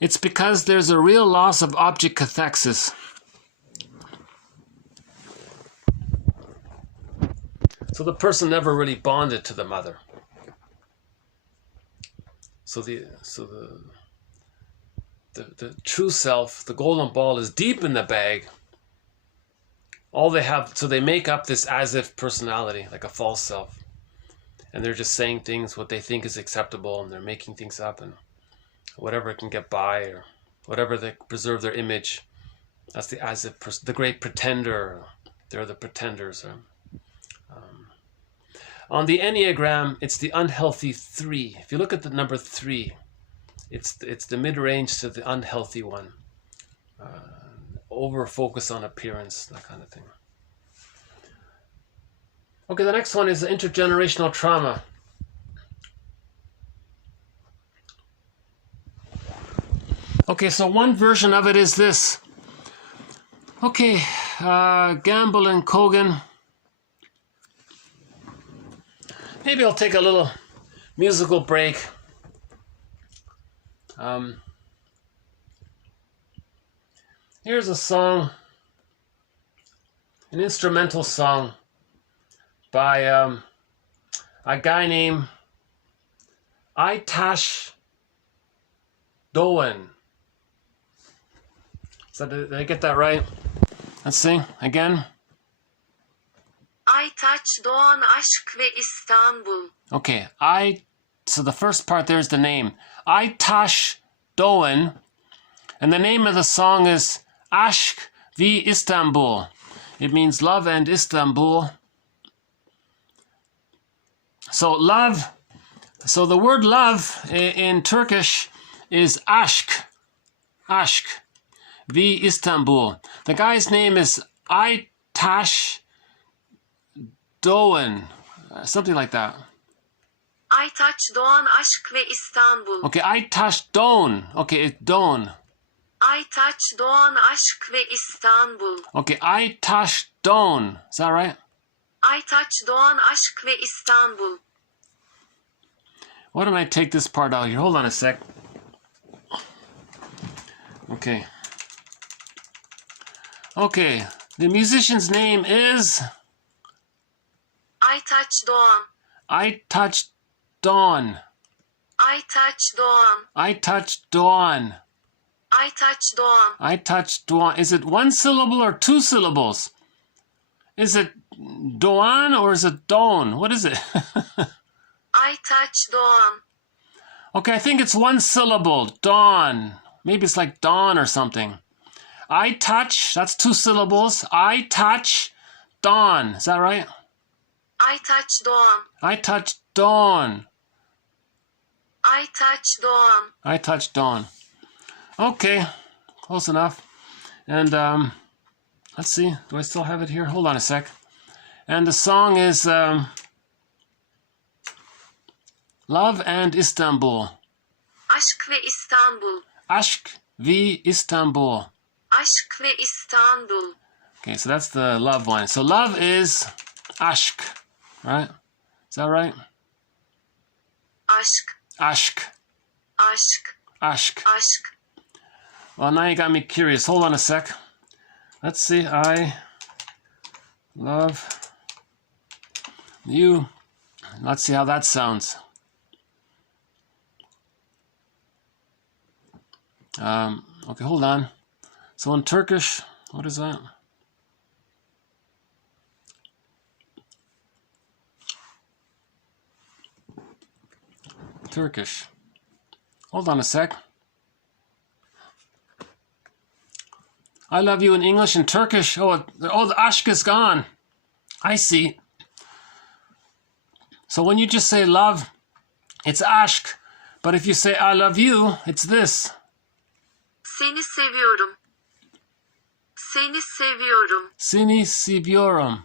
It's because there's a real loss of object cathexis. So the person never really bonded to the mother. So the true self, the golden ball, is deep in the bag. All they have, so they make up this as-if personality, like a false self. And they're just saying things, what they think is acceptable, and they're making things up, and whatever can get by, or whatever they preserve their image. That's the as-if the great pretender. They're the pretenders. On the Enneagram, it's the unhealthy 3. If you look at the number 3, it's the mid-range to the unhealthy one. Over focus on appearance, that kind of thing. Okay, the next one is intergenerational trauma. Okay, so one version of it is this. Okay, Gamble and Kogan. Maybe I'll take a little musical break. Here's a song, an instrumental song by a guy named Itash Doen. So did I get that right? Let's sing again. Aytaç Doğan Aşk ve İstanbul. Okay, so the first part there's the name. Aytaç Doğan, and the name of the song is Aşk ve İstanbul. It means love and Istanbul. So love, so the word love in Turkish is aşk, aşk ve İstanbul. The guy's name is Aytaç Doğan, something like that. Aytaç Doğan Aşk ve İstanbul. Okay, Aytaç Doğan. Okay, it's Doğan. Aytaç Doğan Aşk ve İstanbul. Okay, Aytaç Doğan. Is that right? Aytaç Doğan Aşk ve İstanbul. Why don't I take this part out here? Hold on a sec. Okay. Okay, the musician's name is... Aytaç touch Doğan. I touch dawn. I touch Doğan. I touch dawn. I touch Doğan. I touch dawn. Is it one syllable or two syllables? Is it dawn or is it dawn? What is it? I touch Doğan. Okay, I think it's one syllable. Dawn. Maybe it's like dawn or something. I touch, that's two syllables. I touch dawn. Is that right? I touch Doğan. I touch dawn. I touch Doğan. I touch dawn. Okay, close enough. And let's see, do I still have it here? Hold on a sec. And the song is Love and Istanbul. Aşk ve İstanbul. Aşk ve İstanbul. Aşk ve İstanbul. Okay, so that's the love one. So love is aşk, right? Is that right? Aşk. Aşk. Aşk. Aşk. Aşk. Well, now you got me curious. Hold on a sec. Let's see. I love you. Let's see how that sounds. Okay, hold on. So in Turkish, what is that? Turkish. Hold on a sec. I love you in English and Turkish. Oh, the aşk is gone. I see. So when you just say love, it's aşk. But if you say I love you, it's this. Seni seviyorum. Seni seviyorum. Seni seviyorum.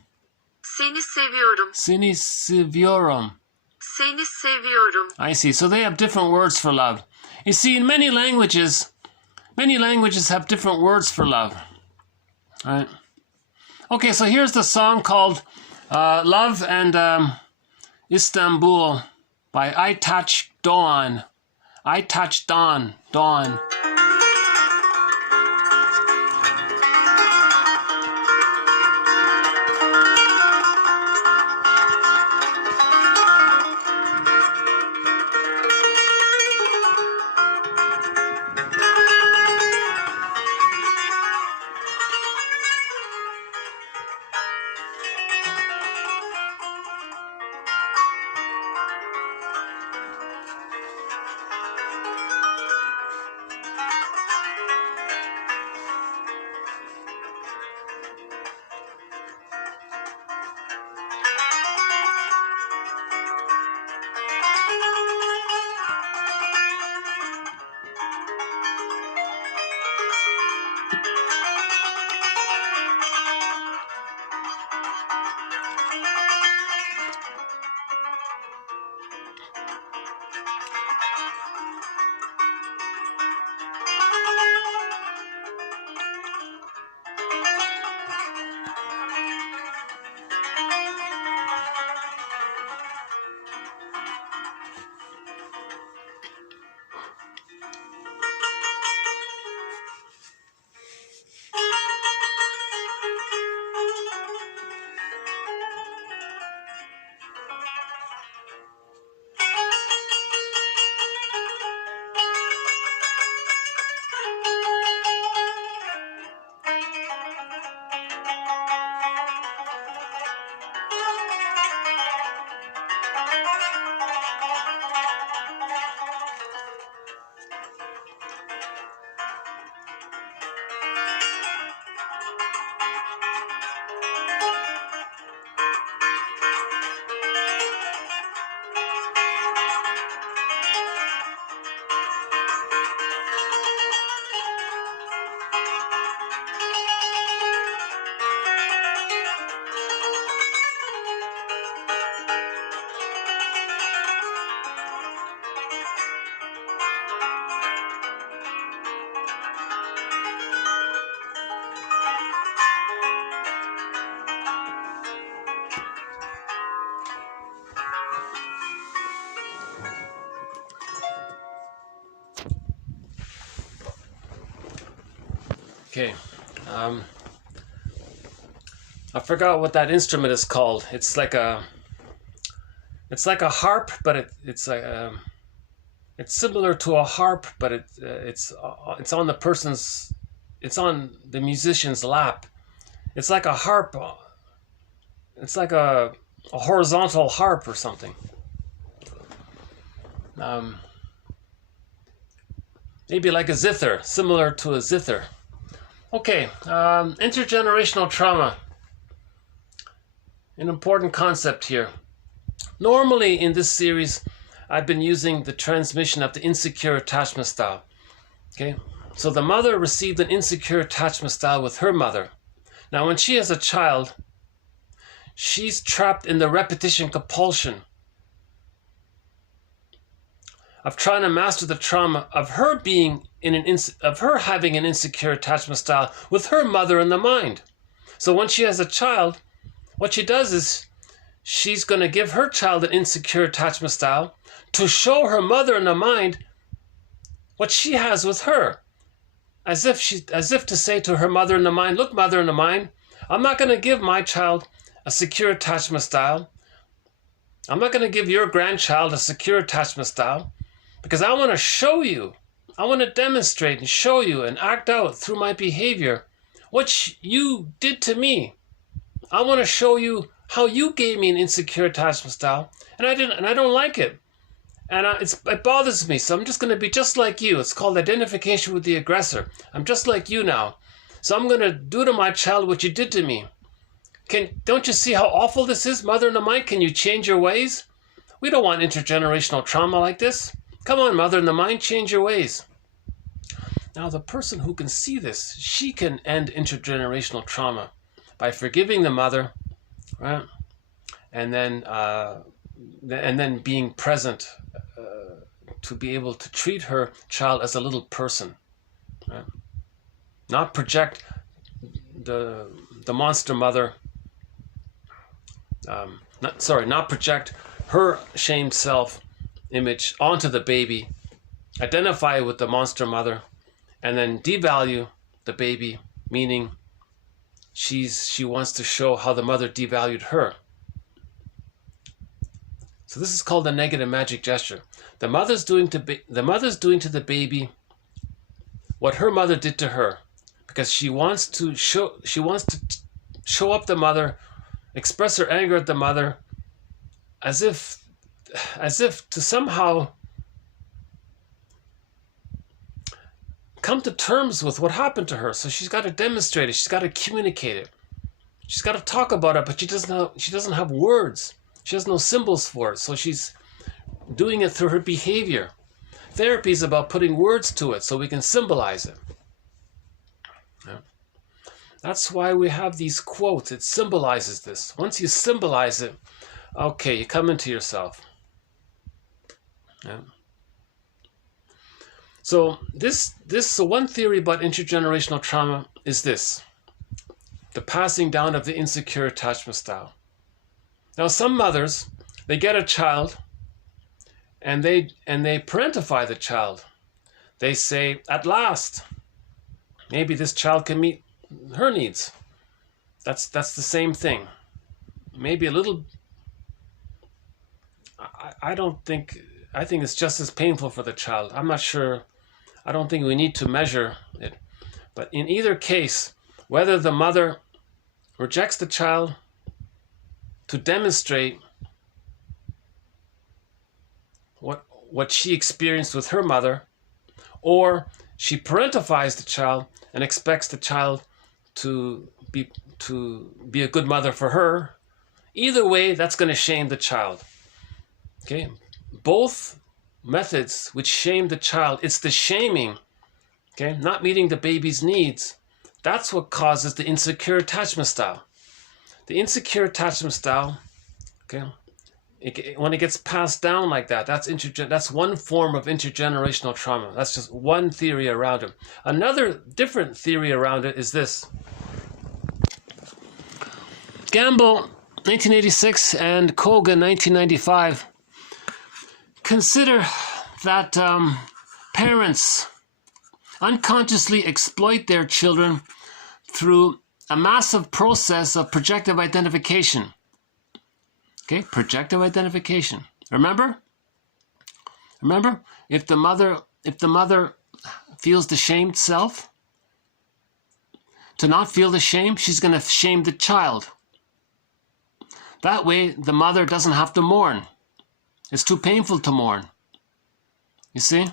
Seni seviyorum. Seni seviyorum. Seni seviyorum. I see. So they have different words for love. You see, in many languages have different words for love. All right. Okay, so here's the song called Love and Istanbul by I Touch Dawn. I Touch Dawn. Dawn. Okay. I forgot what that instrument is called. It's like a it's like a harp, but it's similar to a harp, but it's on the person's, it's on the musician's lap. It's like a harp. It's like a horizontal harp or something. Maybe like a zither, similar to a zither. Okay, intergenerational trauma. An important concept here. Normally in this series, I've been using the transmission of the insecure attachment style. Okay, so the mother received an insecure attachment style with her mother. Now when she has a child, she's trapped in the repetition compulsion of trying to master the trauma of her being of her having an insecure attachment style with her mother in the mind. So when she has a child, what she does is she's going to give her child an insecure attachment style to show her mother in the mind what she has with her, as if to say to her mother in the mind, look, mother in the mind, I'm not going to give my child a secure attachment style. I'm not going to give your grandchild a secure attachment style, because I want to show you, I want to demonstrate and show you and act out through my behavior what you did to me. I want to show you how you gave me an insecure attachment style, and I don't like it, and it bothers me. So I'm just going to be just like you. It's called identification with the aggressor. I'm just like you now, so I'm going to do to my child what you did to me. Don't you see how awful this is, mother in the mind? Can you change your ways? We don't want intergenerational trauma like this. Come on, mother in the mind, change your ways. Now, the person who can see this, she can end intergenerational trauma by forgiving the mother, right? And then being present to be able to treat her child as a little person, right? Not project the monster mother. Not project her shamed self image onto the baby, identify with the monster mother, and then devalue the baby, meaning she wants to show how the mother devalued her. So this is called a negative magic gesture. The mother's doing to the baby what her mother did to her, because she wants to show up the mother, express her anger at the mother, as if to somehow come to terms with what happened to her. So she's got to demonstrate it. She's got to communicate it. She's got to talk about it, but she doesn't have words. She has no symbols for it. So she's doing it through her behavior. Therapy is about putting words to it so we can symbolize it. Yeah. That's why we have these quotes. It symbolizes this. Once you symbolize it, okay, you come into yourself. Yeah. So so one theory about intergenerational trauma is this: the passing down of the insecure attachment style. Now, some mothers, they get a child, and they parentify the child. They say, at last, maybe this child can meet her needs. That's the same thing. Maybe a little. I think it's just as painful for the child. I'm not sure. I don't think we need to measure it. But in either case, whether the mother rejects the child to demonstrate what she experienced with her mother, or she parentifies the child and expects the child to be a good mother for her, either way, that's going to shame the child. Okay? Both methods which shame the child, it's the shaming, okay, not meeting the baby's needs, that's what causes the insecure attachment style. The insecure attachment style, okay, when it gets passed down like that, that's one form of intergenerational trauma. That's just one theory around it. Another different theory around it is this. Gamble, 1986, and Kogan, 1995, consider that parents unconsciously exploit their children through a massive process of projective identification. Okay, projective identification. Remember? Remember? If the mother feels the shamed self, to not feel the shame, she's going to shame the child. That way, the mother doesn't have to mourn. It's too painful to mourn. You see?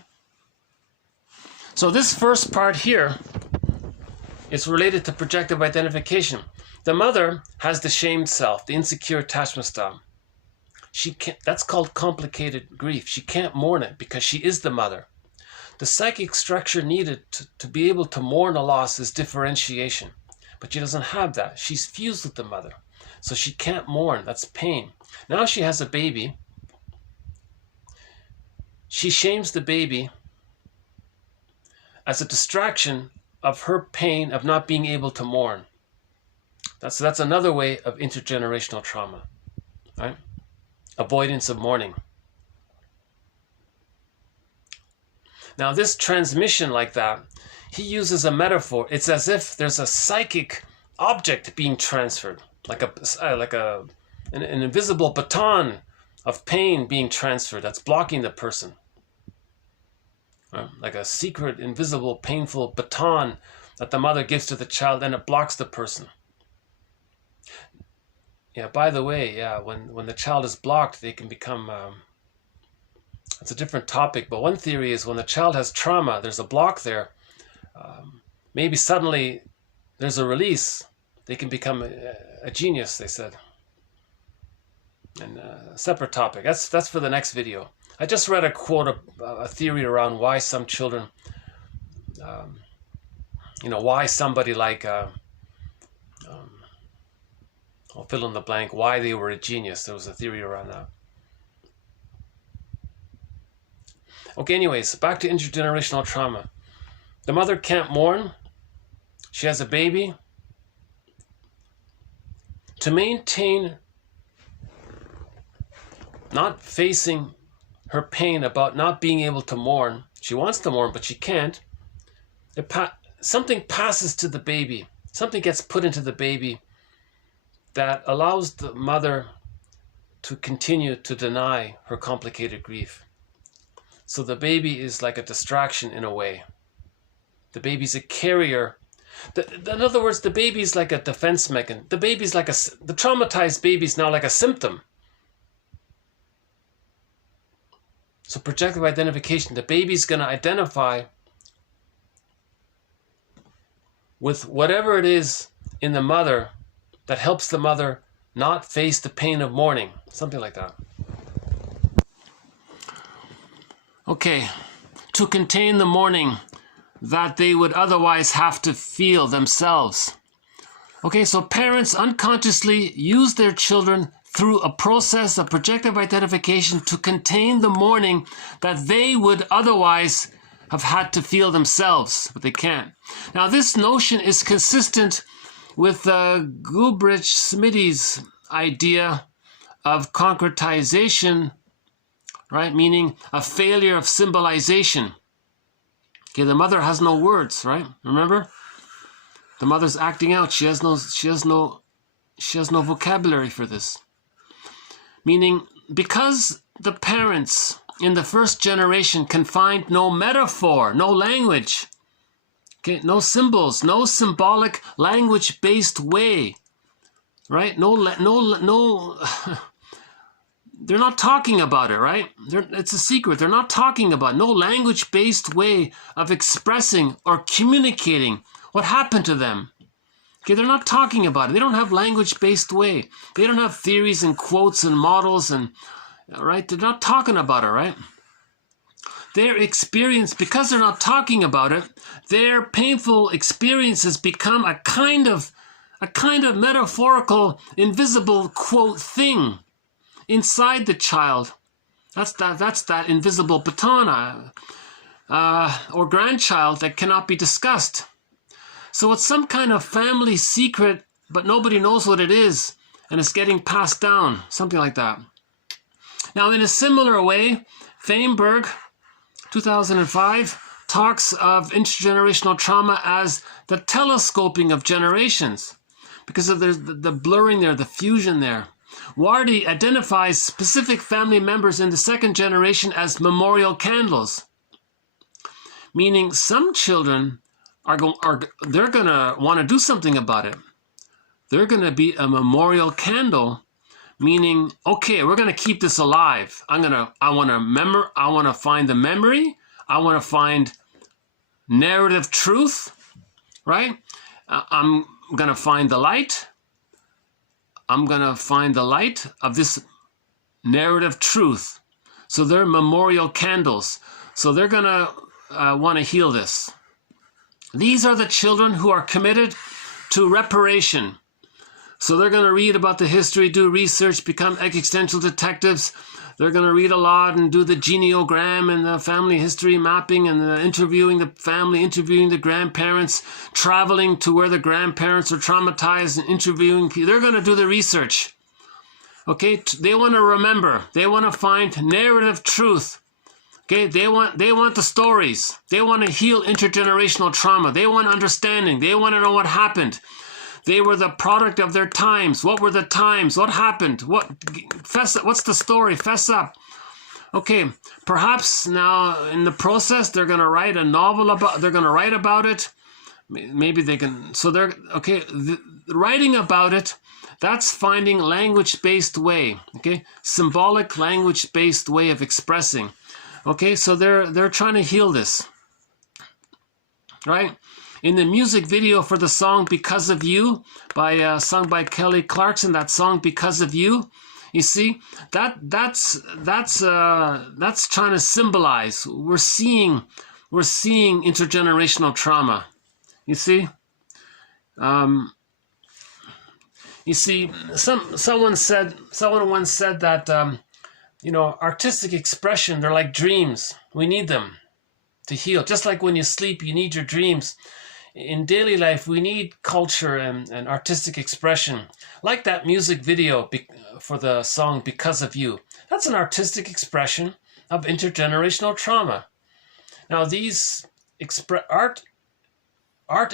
So this first part here is related to projective identification. The mother has the shamed self, the insecure attachment style. That's called complicated grief. She can't mourn it because she is the mother. The psychic structure needed to be able to mourn a loss is differentiation. But she doesn't have that. She's fused with the mother. So she can't mourn. That's pain. Now she has a baby. She shames the baby as a distraction of her pain of not being able to mourn. That's another way of intergenerational trauma, right? Avoidance of mourning. Now this transmission like that, he uses a metaphor. It's as if there's a psychic object being transferred, like an invisible baton of pain being transferred that's blocking the person. Like a secret, invisible, painful baton that the mother gives to the child, and it blocks the person. Yeah, by the way, yeah, when the child is blocked, they can become, it's a different topic, but one theory is when the child has trauma, there's a block there, maybe suddenly there's a release, they can become a genius, they said. And a separate topic, that's for the next video. I just read a quote, a theory around why some children, why somebody like, I'll fill in the blank, why they were a genius. There was a theory around that. Okay, anyways, back to intergenerational trauma. The mother can't mourn. She has a baby. To maintain not facing her pain about not being able to mourn, she wants to mourn, but she can't. Something passes to the baby. Something gets put into the baby that allows the mother to continue to deny her complicated grief. So the baby is like a distraction in a way. The baby's a carrier. In other words, the baby's like a defense mechanism. The baby's like the traumatized baby's now like a symptom. So projective identification, the baby's going to identify with whatever it is in the mother that helps the mother not face the pain of mourning. Something like that. Okay, to contain the mourning that they would otherwise have to feel themselves. Okay, so parents unconsciously use their children through a process of projective identification to contain the mourning that they would otherwise have had to feel themselves, but they can't. Now, this notion is consistent with Gubrich-Smitty's idea of concretization, right? Meaning a failure of symbolization. Okay, the mother has no words, right? Remember? The mother's acting out. She has no vocabulary for this. Meaning, because the parents in the first generation can find no metaphor, no language, okay, no symbols, no symbolic language-based way, right? They're not talking about it, right? It's a secret. They're not talking about it. No language-based way of expressing or communicating what happened to them. Okay, they're not talking about it. They don't have language-based way. They don't have theories and quotes and models and, right? They're not talking about it, right? Their experience, because they're not talking about it, their painful experiences become a kind of metaphorical, invisible quote thing inside the child. That's that invisible baton or grandchild that cannot be discussed. So it's some kind of family secret, but nobody knows what it is, and it's getting passed down, something like that. Now, in a similar way, Fairbairn, 2005, talks of intergenerational trauma as the telescoping of generations, because of the blurring there, the fusion there. Wardy identifies specific family members in the second generation as memorial candles, meaning some children they're gonna want to do something about it. They're gonna be a memorial candle, meaning, okay, we're gonna keep this alive. I want to find the memory. I want to find narrative truth, right? I'm gonna find the light. I'm gonna find the light of this narrative truth. So they're memorial candles. So they're gonna want to heal this. These are the children who are committed to reparation. So they're going to read about the history, do research, become existential detectives. They're going to read a lot and do the genealogram and the family history mapping and interviewing the family, interviewing the grandparents, traveling to where the grandparents are traumatized and interviewing people. They're going to do the research. Okay, they want to remember. They want to find narrative truth. Okay, they want the stories. They want to heal intergenerational trauma. They want understanding. They want to know what happened. They were the product of their times. What were the times? What happened? What's the story? Fess up. Okay, perhaps now in the process they're going to write a novel about. They're going to write about it. Maybe they can. So they're okay. Writing about it. That's finding language-based way. Okay, symbolic language-based way of expressing. Okay, so they're trying to heal this, right? In the music video for the song "Because of You," sung by Kelly Clarkson, that song "Because of You," you see that's trying to symbolize. We're seeing intergenerational trauma. You see, someone once said that artistic expression, they're like dreams. We need them to heal. Just like when you sleep, you need your dreams. In daily life, we need culture and artistic expression. Like that music video for the song "Because of You." That's an artistic expression of intergenerational trauma. Now, these art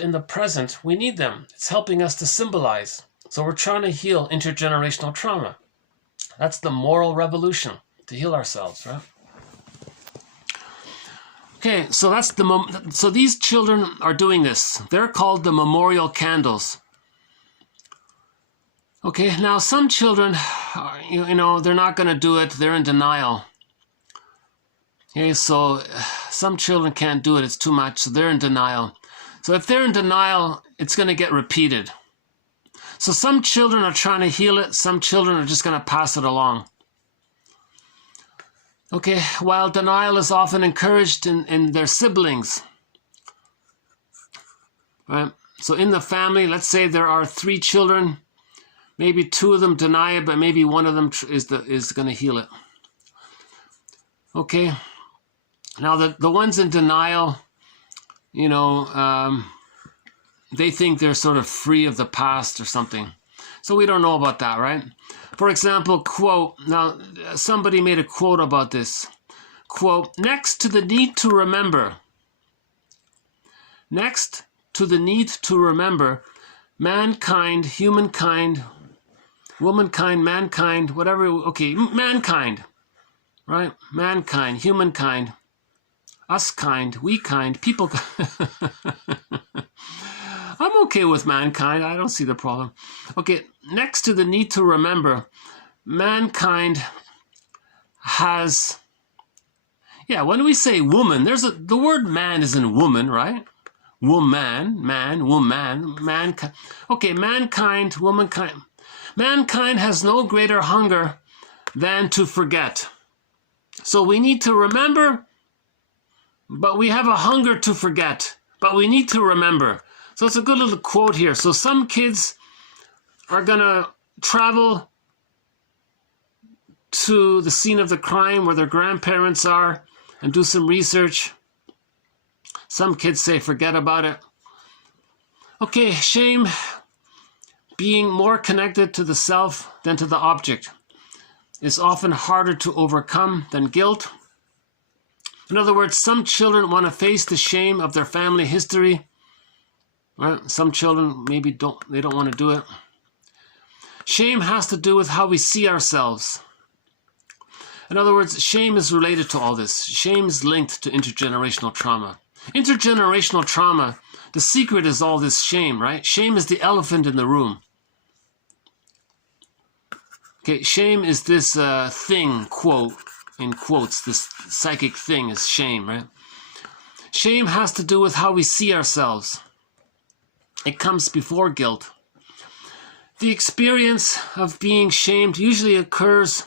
in the present, we need them. It's helping us to symbolize. So we're trying to heal intergenerational trauma. That's the moral revolution, to heal ourselves, right? Okay, so so these children are doing this. They're called the memorial candles. Okay, now some children, they're not going to do it. They're in denial. Okay, so some children can't do it. It's too much. So they're in denial. So if they're in denial, it's going to get repeated. So some children are trying to heal it. Some children are just going to pass it along. Okay, while denial is often encouraged in their siblings, right? So in the family, let's say there are 3 children, maybe 2 of them deny it, but maybe one of them is going to heal it. Okay, now the ones in denial, they think they're sort of free of the past or something. So we don't know about that, right? For example, quote, now somebody made a quote about this. Quote, next to the need to remember, mankind, humankind, womankind, mankind, whatever, okay, mankind, right? Mankind, humankind, us kind, we kind, people. I'm okay with mankind. I don't see the problem. Okay, next to the need to remember, mankind has, when we say woman, the word man is in woman, right? Woman, man, woman, mankind. Okay, mankind, womankind. Mankind has no greater hunger than to forget. So we need to remember, but we have a hunger to forget. But we need to remember. So it's a good little quote here. So some kids are going to travel to the scene of the crime where their grandparents are and do some research. Some kids say forget about it. Okay, shame, being more connected to the self than to the object, is often harder to overcome than guilt. In other words, some children want to face the shame of their family history. Right? Some children maybe don't want to do it. Shame has to do with how we see ourselves. In other words, shame is related to all this. Shame is linked to intergenerational trauma. Intergenerational trauma, the secret is all this shame, right? Shame is the elephant in the room. Okay, shame is this thing, quote, in quotes, this psychic thing is shame, right? Shame has to do with how we see ourselves. It comes before guilt. The experience of being shamed usually occurs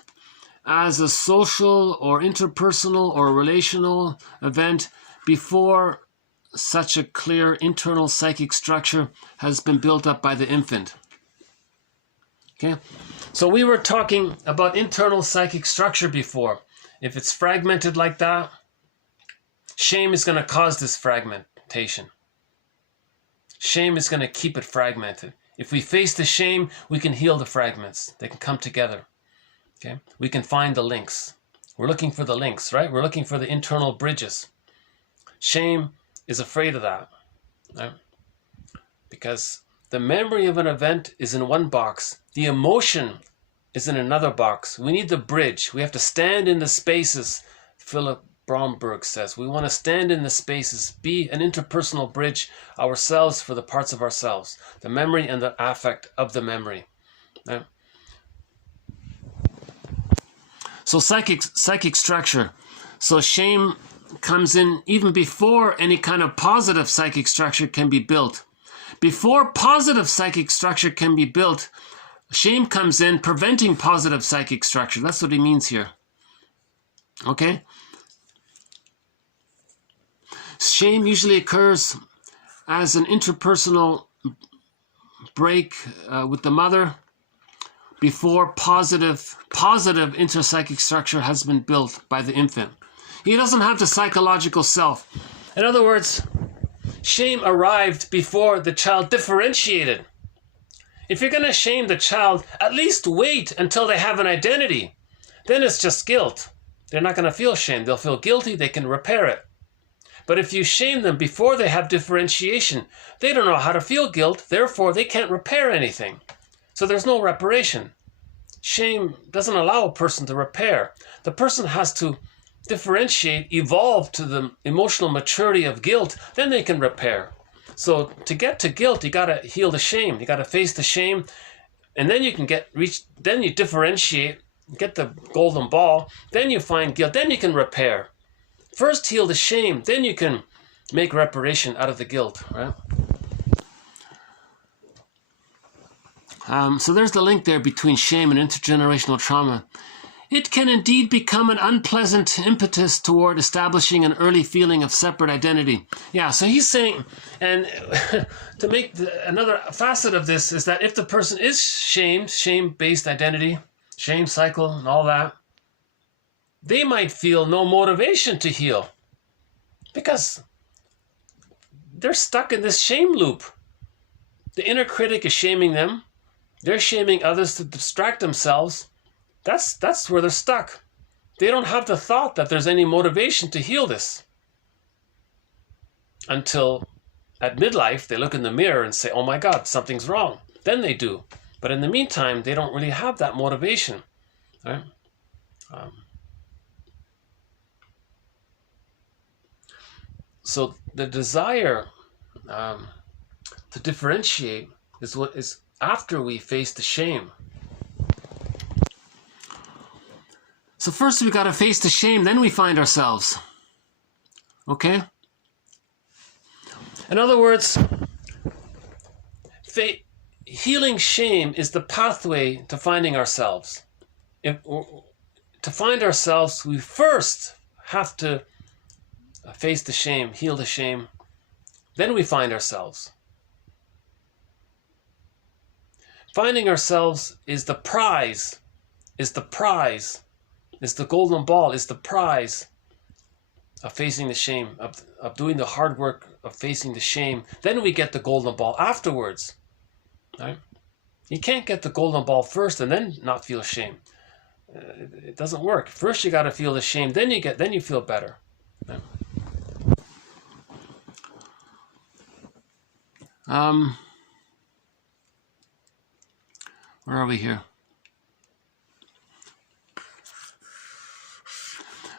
as a social or interpersonal or relational event before such a clear internal psychic structure has been built up by the infant. Okay, so we were talking about internal psychic structure before. If it's fragmented like that, shame is going to cause this fragmentation. Shame is going to keep it fragmented. If we face the shame, we can heal the fragments. They can come together. Okay, we can find the links. We're looking for the links, right? We're looking for the internal bridges. Shame is afraid of that, right? Because the memory of an event is in one box. The emotion is in another box. We need the bridge. We have to stand in the spaces. Philip Bromberg says we want to stand in the spaces, be an interpersonal bridge ourselves for the parts of ourselves, the memory and the affect of the memory. Right? So psychic structure. So shame comes in even before any kind of positive psychic structure can be built. Before positive psychic structure can be built, shame comes in preventing positive psychic structure. That's what he means here. Okay? Shame usually occurs as an interpersonal break with the mother before positive interpsychic structure has been built by the infant. He doesn't have the psychological self. In other words, shame arrived before the child differentiated. If you're going to shame the child, at least wait until they have an identity. Then it's just guilt. They're not going to feel shame. They'll feel guilty. They can repair it. But if you shame them before they have differentiation, they don't know how to feel guilt. Therefore, they can't repair anything. So there's no reparation. Shame doesn't allow a person to repair. The person has to differentiate, evolve to the emotional maturity of guilt, then they can repair. So to get to guilt, you got to heal the shame. You got to face the shame, and then you can then you differentiate, get the golden ball, then you find guilt, then you can repair. First heal the shame, then you can make reparation out of the guilt, right? So there's the link there between shame and intergenerational trauma. It can indeed become an unpleasant impetus toward establishing an early feeling of separate identity. Yeah, so he's saying, and to make another facet of this is that if the person is shamed, shame-based identity, shame cycle and all that, they might feel no motivation to heal because they're stuck in this shame loop. The inner critic is shaming them. They're shaming others to distract themselves. That's where they're stuck. They don't have the thought that there's any motivation to heal this. Until at midlife, they look in the mirror and say, oh my God, something's wrong. Then they do. But in the meantime, they don't really have that motivation. Right? So the desire to differentiate is what is after we face the shame. So first we got to face the shame, then we find ourselves. Okay? In other words, healing shame is the pathway to finding ourselves. To find ourselves, we first have to face the shame, heal the shame, then we find ourselves. Finding ourselves is the prize, is the golden ball, is the prize of facing the shame, of doing the hard work of facing the shame. Then we get the golden ball afterwards. Right? You can't get the golden ball first and then not feel shame. It doesn't work. First you got to feel the shame, then you feel better. Right? Where are we here?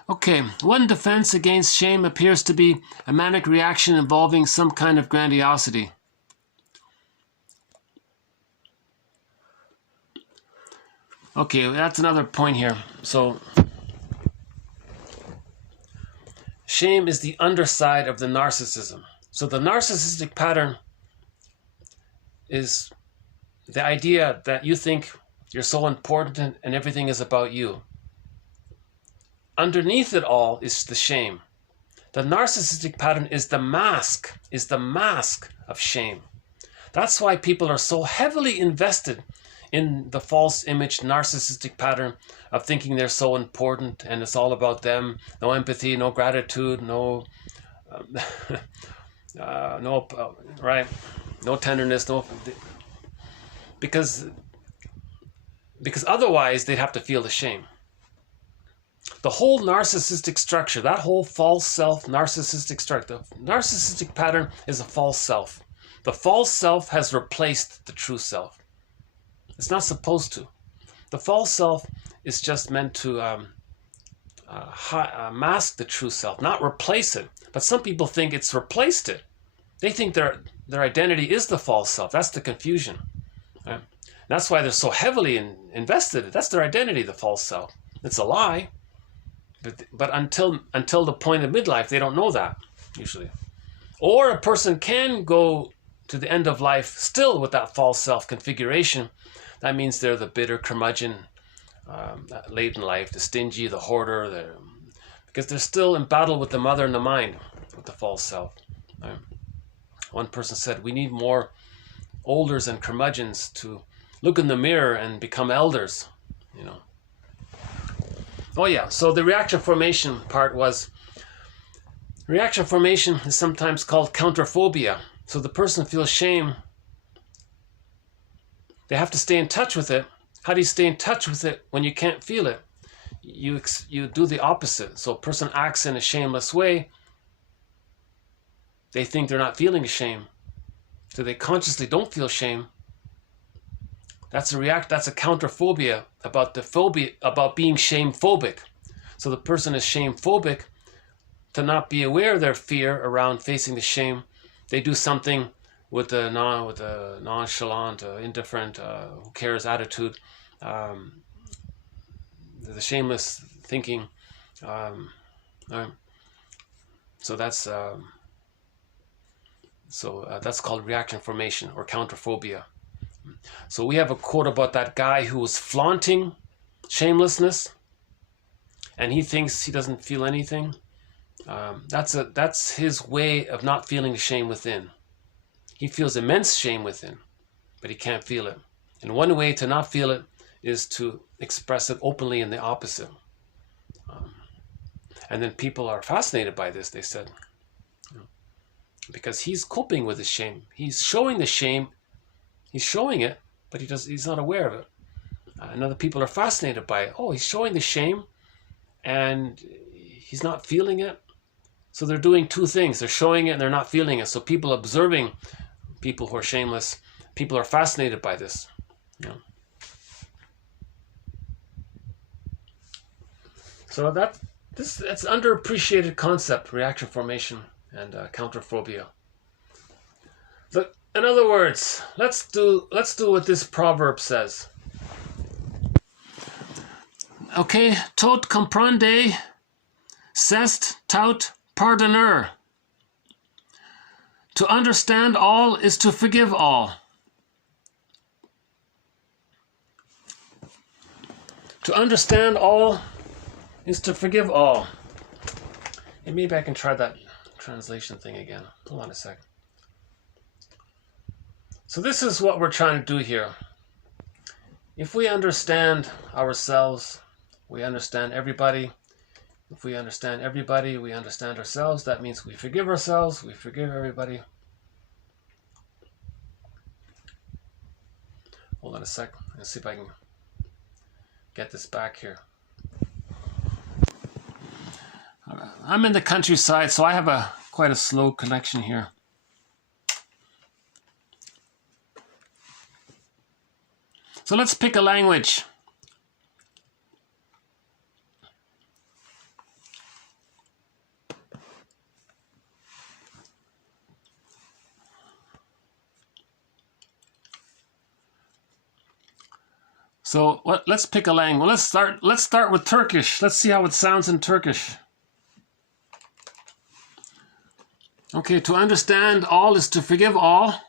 Okay, one defense against shame appears to be a manic reaction involving some kind of grandiosity. Okay, that's another point here. So, shame is the underside of the narcissism. So the narcissistic pattern is the idea that you think you're so important and everything is about you. Underneath it all is the shame. The narcissistic pattern is the mask of shame. That's why people are so heavily invested in the false image narcissistic pattern of thinking they're so important and it's all about them. No empathy, no gratitude, no tenderness, because otherwise they'd have to feel the shame. The whole narcissistic structure, that whole false self narcissistic structure, the narcissistic pattern is a false self. The false self has replaced the true self. It's not supposed to. The false self is just meant to mask the true self, not replace it. But some people think it's replaced it. They think their identity is the false self. That's the confusion. Right? That's why they're so heavily invested. That's their identity, the false self. It's a lie. But until the point of midlife, they don't know that, usually. Or a person can go to the end of life still with that false self configuration. That means they're the bitter curmudgeon late in life, the stingy, the hoarder, because they're still in battle with the mother and the mind, with the false self. Right? One person said, we need more olders and curmudgeons to look in the mirror and become elders, you know. Oh yeah, so the reaction formation part was, reaction formation is sometimes called counterphobia. So the person feels shame. They have to stay in touch with it. How do you stay in touch with it when you can't feel it? You do the opposite. So a person acts in a shameless way. They think they're not feeling shame. So they consciously don't feel shame. That's a counterphobia about being shame-phobic. So the person is shame-phobic. To not be aware of their fear around facing the shame, they do something with a nonchalant, indifferent, who cares attitude, the shameless thinking. So that's called reaction formation or counterphobia. So we have a quote about that guy who was flaunting shamelessness, and he thinks he doesn't feel anything. That's his way of not feeling the shame within. He feels immense shame within, but he can't feel it. And one way to not feel it is to express it openly in the opposite. And then people are fascinated by this, they said, because he's coping with his shame. He's showing the shame. He's showing it, but he's not aware of it. And other people are fascinated by it. Oh, he's showing the shame, and he's not feeling it. So they're doing two things. They're showing it and they're not feeling it. So people observing people who are shameless, people are fascinated by this. You know? So that's an underappreciated concept, reaction formation and counterphobia. So in other words, let's do what this proverb says. Okay, tot comprende, cest tout pardonneur. To understand all is to forgive all. To understand all is to forgive all. And maybe I can try that translation thing again. Hold on a sec. So this is what we're trying to do here. If we understand ourselves, we understand everybody. If we understand everybody, we understand ourselves. That means we forgive ourselves, we forgive everybody. Hold on a sec. Let's see if I can get this back here. I'm in the countryside, so I have quite a slow connection here. So let's pick a language. So let's pick a language. Let's start with Turkish. Let's see how it sounds in Turkish. Okay, to understand all is to forgive all.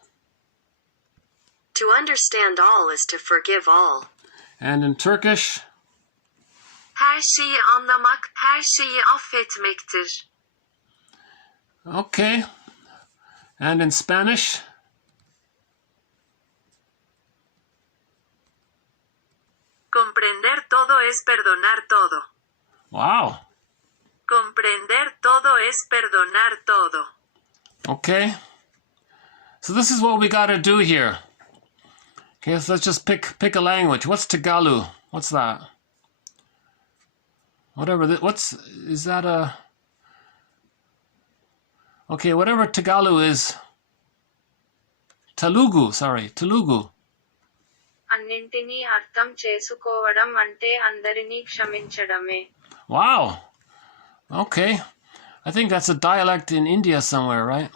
To understand all is to forgive all. And in Turkish, Her şeyi anlamak, her şeyi affetmektir. okay. And in Spanish, Comprender todo es perdonar todo. wow. Comprender todo es perdonar todo. Okay. So this is what we got to do here. Okay, so let's just pick a language. What's Tagalog? What's that? Whatever. Is that a? Okay, whatever Tagalog is. Telugu, sorry, Telugu. అన్నింటినీ అర్థం చేసుకోవడం అంటే అందరినీ క్షమించడమే. Wow. Okay. I think that's a dialect in India somewhere, right?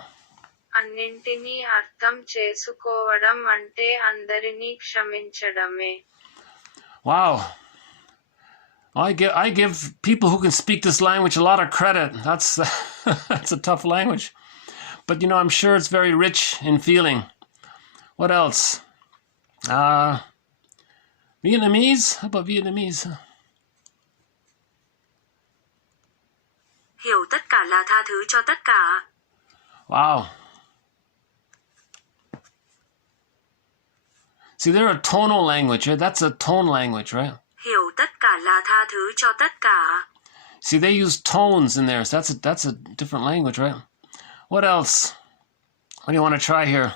అన్నింటినీ అర్థం చేసుకోవడం అంటే అందరినీ క్షమించడమే. Wow. I give people who can speak this language a lot of credit. That's that's a tough language. But you know, I'm sure it's very rich in feeling. What else? Vietnamese? How about Vietnamese? Hiểu tất cả là tha thứ cho tất cả. Wow. See, they're a tonal language, right? That's a tone language, right? Hiểu tất cả là tha thứ cho tất cả. See, they use tones in there, so that's a different language, right? What else? What do you want to try here?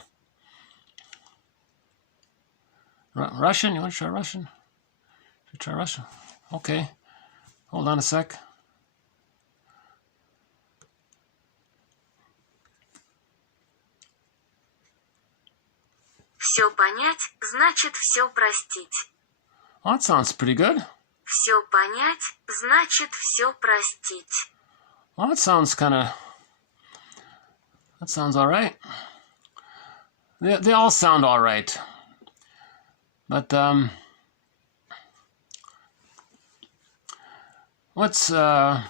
Russian? You want to try Russian? Try Russian? Okay. Hold on a sec. Все понять, значит все простить. Oh, that sounds pretty good. Все понять, значит все простить. Well, that sounds all right. They all sound all right. But, what's, okay,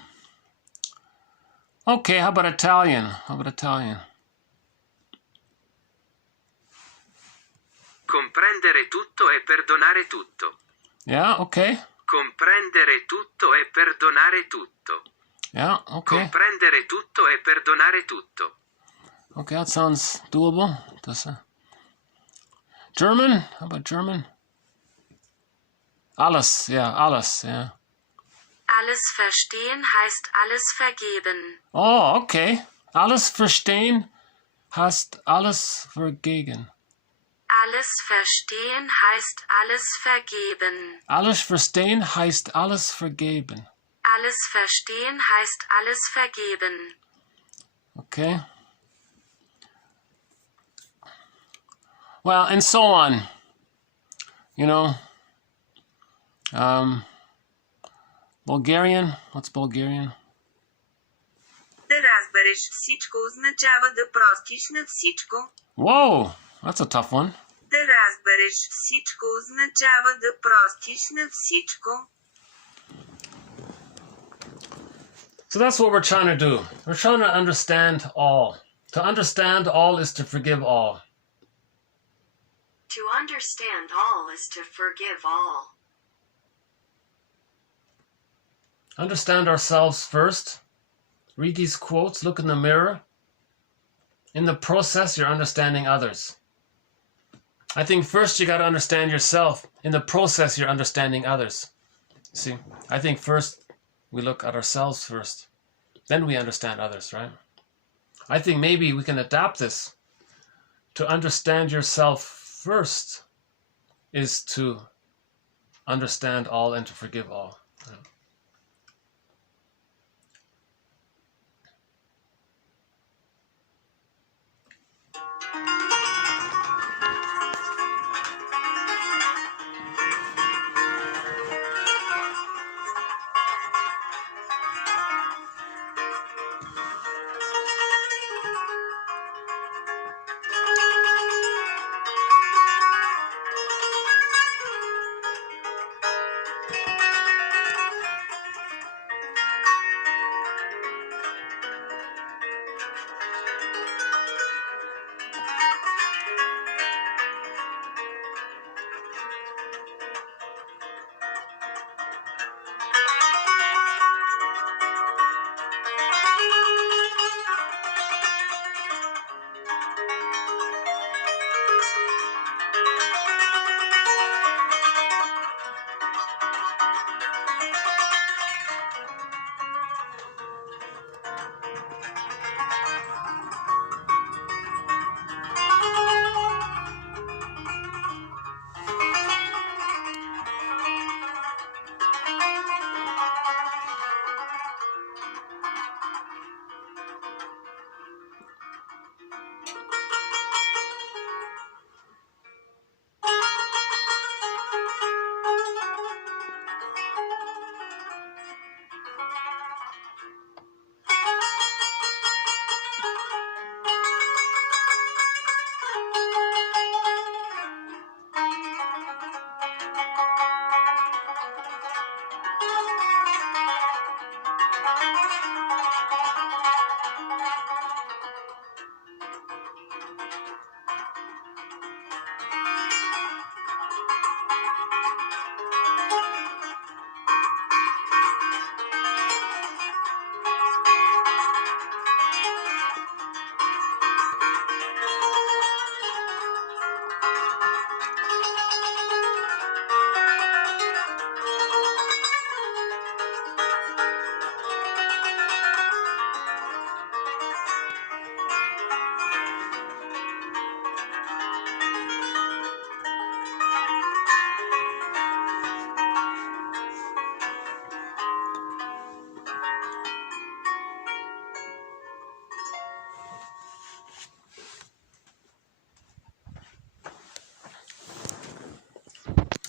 how about Italian? Comprendere tutto e perdonare tutto. Yeah, okay. Comprendere tutto e perdonare tutto. Yeah, okay. Comprendere tutto e perdonare tutto. Okay, that sounds doable. German? How about German? Alles, yeah. Alles verstehen heißt alles vergeben. Oh, okay. Alles verstehen heißt alles vergeben. Alles verstehen heißt alles vergeben. Alles verstehen heißt alles vergeben. Alles verstehen heißt alles vergeben. Okay. Well, and so on. You know. Bulgarian. What's Bulgarian? Да разбереш всичко означава да простиш на всичко. Whoa, that's a tough one. Да разбереш всичко означава да простиш на всичко. So that's what we're trying to do. We're trying to understand all. To understand all is to forgive all. To understand all is to forgive all. Understand ourselves first. Read these quotes, look in the mirror. In the process, you're understanding others. I think first you got to understand yourself. In the process, you're understanding others. See, I think first we look at ourselves first. Then we understand others, right? I think maybe we can adapt this. To understand yourself first is to understand all and to forgive all.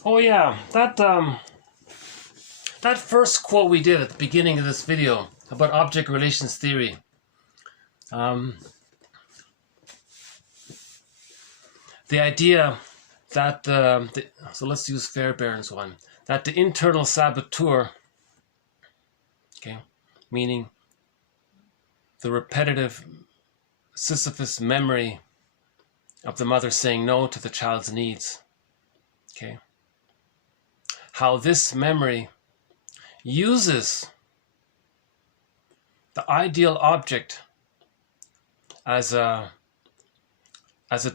Oh yeah, that first quote we did at the beginning of this video about object relations theory. The idea that so let's use Fairbairn's one, that the internal saboteur, okay, meaning the repetitive Sisyphus memory of the mother saying no to the child's needs, okay, how this memory uses the ideal object as a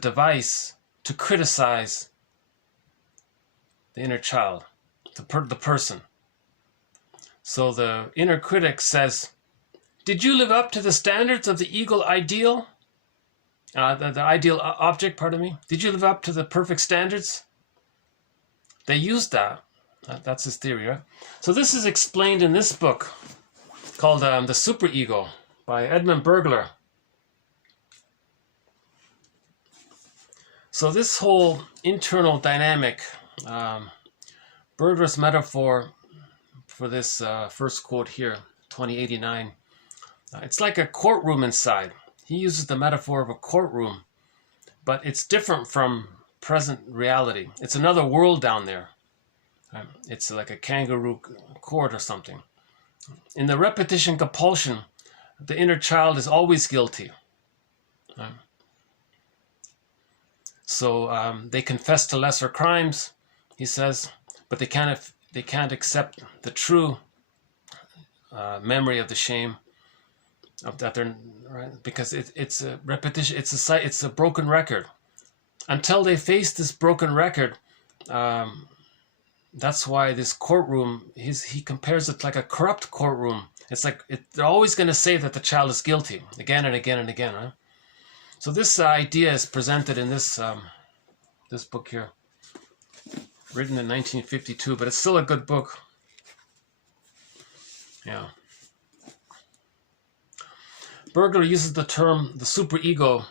device to criticize the inner child, the person. So the inner critic says, did you live up to the standards of the ego ideal? The ideal object, pardon me. Did you live up to the perfect standards? They used that. That's his theory, right? So this is explained in this book called The Superego by Edmund Bergler. So this whole internal dynamic, Bergler's metaphor for this first quote here, 2089, it's like a courtroom inside. He uses the metaphor of a courtroom, but it's different from present reality. It's another world down there. It's like a kangaroo court or something. In the repetition compulsion, the inner child is always guilty. So they confess to lesser crimes, he says, but they can't accept the true memory of the shame of that they're right, because it's a repetition. It's a broken record. Until they face this broken record, that's why this courtroom, he compares it like a corrupt courtroom. It's like they're always going to say that the child is guilty again and again and again, right? So this idea is presented in this this book here, written in 1952, but it's still a good book. Yeah. Bergler uses the term the superego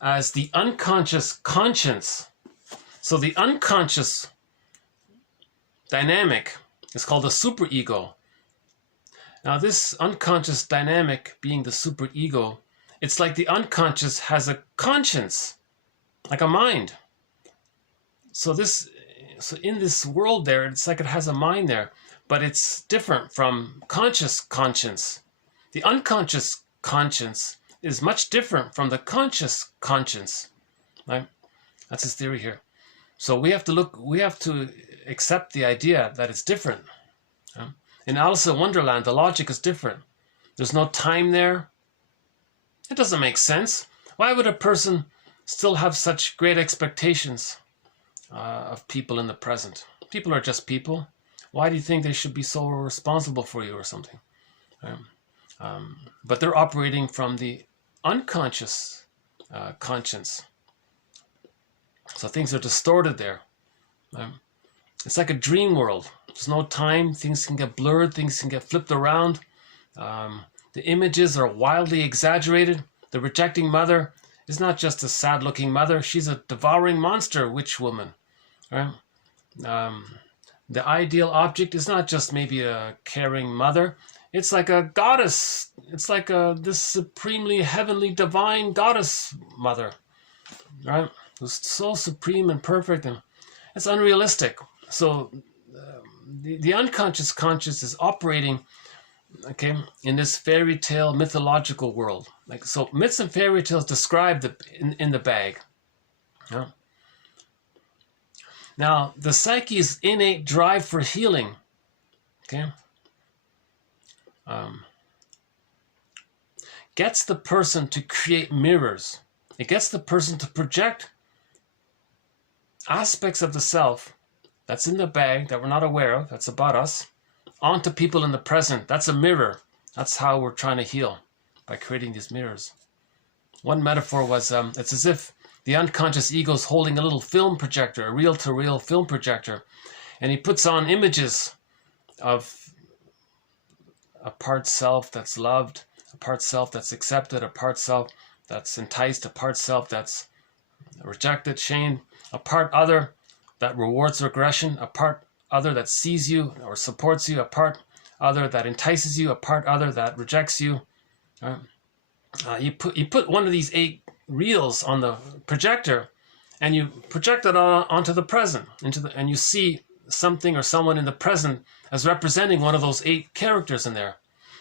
as the unconscious conscience. So the unconscious dynamic is called the superego. Now this unconscious dynamic being the superego, it's like the unconscious has a conscience, like a mind. So in this world there, it's like it has a mind there, but it's different from conscious conscience. The unconscious conscience is much different from the conscious conscience, right? That's his theory here. So we have to accept the idea that it's different. In Alice in Wonderland, the logic is different. There's no time there. It doesn't make sense. Why would a person still have such great expectations of people in the present? People are just people. Why do you think they should be so responsible for you or something? But they're operating from the unconscious conscience. So things are distorted there. It's like a dream world. There's no time. Things can get blurred. Things can get flipped around. The images are wildly exaggerated. The rejecting mother is not just a sad-looking mother. She's a devouring monster witch woman. Right? The ideal object is not just maybe a caring mother. It's like a goddess. It's like this supremely heavenly divine goddess mother, right? Who's so supreme and perfect, and it's unrealistic. So the unconscious conscious is operating, okay, in this fairy tale mythological world. Like so, myths and fairy tales describe in the bag. Yeah. Now the psyche's innate drive for healing, okay, gets the person to create mirrors. It gets the person to project aspects of the self that's in the bag that we're not aware of, that's about us, onto people in the present. That's a mirror. That's how we're trying to heal, by creating these mirrors. One metaphor was, it's as if the unconscious ego is holding a little film projector, a reel-to-reel film projector, and he puts on images of a part self that's loved, a part self that's accepted, a part self that's enticed, a part self that's rejected, shamed, a part other that rewards regression, a part other that sees you or supports you, a part other that entices you, a part other that rejects you. You put one of these 8 reels on the projector, and you project it onto the present, and you see something or someone in the present as representing one of those 8 characters in there.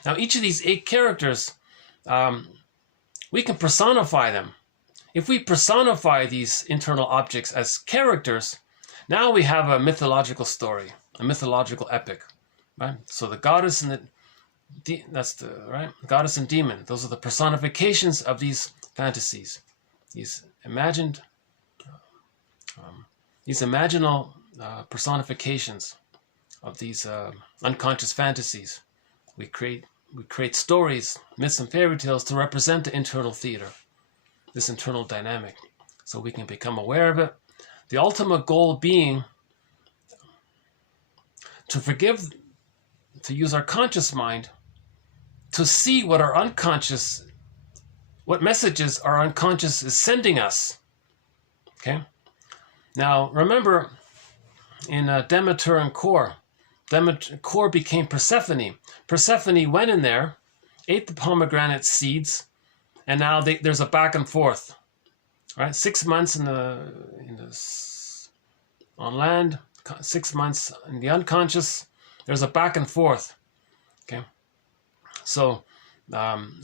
Now, each of these 8 characters, we can personify them. If we personify these internal objects as characters, now we have a mythological story, a mythological epic, right? So the goddess and goddess and demon. Those are the personifications of these fantasies, these imaginal personifications of these unconscious fantasies. We create stories, myths, and fairy tales to represent the internal theater, this internal dynamic, so we can become aware of it. The ultimate goal being to forgive, to use our conscious mind to see what our unconscious, what messages our unconscious is sending us. Okay? Now, remember in Demeter and Kor, Kor became Persephone. Persephone went in there, ate the pomegranate seeds, and now there's a back and forth. Right? 6 months on land, 6 months in the unconscious. There's a back and forth. Okay, so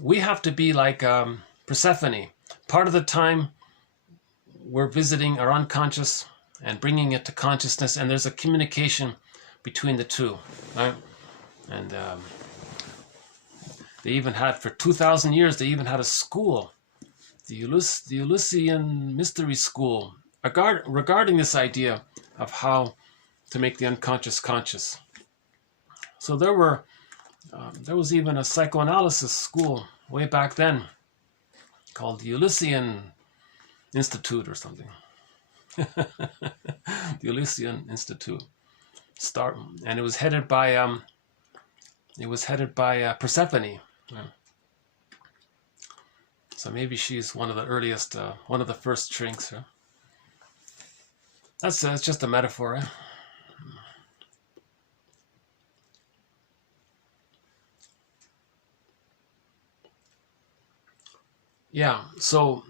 we have to be like Persephone. Part of the time we're visiting our unconscious and bringing it to consciousness, and there's a communication between the two, right? And they even had, for 2,000 years, they even had a school, the Eleusinian Mystery School, regarding this idea of how to make the unconscious conscious. So there was even a psychoanalysis school way back then called the Eleusinian Institute or something. The Eleusinian Institute. And it was headed by Persephone. So maybe she's one of the earliest, one of the first shrinks. That's just a metaphor. Yeah, so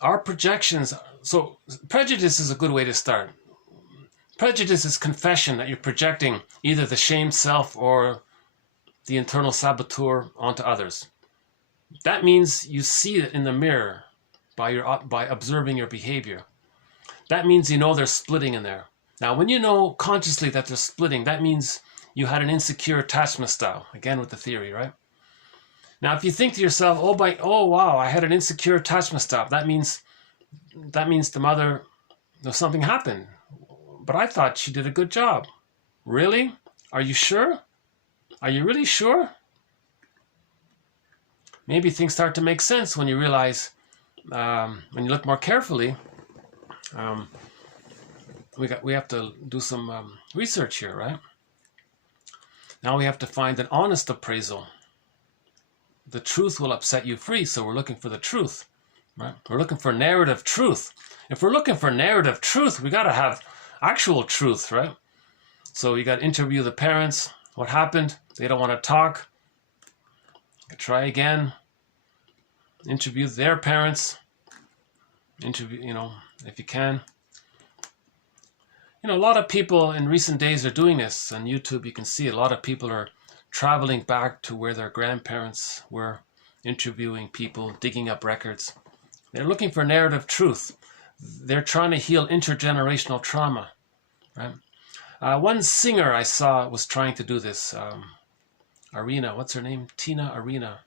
our projections, so prejudice is a good way to start. Prejudice is confession that you're projecting either the shamed self or the internal saboteur onto others. That means you see it in the mirror by observing your behavior. That means you know there's splitting in there. Now, when you know consciously that there's splitting, that means you had an insecure attachment style, again with the theory, right? Now, if you think to yourself, oh wow, I had an insecure attachment style, that means the mother, something happened. But I thought she did a good job. Really? Are you sure? Are you really sure? Maybe things start to make sense when you realize, when you look more carefully, we have to do some research here, right? Now we have to find an honest appraisal. The truth will upset you free, so we're looking for the truth, right? We're looking for narrative truth. If we're looking for narrative truth, we got to have actual truth, right? So you got to interview the parents. What happened? They don't want to talk. Try again. Interview their parents. Interview, if you can. A lot of people in recent days are doing this. On YouTube, you can see a lot of people are traveling back to where their grandparents were, interviewing people, digging up records. They're looking for narrative truth. They're trying to heal intergenerational trauma, right? One singer I saw was trying to do this. Arena, what's her name? Tina Arena.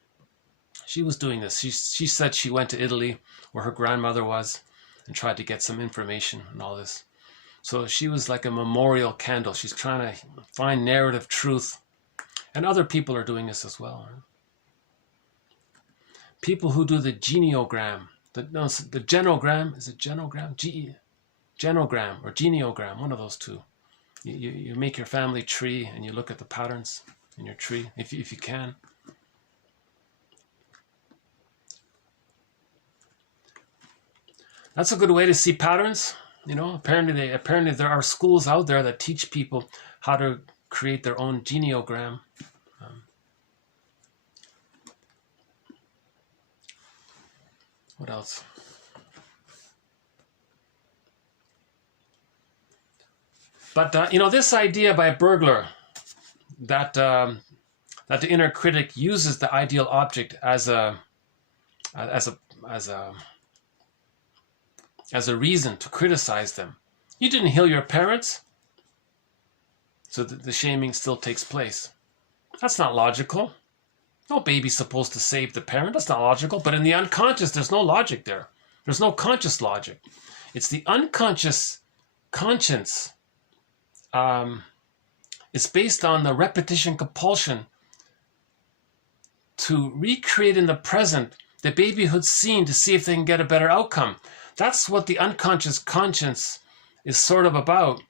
She was doing this. She said she went to Italy, where her grandmother was, and tried to get some information and all this. So she was like a memorial candle. She's trying to find narrative truth. And other people are doing this as well. Right? People who do the geneogram. The genogram. Is it genogram? Genogram or geneogram. One of those two. You make your family tree and you look at the patterns in your tree, if you can. That's a good way to see patterns. You know, apparently there are schools out there that teach people how to create their own genealogram. What else? But you know, this idea by Berlger that that the inner critic uses the ideal object as a reason to criticize them. You didn't heal your parents, so the shaming still takes place. That's not logical. No baby's supposed to save the parent. That's not logical. But in the unconscious, there's no logic there. There's no conscious logic. It's the unconscious conscience. It's based on the repetition compulsion to recreate in the present the babyhood scene to see if they can get a better outcome. That's what the unconscious conscience is sort of about,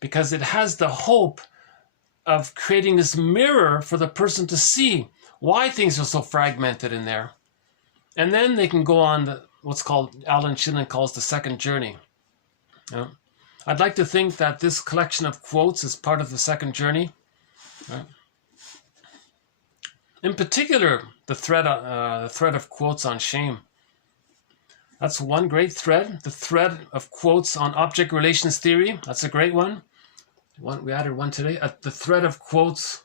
because it has the hope of creating this mirror for the person to see why things are so fragmented in there. And then they can go on what's called, Alan Shilling calls the second journey. I'd like to think that this collection of quotes is part of the second journey. In particular, the thread of quotes on shame. That's one great thread. The thread of quotes on object relations theory. That's a great one. We added one today. The thread of quotes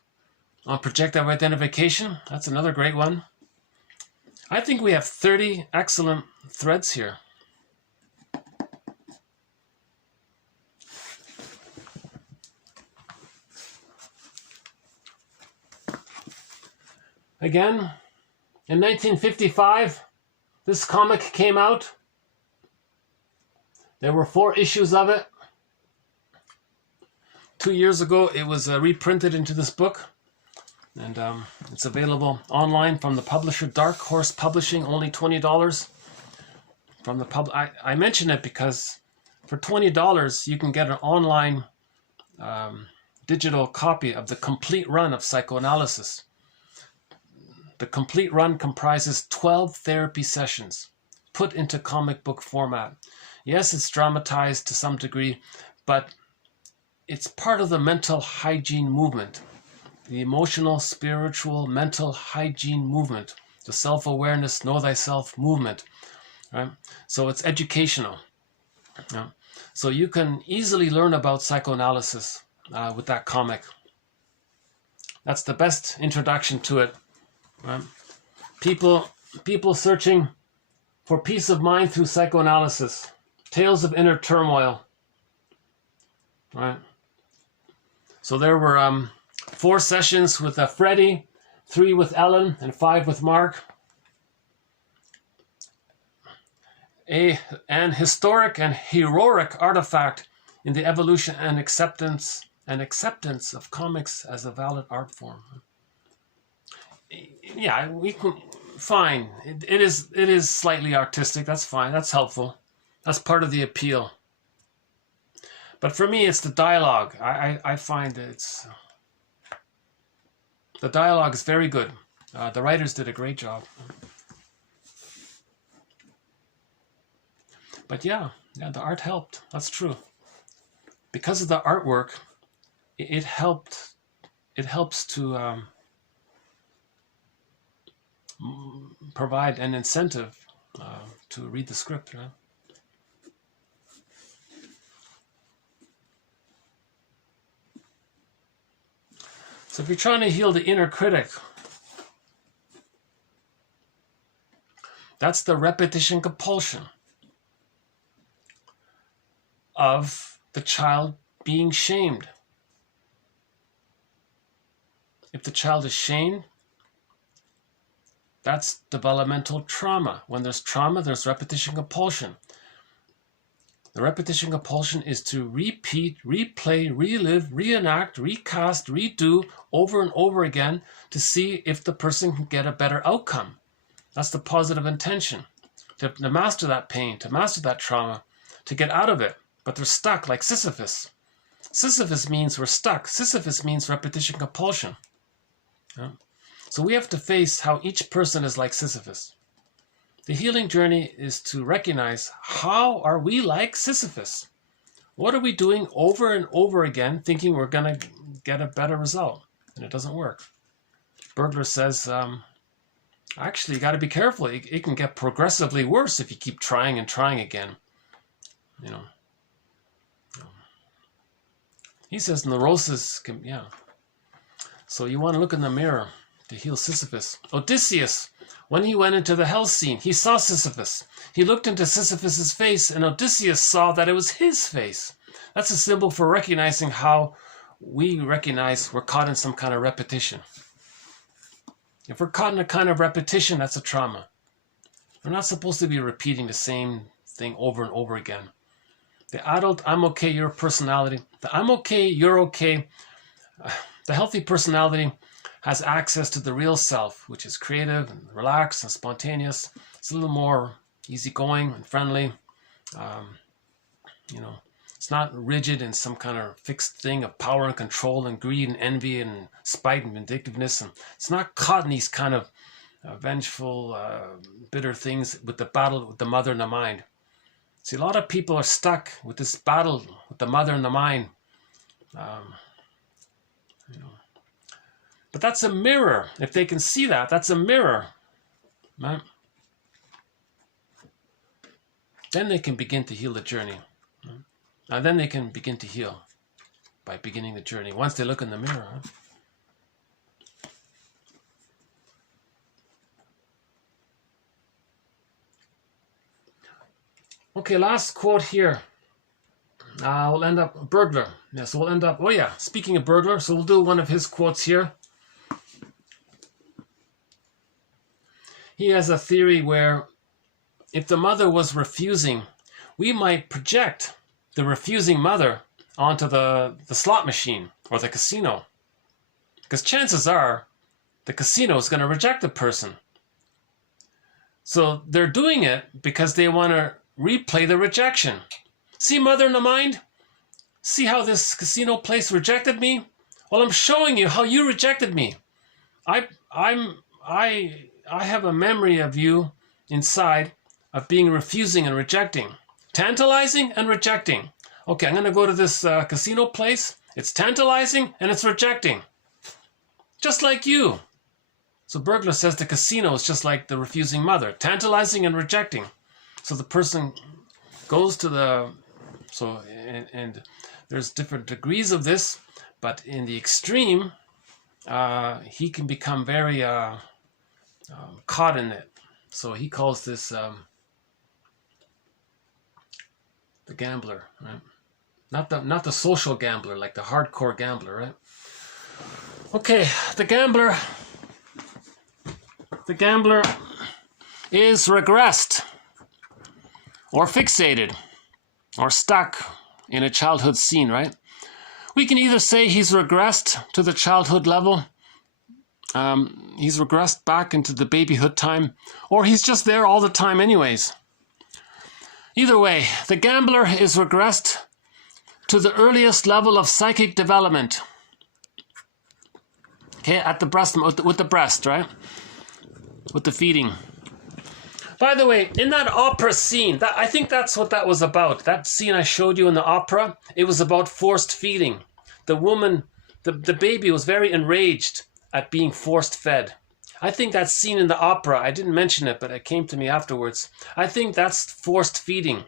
on projective identification. That's another great one. I think we have 30 excellent threads here. Again, in 1955, this comic came out. There were 4 issues of it. 2 years ago, it was reprinted into this book. And it's available online from the publisher Dark Horse Publishing, only $20. From the I mention it because for $20, you can get an online digital copy of the complete run of psychoanalysis. The complete run comprises 12 therapy sessions put into comic book format. Yes, it's dramatized to some degree, but it's part of the mental hygiene movement, the emotional, spiritual, mental hygiene movement, the self-awareness, know thyself movement. Right? So it's educational. Yeah? So you can easily learn about psychoanalysis with that comic. That's the best introduction to it. Right? People searching for peace of mind through psychoanalysis. Tales of inner turmoil. Right? So there were 4 sessions with Freddie, 3 with Ellen, and 5 with Mark. An historic and heroic artifact in the evolution and acceptance of comics as a valid art form. Yeah, we can. Fine. It is slightly artistic. That's fine. That's helpful. That's part of the appeal. But for me, it's the dialogue. I find that the dialogue is very good. The writers did a great job. But yeah, the art helped. That's true. Because of the artwork, it helped. It helps to provide an incentive to read the script. Right? So if you're trying to heal the inner critic, that's the repetition compulsion of the child being shamed. If the child is shamed, that's developmental trauma. When there's trauma, there's repetition compulsion. The repetition compulsion is to repeat, replay, relive, reenact, recast, redo over and over again to see if the person can get a better outcome. That's the positive intention. To master that pain, to master that trauma, to get out of it. But they're stuck like Sisyphus. Sisyphus means we're stuck. Sisyphus means repetition compulsion. Yeah? So we have to face how each person is like Sisyphus. The healing journey is to recognize, how are we like Sisyphus? What are we doing over and over again thinking we're going to get a better result? And it doesn't work. Berlger says, actually, you got to be careful. It can get progressively worse if you keep trying and trying again. You know. He says neurosis can, yeah. So you want to look in the mirror to heal Sisyphus. Odysseus, when he went into the hell scene, he saw Sisyphus. He looked into Sisyphus's face, and Odysseus saw that it was his face. That's a symbol for recognizing how we recognize we're caught in some kind of repetition. If we're caught in a kind of repetition, that's a trauma. We're not supposed to be repeating the same thing over and over again. The adult, I'm okay, your personality. The I'm okay, you're okay. The healthy personality has access to the real self, which is creative and relaxed and spontaneous. It's a little more easygoing and friendly. You know, it's not rigid in some kind of fixed thing of power and control and greed and envy and spite and vindictiveness. And it's not caught in these kind of vengeful, bitter things with the battle with the mother and the mind. See, a lot of people are stuck with this battle with the mother and the mind. You know. But that's a mirror. If they can see that, that's a mirror. Right? Then they can begin to heal the journey. Right? And then they can begin to heal by beginning the journey. Once they look in the mirror. Right? Okay, last quote here. We'll end up Berlger. Yeah, so we'll end up. Oh yeah, speaking of Berlger, so we'll do one of his quotes here. He has a theory where if the mother was refusing, we might project the refusing mother onto the slot machine or the casino. Because chances are the casino is going to reject the person. So they're doing it because they want to replay the rejection. See, mother in the mind? See how this casino place rejected me? Well, I'm showing you how you rejected me. I have a memory of you inside of being refusing and rejecting. Tantalizing and rejecting. Okay, I'm going to go to this casino place. It's tantalizing and it's rejecting. Just like you. So Berlger says the casino is just like the refusing mother. Tantalizing and rejecting. So the person goes to the... And there's different degrees of this. But in the extreme, he can become very... caught in it. So he calls this the gambler, right? Not the social gambler, like the hardcore gambler, right? Okay, the gambler is regressed or fixated or stuck in a childhood scene, right? We can either say he's regressed to the childhood level, he's regressed back into the babyhood time, or he's just there all the time anyways. Either way, the gambler is regressed to the earliest level of psychic development. Okay, at the breast, with the breast, right? With the feeding. By the way, in that opera scene, I think that's what that was about. That scene I showed you in the opera, it was about forced feeding. The woman, the baby was very enraged at being forced fed. I think that scene in the opera, I didn't mention it, but it came to me afterwards. I think that's forced feeding.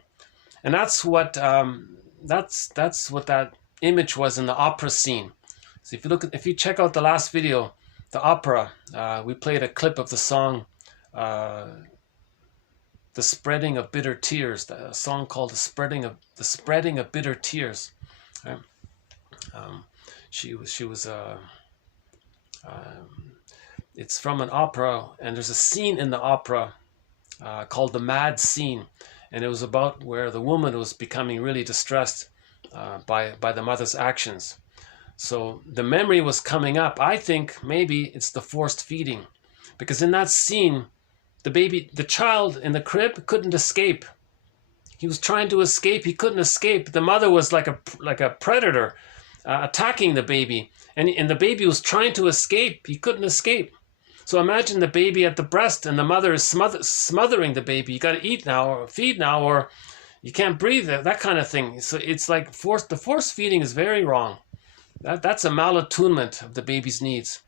And that's what what that image was in the opera scene. So if you check out the last video, the opera, we played a clip of the song The Spreading of Bitter Tears, a song called The Spreading of Bitter Tears. Right? It's from an opera, and there's a scene in the opera called The Mad Scene, and it was about where the woman was becoming really distressed by the mother's actions. So the memory was coming up. I think maybe it's the forced feeding, because in that scene, the child in the crib couldn't escape. He was trying to escape. He couldn't escape. The mother was like a predator attacking the baby, and the baby was trying to escape. He couldn't escape. So imagine the baby at the breast and the mother is smothering the baby. You got to eat now or feed now or you can't breathe, that kind of thing. So it's like the force feeding is very wrong. That's a malattunement of the baby's needs.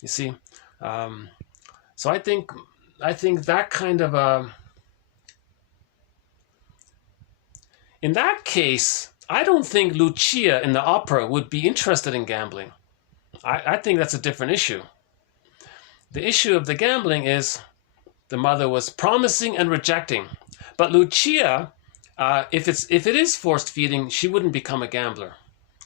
You see? So I think that kind of in that case, I don't think Lucia in the opera would be interested in gambling. I think that's a different issue. The issue of the gambling is the mother was promising and rejecting. But Lucia, if it is forced feeding, she wouldn't become a gambler.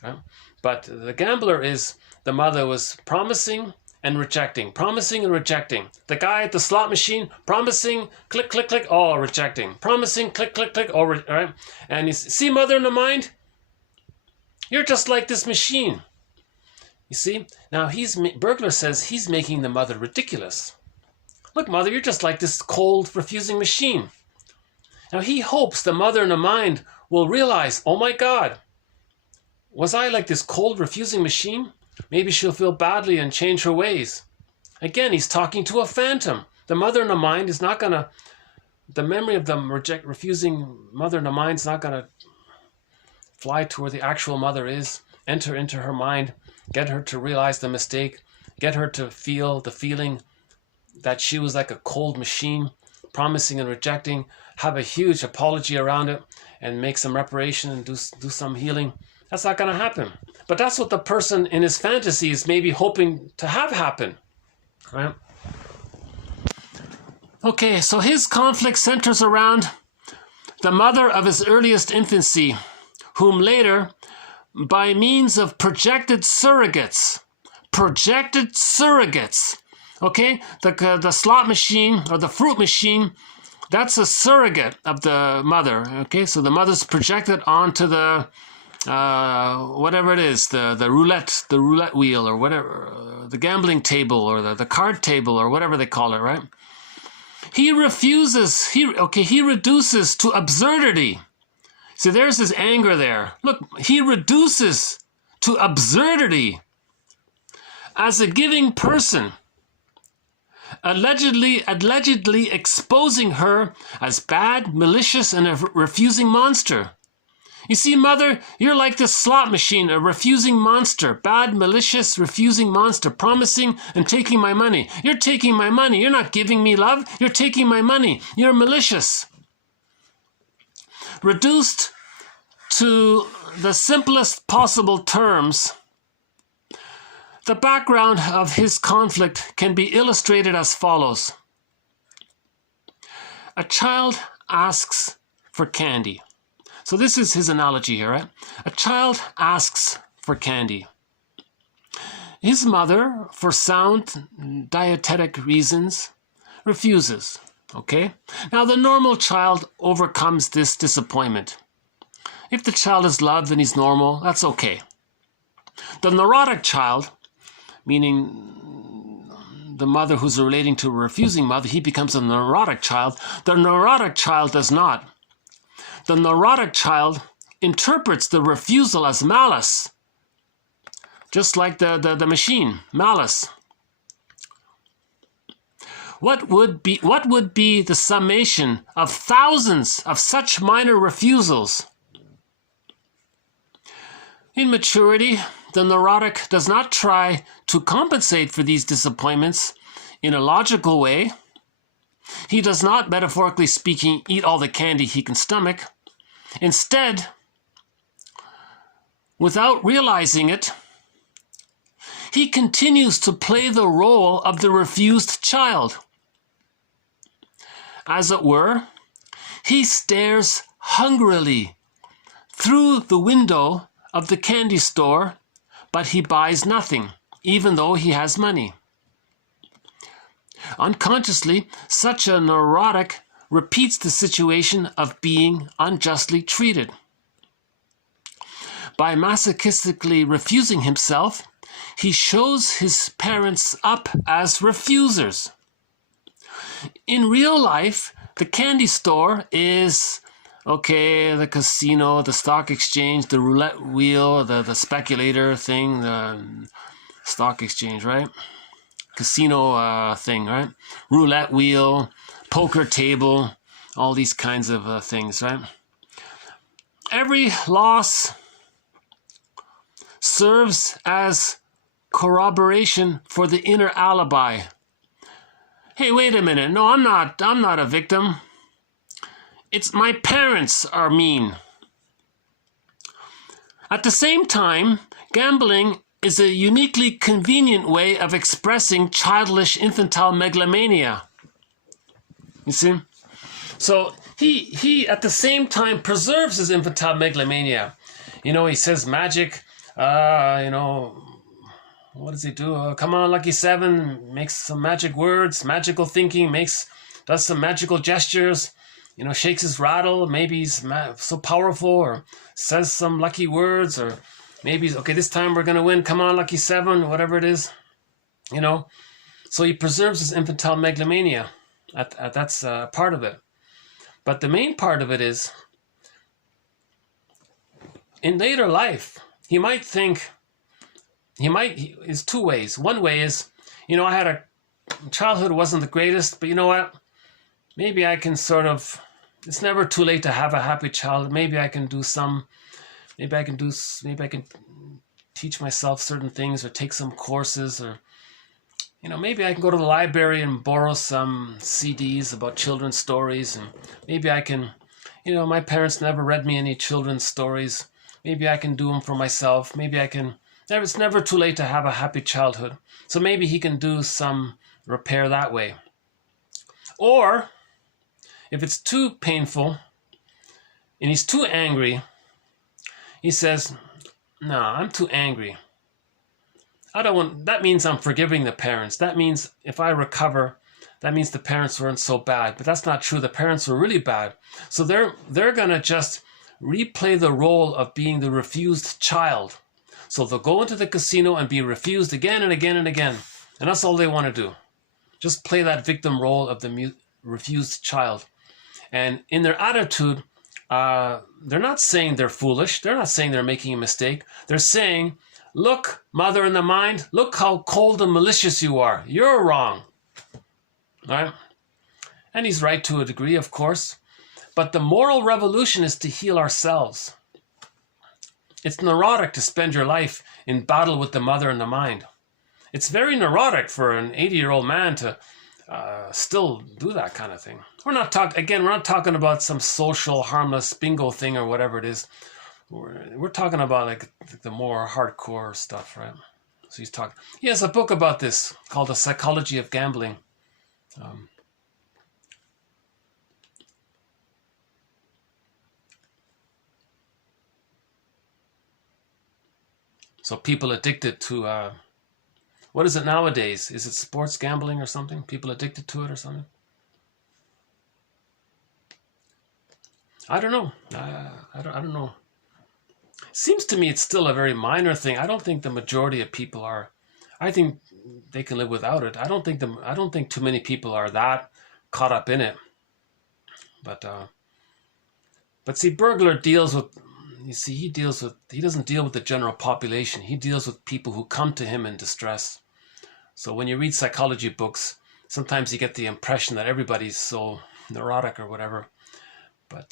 Right? But the gambler is the mother was promising and rejecting, promising and rejecting. The guy at the slot machine, promising, click, click, click, oh, rejecting. Promising, click, click, click, oh, right? And you see, mother in the mind? You're just like this machine. You see? Now, Bergler says he's making the mother ridiculous. Look, mother, you're just like this cold, refusing machine. Now, he hopes the mother in the mind will realize, oh my God, was I like this cold, refusing machine? Maybe she'll feel badly and change her ways. Again, he's talking to a phantom. The mother in the mind is not going to, the memory of the refusing mother in the mind is not going to fly to where the actual mother is, enter into her mind, get her to realize the mistake, get her to feel the feeling that she was like a cold machine, promising and rejecting, have a huge apology around it, and make some reparation and do some healing. That's not going to happen. But that's what the person in his fantasy is maybe hoping to have happen. Right? Okay, so his conflict centers around the mother of his earliest infancy, whom later, by means of projected surrogates, okay, the slot machine or the fruit machine, that's a surrogate of the mother, okay? So the mother's projected onto the whatever it is, the roulette wheel or whatever, the gambling table or the card table or whatever they call it, right? He refuses, he reduces to absurdity. See, there's his anger there. Look, he reduces to absurdity as a giving person, allegedly exposing her as bad, malicious, and a refusing monster. You see, mother, you're like this slot machine, a refusing monster, bad, malicious, refusing monster, promising and taking my money. You're taking my money. You're not giving me love. You're taking my money. You're malicious. Reduced to the simplest possible terms, the background of his conflict can be illustrated as follows. A child asks for candy. So this is his analogy here, right? A child asks for candy. His mother, for sound dietetic reasons, refuses. Okay? Now the normal child overcomes this disappointment. If the child is loved and he's normal, that's okay. The neurotic child, meaning the mother who's relating to a refusing mother, he becomes a neurotic child. The neurotic child does not. The neurotic child interprets the refusal as malice, just like the machine, malice. What would be the summation of thousands of such minor refusals? In maturity, the neurotic does not try to compensate for these disappointments in a logical way. He does not, metaphorically speaking, eat all the candy he can stomach. Instead, without realizing it, he continues to play the role of the refused child. As it were, he stares hungrily through the window of the candy store, but he buys nothing, even though he has money. Unconsciously, such a neurotic repeats the situation of being unjustly treated. By masochistically refusing himself, he shows his parents up as refusers. In real life, the candy store is, okay, the casino, the stock exchange, the roulette wheel, the speculator thing, the stock exchange, right? casino thing, right? Roulette wheel, poker table, all these kinds of things, right? Every loss serves as corroboration for the inner alibi. Hey, wait a minute. No, I'm not a victim. It's my parents are mean. At the same time, gambling is a uniquely convenient way of expressing childish infantile megalomania. You see? So he at the same time preserves his infantile megalomania. You know, he says magic, you know, what does he do? Come on, lucky seven, makes some magic words, magical thinking, does some magical gestures, you know, shakes his rattle, maybe he's so powerful, or says some lucky words, or maybe he's, okay, this time we're going to win, come on, lucky seven, whatever it is, you know. So he preserves his infantile megalomania. That's part of it. But the main part of it is, in later life, he might think, it's two ways. One way is, you know, I had a childhood wasn't the greatest, but you know what? Maybe I can sort of, it's never too late to have a happy childhood. Maybe I can teach myself certain things or take some courses, or, you know, maybe I can go to the library and borrow some CDs about children's stories, and maybe I can, you know, my parents never read me any children's stories. Maybe I can do them for myself. Maybe I can, it's never too late to have a happy childhood. So maybe he can do some repair that way. Or, if it's too painful and he's too angry, he says, no, I'm too angry. That means I'm forgiving the parents. That means if I recover, that means the parents weren't so bad. But that's not true. The parents were really bad. So they're going to just replay the role of being the refused child. So they'll go into the casino and be refused again and again and again. And that's all they want to do. Just play that victim role of the refused child. And in their attitude, they're not saying they're foolish. They're not saying they're making a mistake. They're saying, look, mother in the mind, look how cold and malicious you are. You're wrong. All right? And he's right to a degree, of course. But the moral revolution is to heal ourselves. It's neurotic to spend your life in battle with the mother in the mind. It's very neurotic for an 80-year-old man to still do that kind of thing. We're not talking about some social harmless bingo thing or whatever it is. We're talking about like the more hardcore stuff, right? So he has a book about this called The Psychology of Gambling. So people addicted to, what is it nowadays? Is it sports gambling or something? People addicted to it or something? I don't know. I don't know. Seems to me it's still a very minor thing. I don't think the majority of people are. I think they can live without it. I don't think too many people are that caught up in it. But see, Berlger deals with. You see, he doesn't deal with the general population. He deals with people who come to him in distress. So when you read psychology books, sometimes you get the impression that everybody's so neurotic or whatever. But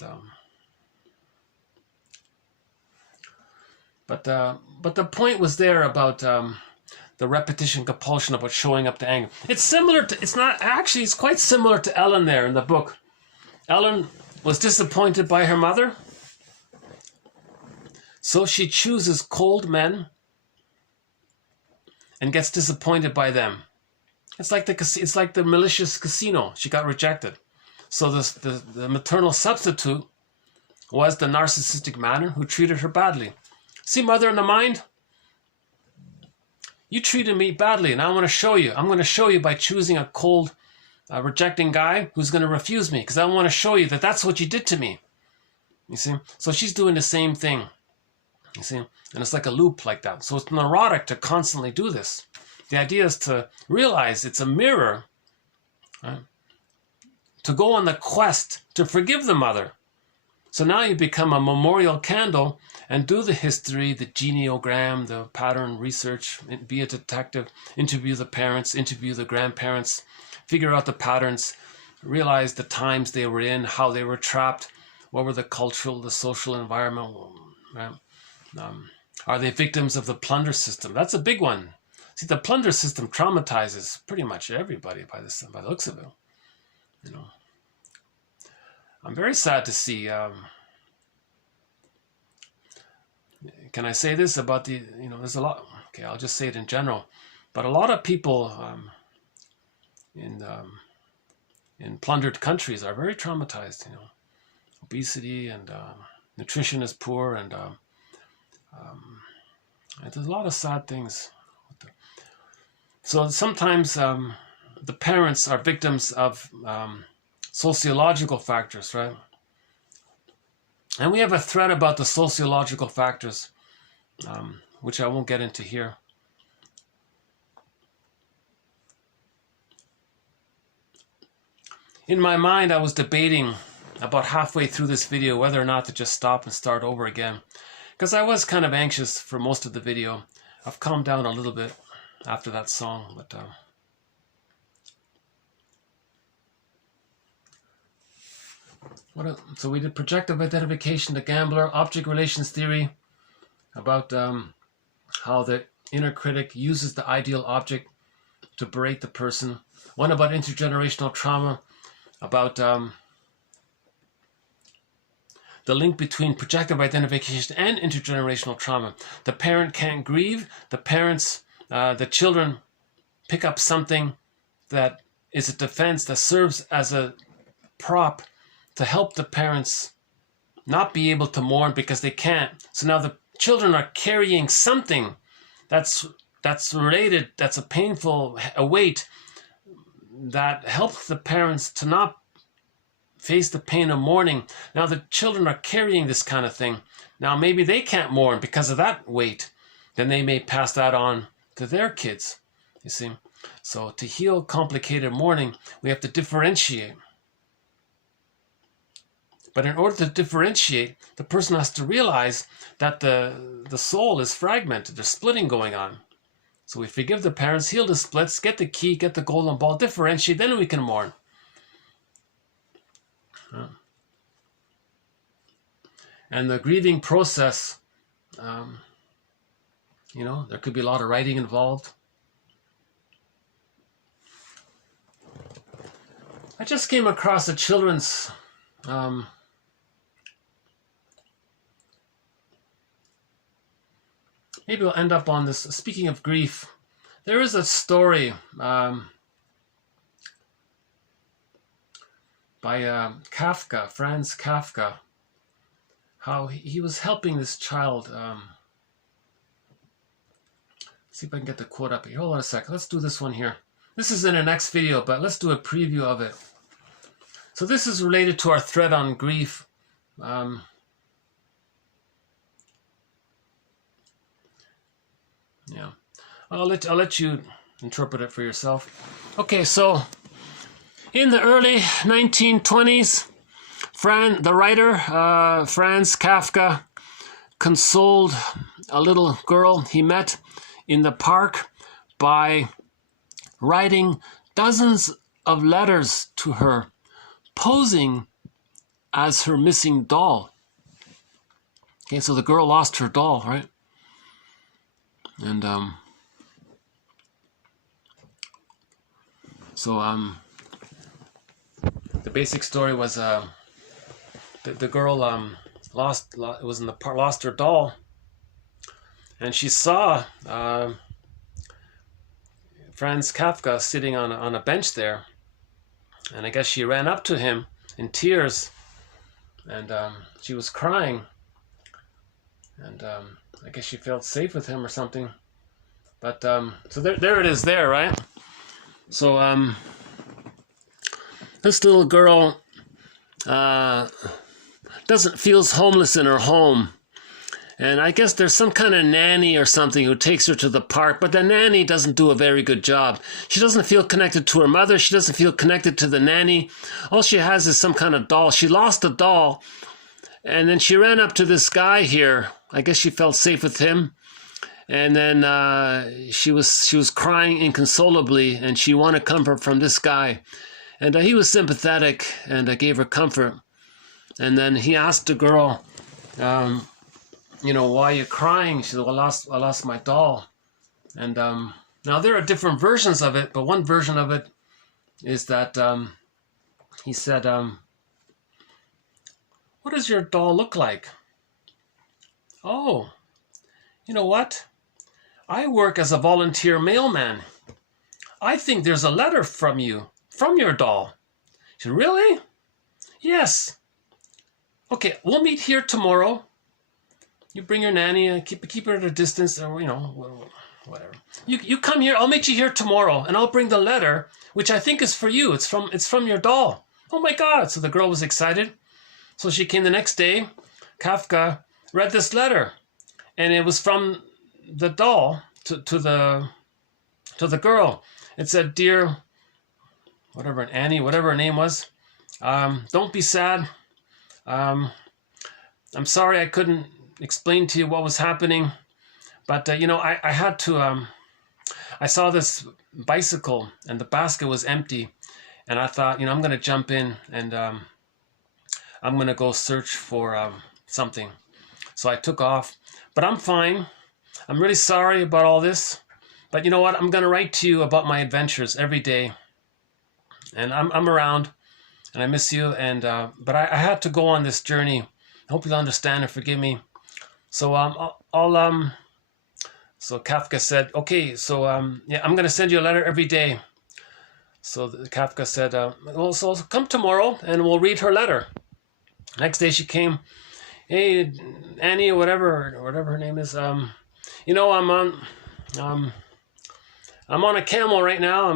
the point was there about the repetition compulsion, about showing up to anger. It's quite similar to Ellen there in the book. Ellen was disappointed by her mother. So she chooses cold men and gets disappointed by them. It's like the malicious casino. She got rejected. So the maternal substitute was the narcissistic man who treated her badly. See, mother in the mind? You treated me badly, and I want to show you. I'm going to show you by choosing a cold, rejecting guy who's going to refuse me, because I want to show you that that's what you did to me. You see? So she's doing the same thing. You see? And it's like a loop like that. So it's neurotic to constantly do this. The idea is to realize it's a mirror, right? To go on the quest to forgive the mother. So now you become a memorial candle and do the history, the genealogram, the pattern research, be a detective, interview the parents, interview the grandparents, figure out the patterns, realize the times they were in, how they were trapped, what were the cultural, the social environment, right? Are they victims of the plunder system? That's a big one. See, the plunder system traumatizes pretty much everybody by the looks of it. You know, I'm very sad to see. Can I say this about the? You know, there's a lot. Okay, I'll just say it in general, but a lot of people in plundered countries are very traumatized. You know, obesity and nutrition is poor, and there's a lot of sad things. So sometimes the parents are victims of sociological factors, right? And we have a thread about the sociological factors, which I won't get into here. In my mind, I was debating about halfway through this video whether or not to just stop and start over again, because I was kind of anxious for most of the video. I've calmed down a little bit after that song, but so we did projective identification, the gambler, object relations theory, about how the inner critic uses the ideal object to berate the person. One about intergenerational trauma, about the link between projective identification and intergenerational trauma. The parent can't grieve. The children pick up something that is a defense, that serves as a prop to help the parents not be able to mourn because they can't. So now the children are carrying something that's related, that's a weight that helps the parents to not face the pain of mourning. Now the children are carrying this kind of thing. Now maybe they can't mourn because of that weight. Then they may pass that on to their kids, you see. So to heal complicated mourning, we have to differentiate. But in order to differentiate, the person has to realize that the soul is fragmented. There's splitting going on. So we forgive the parents, heal the splits, get the key, get the golden ball, differentiate, then we can mourn. And the grieving process, you know, there could be a lot of writing involved. I just came across a children's maybe we'll end up on this. Speaking of grief, there is a story by Kafka, Franz Kafka, how he was helping this child. See if I can get the quote up here. Hold on a second. Let's do this one here. This is in the next video, but let's do a preview of it. So this is related to our thread on grief. Yeah, I'll let you interpret it for yourself. Okay, so in the early 1920s, the writer Franz Kafka consoled a little girl he met in the park by writing dozens of letters to her, posing as her missing doll. Okay, so the girl lost her doll, right? And the basic story was the girl lost her doll, and she saw Franz Kafka sitting on a bench there, and I guess she ran up to him in tears, and she was crying, and I guess she felt safe with him or something. But so there it is there, right? So this little girl feels homeless in her home. And I guess there's some kind of nanny or something who takes her to the park, but the nanny doesn't do a very good job. She doesn't feel connected to her mother. She doesn't feel connected to the nanny. All she has is some kind of doll. She lost a doll, And then she ran up to this guy here. I guess she felt safe with him. And then she was crying inconsolably, and she wanted comfort from this guy. And he was sympathetic and gave her comfort. And then he asked the girl, you know, why are you crying? She said, well, I lost my doll. And now there are different versions of it, but one version of it is that he said, what does your doll look like? Oh, you know what? I work as a volunteer mailman. I think there's a letter from you, from your doll. She said, really? Yes. Okay, we'll meet here tomorrow. You bring your nanny and keep her at a distance, or, you know, whatever. You come here, I'll meet you here tomorrow, and I'll bring the letter, which I think is for you. It's from your doll. Oh my God. So the girl was excited. So she came the next day. Kafka read this letter, and it was from the doll to the girl. It said, dear, whatever, Annie, whatever her name was, don't be sad. I'm sorry I couldn't explain to you what was happening, but you know, I had to, I saw this bicycle and the basket was empty, and I thought, you know, I'm going to jump in and I'm going to go search for something. So I took off, but I'm fine. I'm really sorry about all this, but you know what? I'm going to write to you about my adventures every day, and I'm around, and I miss you. And but I had to go on this journey. I hope you'll understand and forgive me. So so Kafka said, okay, so yeah, I'm going to send you a letter every day. So Kafka said, well, so come tomorrow and we'll read her letter. Next day she came, hey, Annie, or whatever her name is, you know, I'm on a camel right now.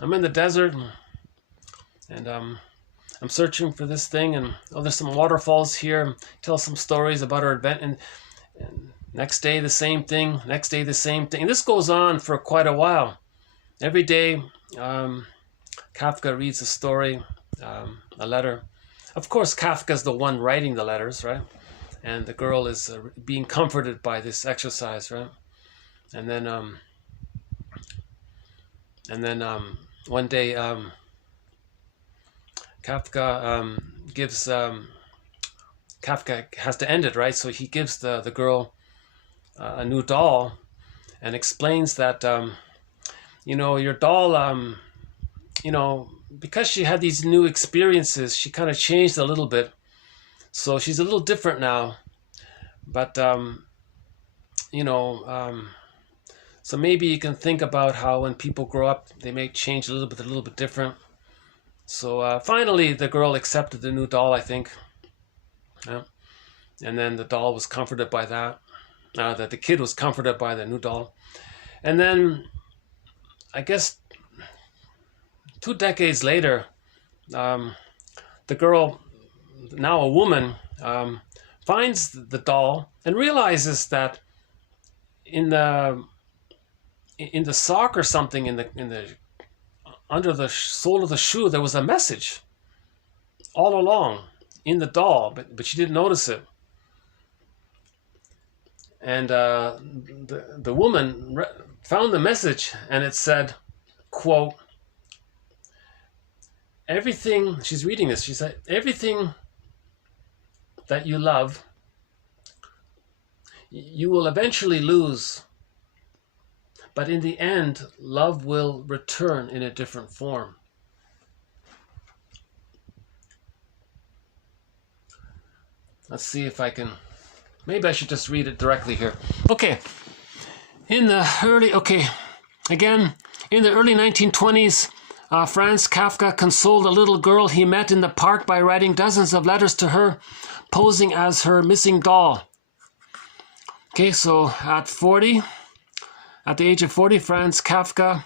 I'm in the desert, and I'm searching for this thing, and oh, there's some waterfalls here. Tell some stories about our event, and next day the same thing. Next day the same thing. And this goes on for quite a while. Every day, Kafka reads a story, a letter. Of course, Kafka's the one writing the letters, right? And the girl is being comforted by this exercise, right? And then one day Kafka gives Kafka has to end it, right? So he gives the girl a new doll and explains that you know, your doll, you know, because she had these new experiences, she kind of changed a little bit. So she's a little different now, but you know, so maybe you can think about how when people grow up, they may change a little bit different. So finally, the girl accepted the new doll, I think, yeah. And then the doll was comforted by that. That the kid was comforted by the new doll, and then I guess 2 decades later, the girl, now a woman, finds the doll and realizes that in the sock or something, in the under the sole of the shoe, there was a message all along in the doll, but she didn't notice it. And the woman found the message, and it said, quote, everything, she's reading this, she said, everything that you love, you will eventually lose, but in the end, love will return in a different form. Let's see if I can, maybe I should just read it directly here. Okay, again, in the early 1920s, Franz Kafka consoled a little girl he met in the park by writing dozens of letters to her, posing as her missing doll. Okay, so at the age of 40, Franz Kafka,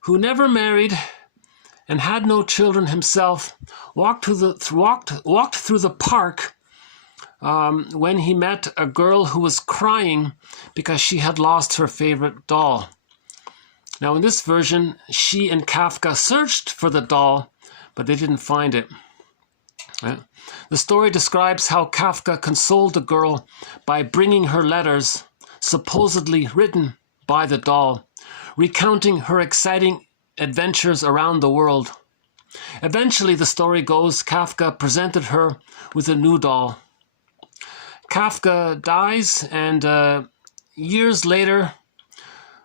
who never married and had no children himself, walked through the park when he met a girl who was crying because she had lost her favorite doll. Now, in this version, she and Kafka searched for the doll, but they didn't find it. Right? The story describes how Kafka consoled the girl by bringing her letters, supposedly written by the doll, recounting her exciting adventures around the world. Eventually, the story goes, Kafka presented her with a new doll. Kafka dies, and years later,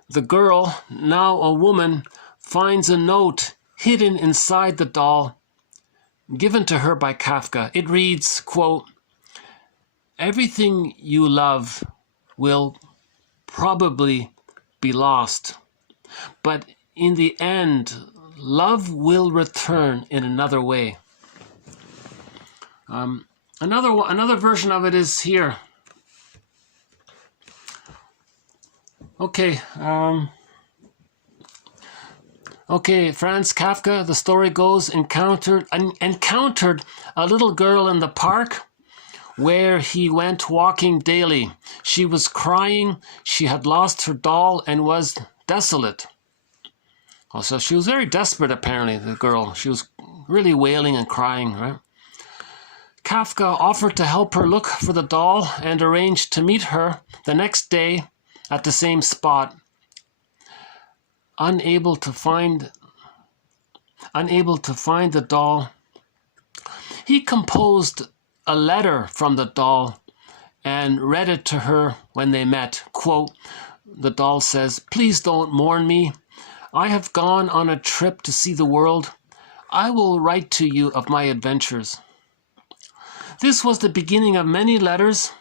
the girl, now a woman, finds a note hidden inside the doll given to her by Kafka. It reads, quote, "Everything you love will probably be lost, but in the end, love will return in another way." Another version of it is here. Okay, Franz Kafka, the story goes, encountered a little girl in the park where he went walking daily. She was crying. She had lost her doll and was desolate. Also, she was very desperate, apparently, the girl. She was really wailing and crying, right? Kafka offered to help her look for the doll and arranged to meet her the next day at the same spot. Unable to find the doll, he composed a letter from the doll and read it to her when they met. Quote, the doll says, "Please don't mourn me. I have gone on a trip to see the world. I will write to you of my adventures." This was the beginning of many letters.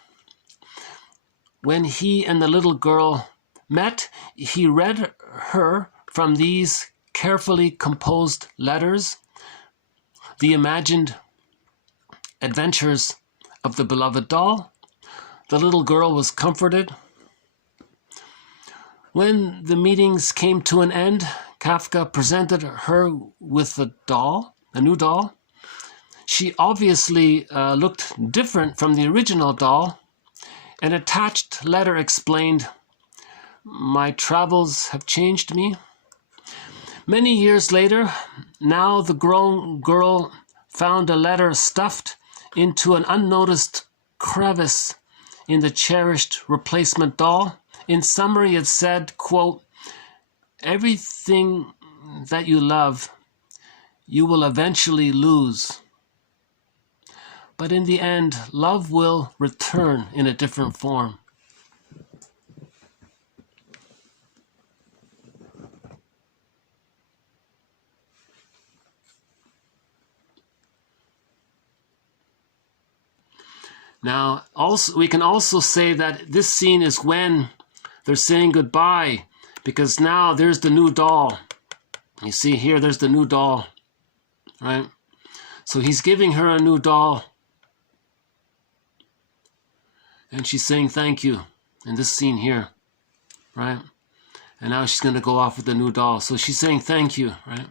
When he and the little girl met, he read her from these carefully composed letters the imagined adventures of the beloved doll. The little girl was comforted. When the meetings came to an end, Kafka presented her with a new doll. She obviously looked different from the original doll. An attached letter explained, "My travels have changed me." Many years later, now the grown girl found a letter stuffed into an unnoticed crevice in the cherished replacement doll. In summary, it said, quote, "Everything that you love, you will eventually lose. But in the end, love will return in a different form." Now, we can also say that this scene is when they're saying goodbye, because now there's the new doll. You see here, there's the new doll, right? So he's giving her a new doll. And she's saying thank you in this scene here, right? And now she's going to go off with the new doll. So she's saying thank you, right?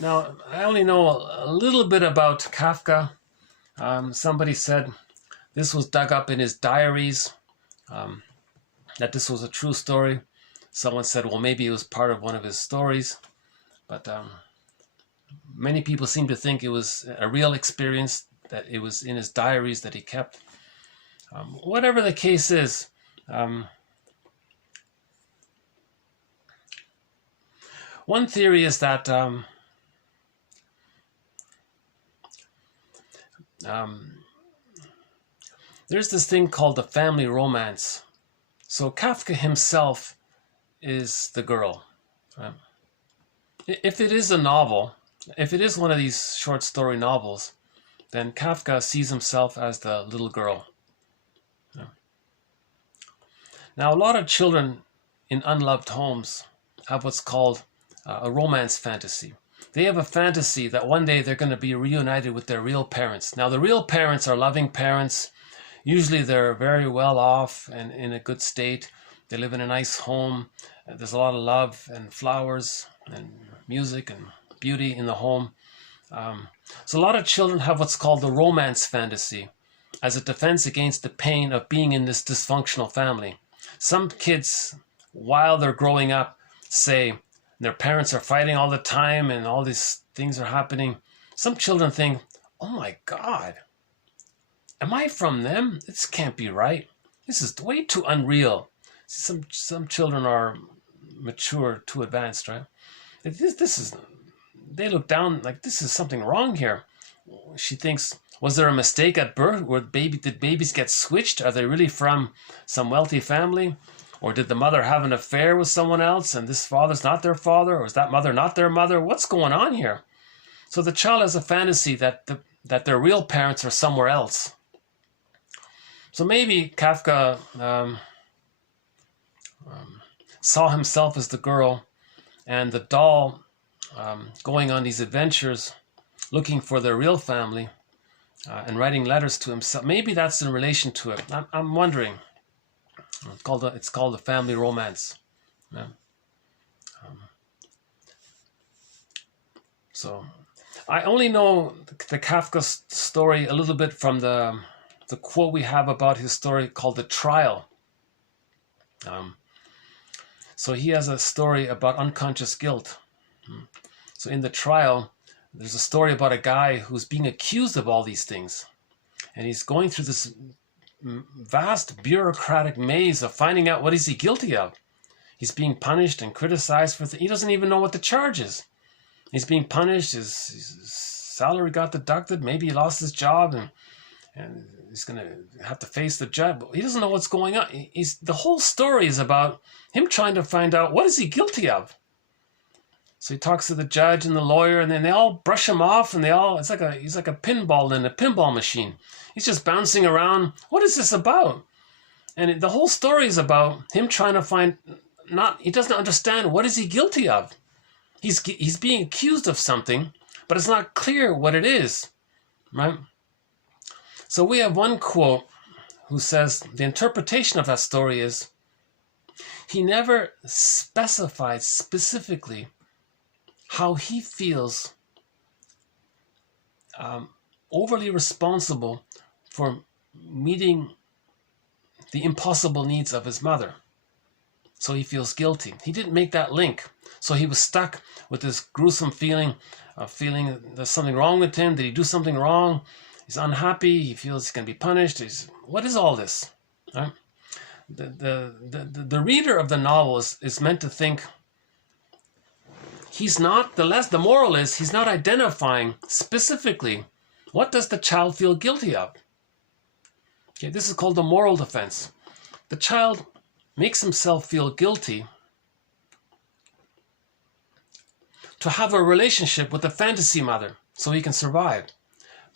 Now, I only know a little bit about Kafka. Somebody said this was dug up in his diaries, that this was a true story. Someone said, well, maybe it was part of one of his stories. But many people seem to think it was a real experience, that it was in his diaries that he kept. Whatever the case is, one theory is that there's this thing called the family romance. So Kafka himself is the girl. If it is a novel, if it is one of these short story novels, then Kafka sees himself as the little girl. Now, a lot of children in unloved homes have what's called a romance fantasy. They have a fantasy that one day they're going to be reunited with their real parents. Now, the real parents are loving parents. Usually they're very well off and in a good state. They live in a nice home. There's a lot of love and flowers and music and beauty in the home. So a lot of children have what's called the romance fantasy. as a defense against the pain of being in this dysfunctional family. Some kids, while they're growing up, say their parents are fighting all the time and all these things are happening. Some children think, oh my God, am I from them? This can't be right. This is way too unreal. Some children are mature, too advanced, right? This is, they look down like this is something wrong here. She thinks, was there a mistake at birth? Did babies get switched? Are they really from some wealthy family? Or did the mother have an affair with someone else and this father's not their father? Or is that mother not their mother? What's going on here? So the child has a fantasy that their real parents are somewhere else. So maybe Kafka saw himself as the girl and the doll going on these adventures looking for their real family and writing letters to himself. Maybe that's in relation to it. I'm wondering. It's called a family romance. Yeah. So I only know the Kafka story a little bit from the quote we have about his story called The Trial. So he has a story about unconscious guilt. So in The Trial, there's a story about a guy who's being accused of all these things. And he's going through this vast bureaucratic maze of finding out what is he guilty of. He's being punished and criticized for he doesn't even know what the charge is. He's being punished, his salary got deducted, maybe he lost his job, and he's going to have to face the judge. But he doesn't know what's going on. The whole story is about him trying to find out what is he guilty of. So he talks to the judge and the lawyer, and then they all brush him off, and he's like a pinball in a pinball machine. He's just bouncing around. What is this about? And the whole story is about him trying to find he doesn't understand what is he guilty of. He's being accused of something, but it's not clear what it is, right? So we have one quote who says the interpretation of that story is he never specified specifically how he feels overly responsible for meeting the impossible needs of his mother. So he feels guilty. He didn't make that link. So he was stuck with this gruesome feeling of feeling there's something wrong with him. Did he do something wrong? He's unhappy. He feels he's going to be punished. What is all this? Right? The reader of the novel is meant to think the moral is he's not identifying specifically what does the child feel guilty of. Okay, this is called the moral defense. The child makes himself feel guilty to have a relationship with a fantasy mother so he can survive.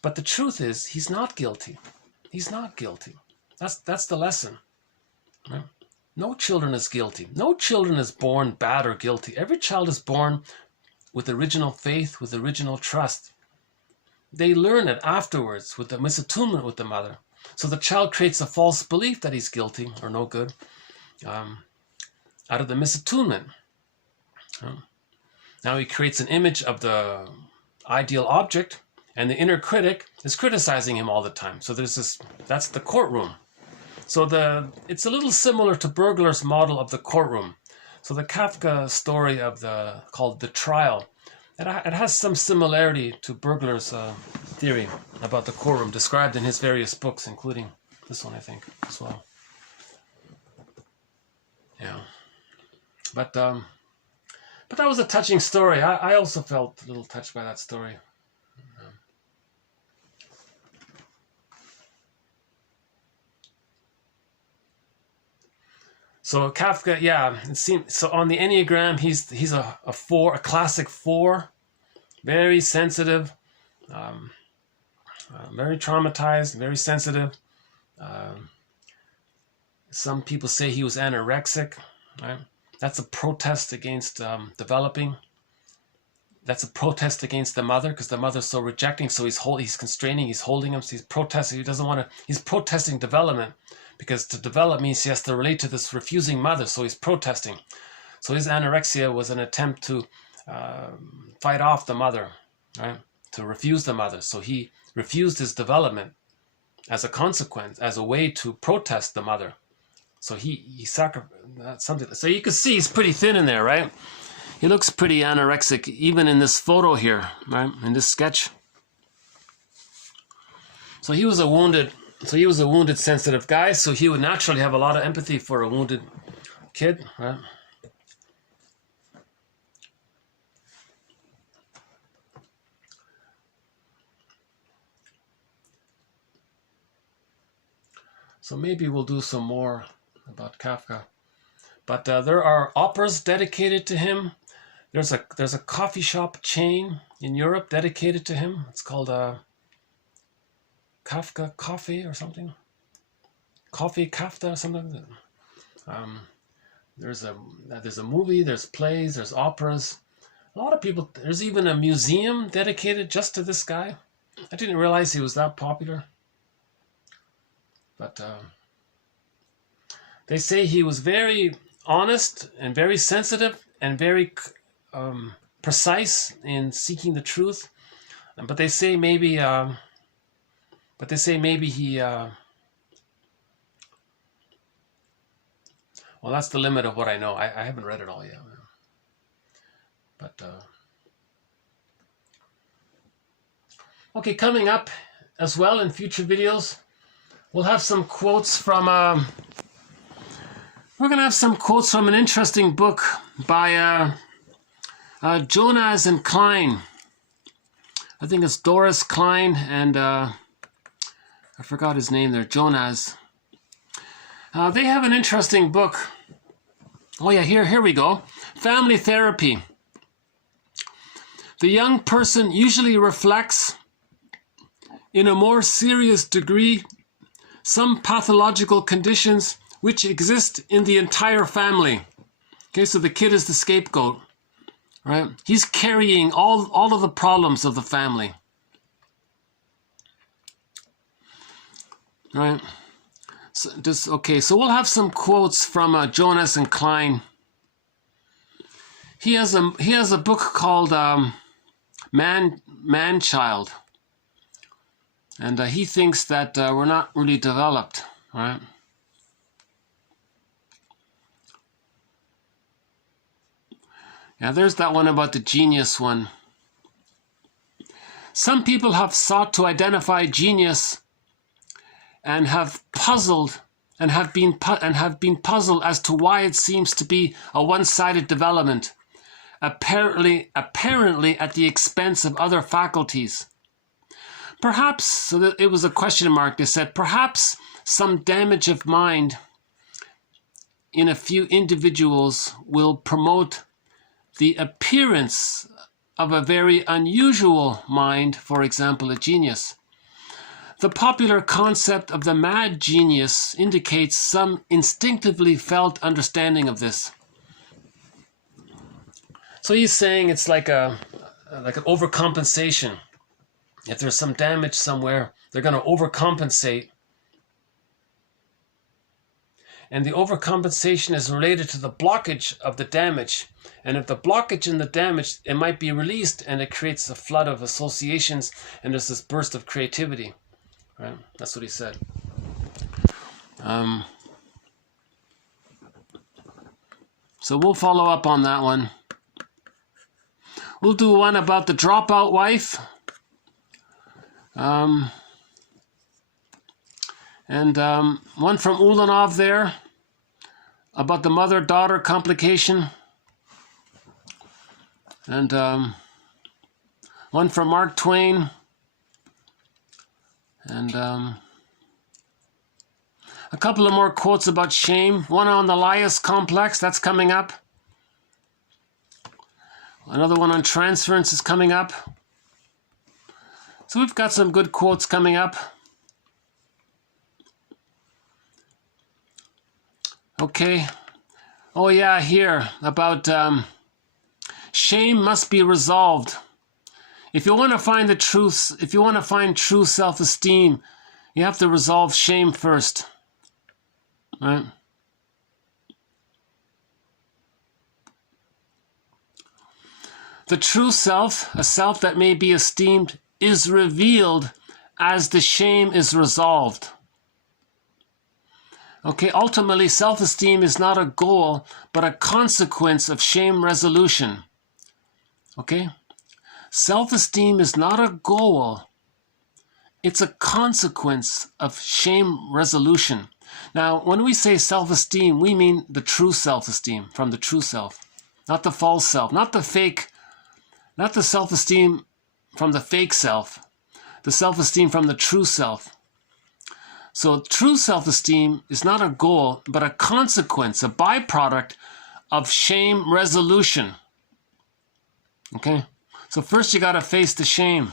But the truth is he's not guilty. He's not guilty. That's the lesson. Right? No children is guilty. No children is born bad or guilty. Every child is born with original faith, with original trust. They learn it afterwards with the misattunement with the mother. So the child creates a false belief that he's guilty or no good out of the misattunement. Now he creates an image of the ideal object, and the inner critic is criticizing him all the time. So that's the courtroom. So it's a little similar to Bergler's model of the courtroom. So the Kafka story called The Trial, it has some similarity to Bergler's theory about the courtroom described in his various books, including this one, I think, as well. Yeah. But that was a touching story. I also felt a little touched by that story. So Kafka, yeah, it seems so. On the Enneagram, he's a 4, a classic 4, very sensitive, very traumatized, very sensitive. Some people say he was anorexic. Right? That's a protest against developing. That's a protest against the mother because the mother's so rejecting. So he's constraining. He's holding him. So he's protesting. He doesn't want to. He's protesting development. Because to develop means he has to relate to this refusing mother, so he's protesting. So his anorexia was an attempt to fight off the mother, right? To refuse the mother. So he refused his development as a consequence, as a way to protest the mother. So he sacrificed something. So you can see he's pretty thin in there, right? He looks pretty anorexic, even in this photo here, right? In this sketch. So he was a wounded sensitive guy. So he would naturally have a lot of empathy for a wounded kid, right? So maybe we'll do some more about Kafka. But there are operas dedicated to him. There's a coffee shop chain in Europe dedicated to him. It's called Kafka Coffee or something. Coffee Kafka or something. There's a movie, there's plays, there's operas. A lot of people, there's even a museum dedicated just to this guy. I didn't realize he was that popular. But they say he was very honest and very sensitive and very precise in seeking the truth. But they say maybe he well, that's the limit of what I know. I haven't read it all yet. But okay, coming up as well in future videos, we'll have some quotes from we're going to have some quotes from an interesting book by Jonas and Klein. I think it's Doris Klein and I forgot his name there, Jonas. They have an interesting book. Oh yeah, here we go. Family therapy. The young person usually reflects in a more serious degree some pathological conditions which exist in the entire family. Okay, so the kid is the scapegoat, right? He's carrying all of the problems of the family, right? So we'll have some quotes from Jonas and Klein. He has a book called Man Child, and he thinks that we're not really developed, right? Yeah, there's that one about the genius one. Some people have sought to identify genius and have been puzzled as to why it seems to be a one-sided development, apparently at the expense of other faculties. Perhaps, so that it was a question mark, they said, perhaps some damage of mind in a few individuals will promote the appearance of a very unusual mind, for example, a genius. The popular concept of the mad genius indicates some instinctively felt understanding of this. So he's saying it's like an overcompensation. If there's some damage somewhere, they're going to overcompensate. And the overcompensation is related to the blockage of the damage. And if the blockage and the damage, it might be released and it creates a flood of associations and there's this burst of creativity. Right? That's what he said. So we'll follow up on that one. We'll do one about the dropout wife. And one from Ulanov there about the mother-daughter complication. And one from Mark Twain. And a couple of more quotes about shame. One on the Elias complex, that's coming up. Another one on transference is coming up. So we've got some good quotes coming up. Okay. Oh yeah, here about shame must be resolved. If you want to find the truth, if you want to find true self-esteem, you have to resolve shame first. Right? The true self, a self that may be esteemed, is revealed as the shame is resolved. Okay, ultimately, self-esteem is not a goal, but a consequence of shame resolution. Okay? Self-esteem is not a goal. It's a consequence of shame resolution. Now, when we say self-esteem, we mean the true self-esteem from the true self, not the false self, not the fake, not the self-esteem from the fake self, the self-esteem from the true self. So true self-esteem is not a goal, but a consequence, a byproduct of shame resolution. Okay? So first you got to face the shame.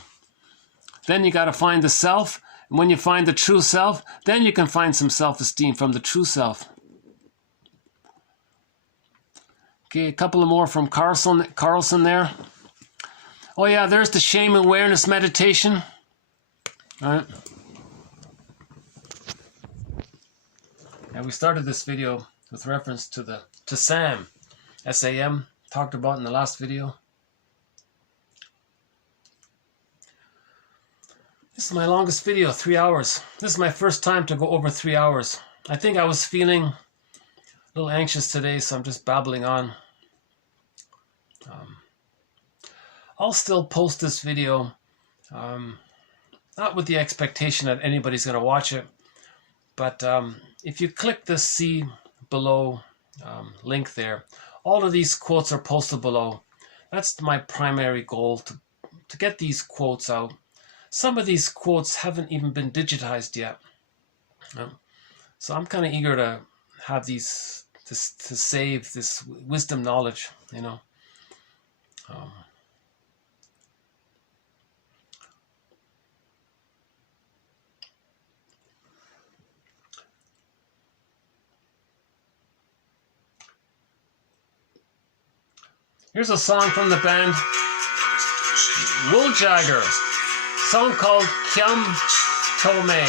Then you got to find the self. And when you find the true self, then you can find some self-esteem from the true self. Okay, a couple of more from Carlson there. Oh yeah, there's the shame awareness meditation. All right. And we started this video with reference to SAM, S-A-M, talked about in the last video. This is my longest video, 3 hours. This is my first time to go over 3 hours. I think I was feeling a little anxious today, so I'm just babbling on. I'll still post this video, not with the expectation that anybody's going to watch it, but if you click the see below link there, all of these quotes are posted below. That's my primary goal, to get these quotes out. Some of these quotes haven't even been digitized yet. So I'm kind of eager to have these, to save this wisdom knowledge, you know. Here's a song from the band Wooljagger, song called Kyum Tome.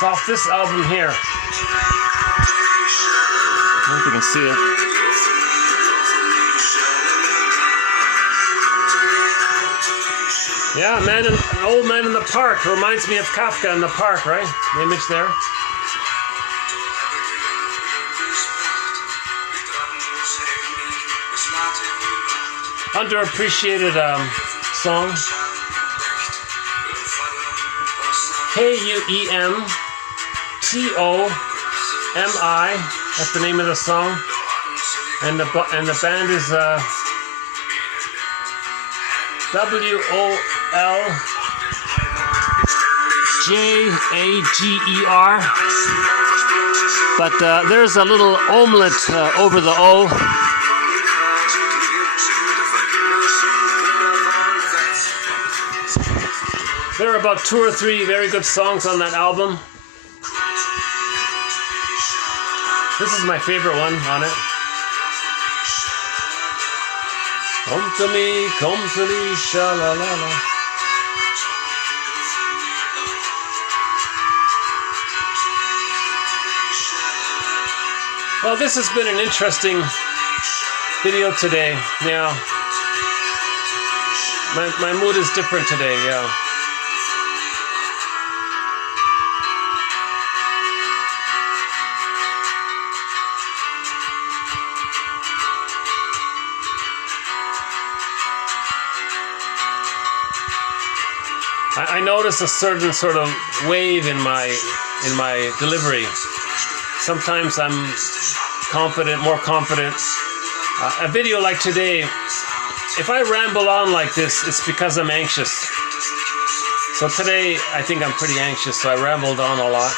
It's off this album here. I don't know if you can see it. Yeah, an old man in the park. Reminds me of Kafka in the park, right? The image there. Underappreciated song. K-U-E-M-T-O-M-I. That's the name of the song. And the band is W-O-L-J-A-G-E-R. But there's a little omelet over the O. There are about 2 or 3 very good songs on that album. This is my favorite one on it. Come to me, sha-la-la-la. Well, this has been an interesting video today. Yeah. My mood is different today, yeah. I notice a certain sort of wave in my in my delivery. Sometimes I'm confident, more confident. A video like today, if I ramble on like this, it's because I'm anxious. So today, I think I'm pretty anxious, so I rambled on a lot.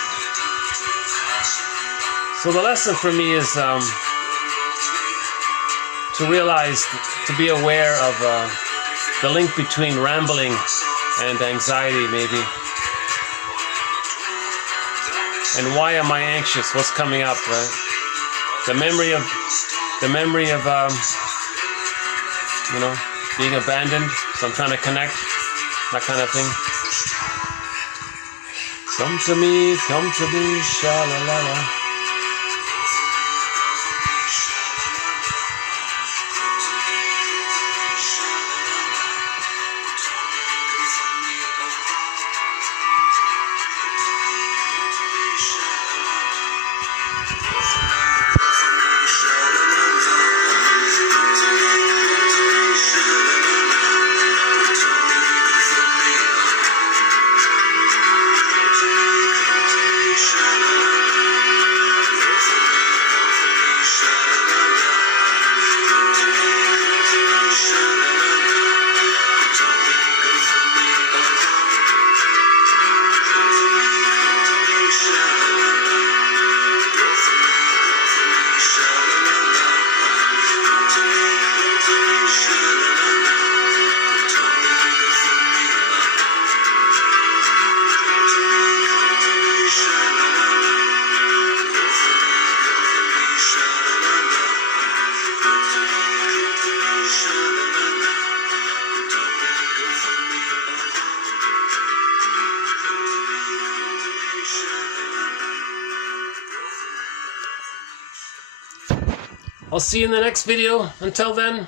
So the lesson for me is to realize, to be aware of the link between rambling and anxiety, maybe. And why am I anxious? What's coming up, right? The memory of you know, being abandoned. So I'm trying to connect, that kind of thing. Come to me, sha-la-la-la. I'll see you in the next video. Until then,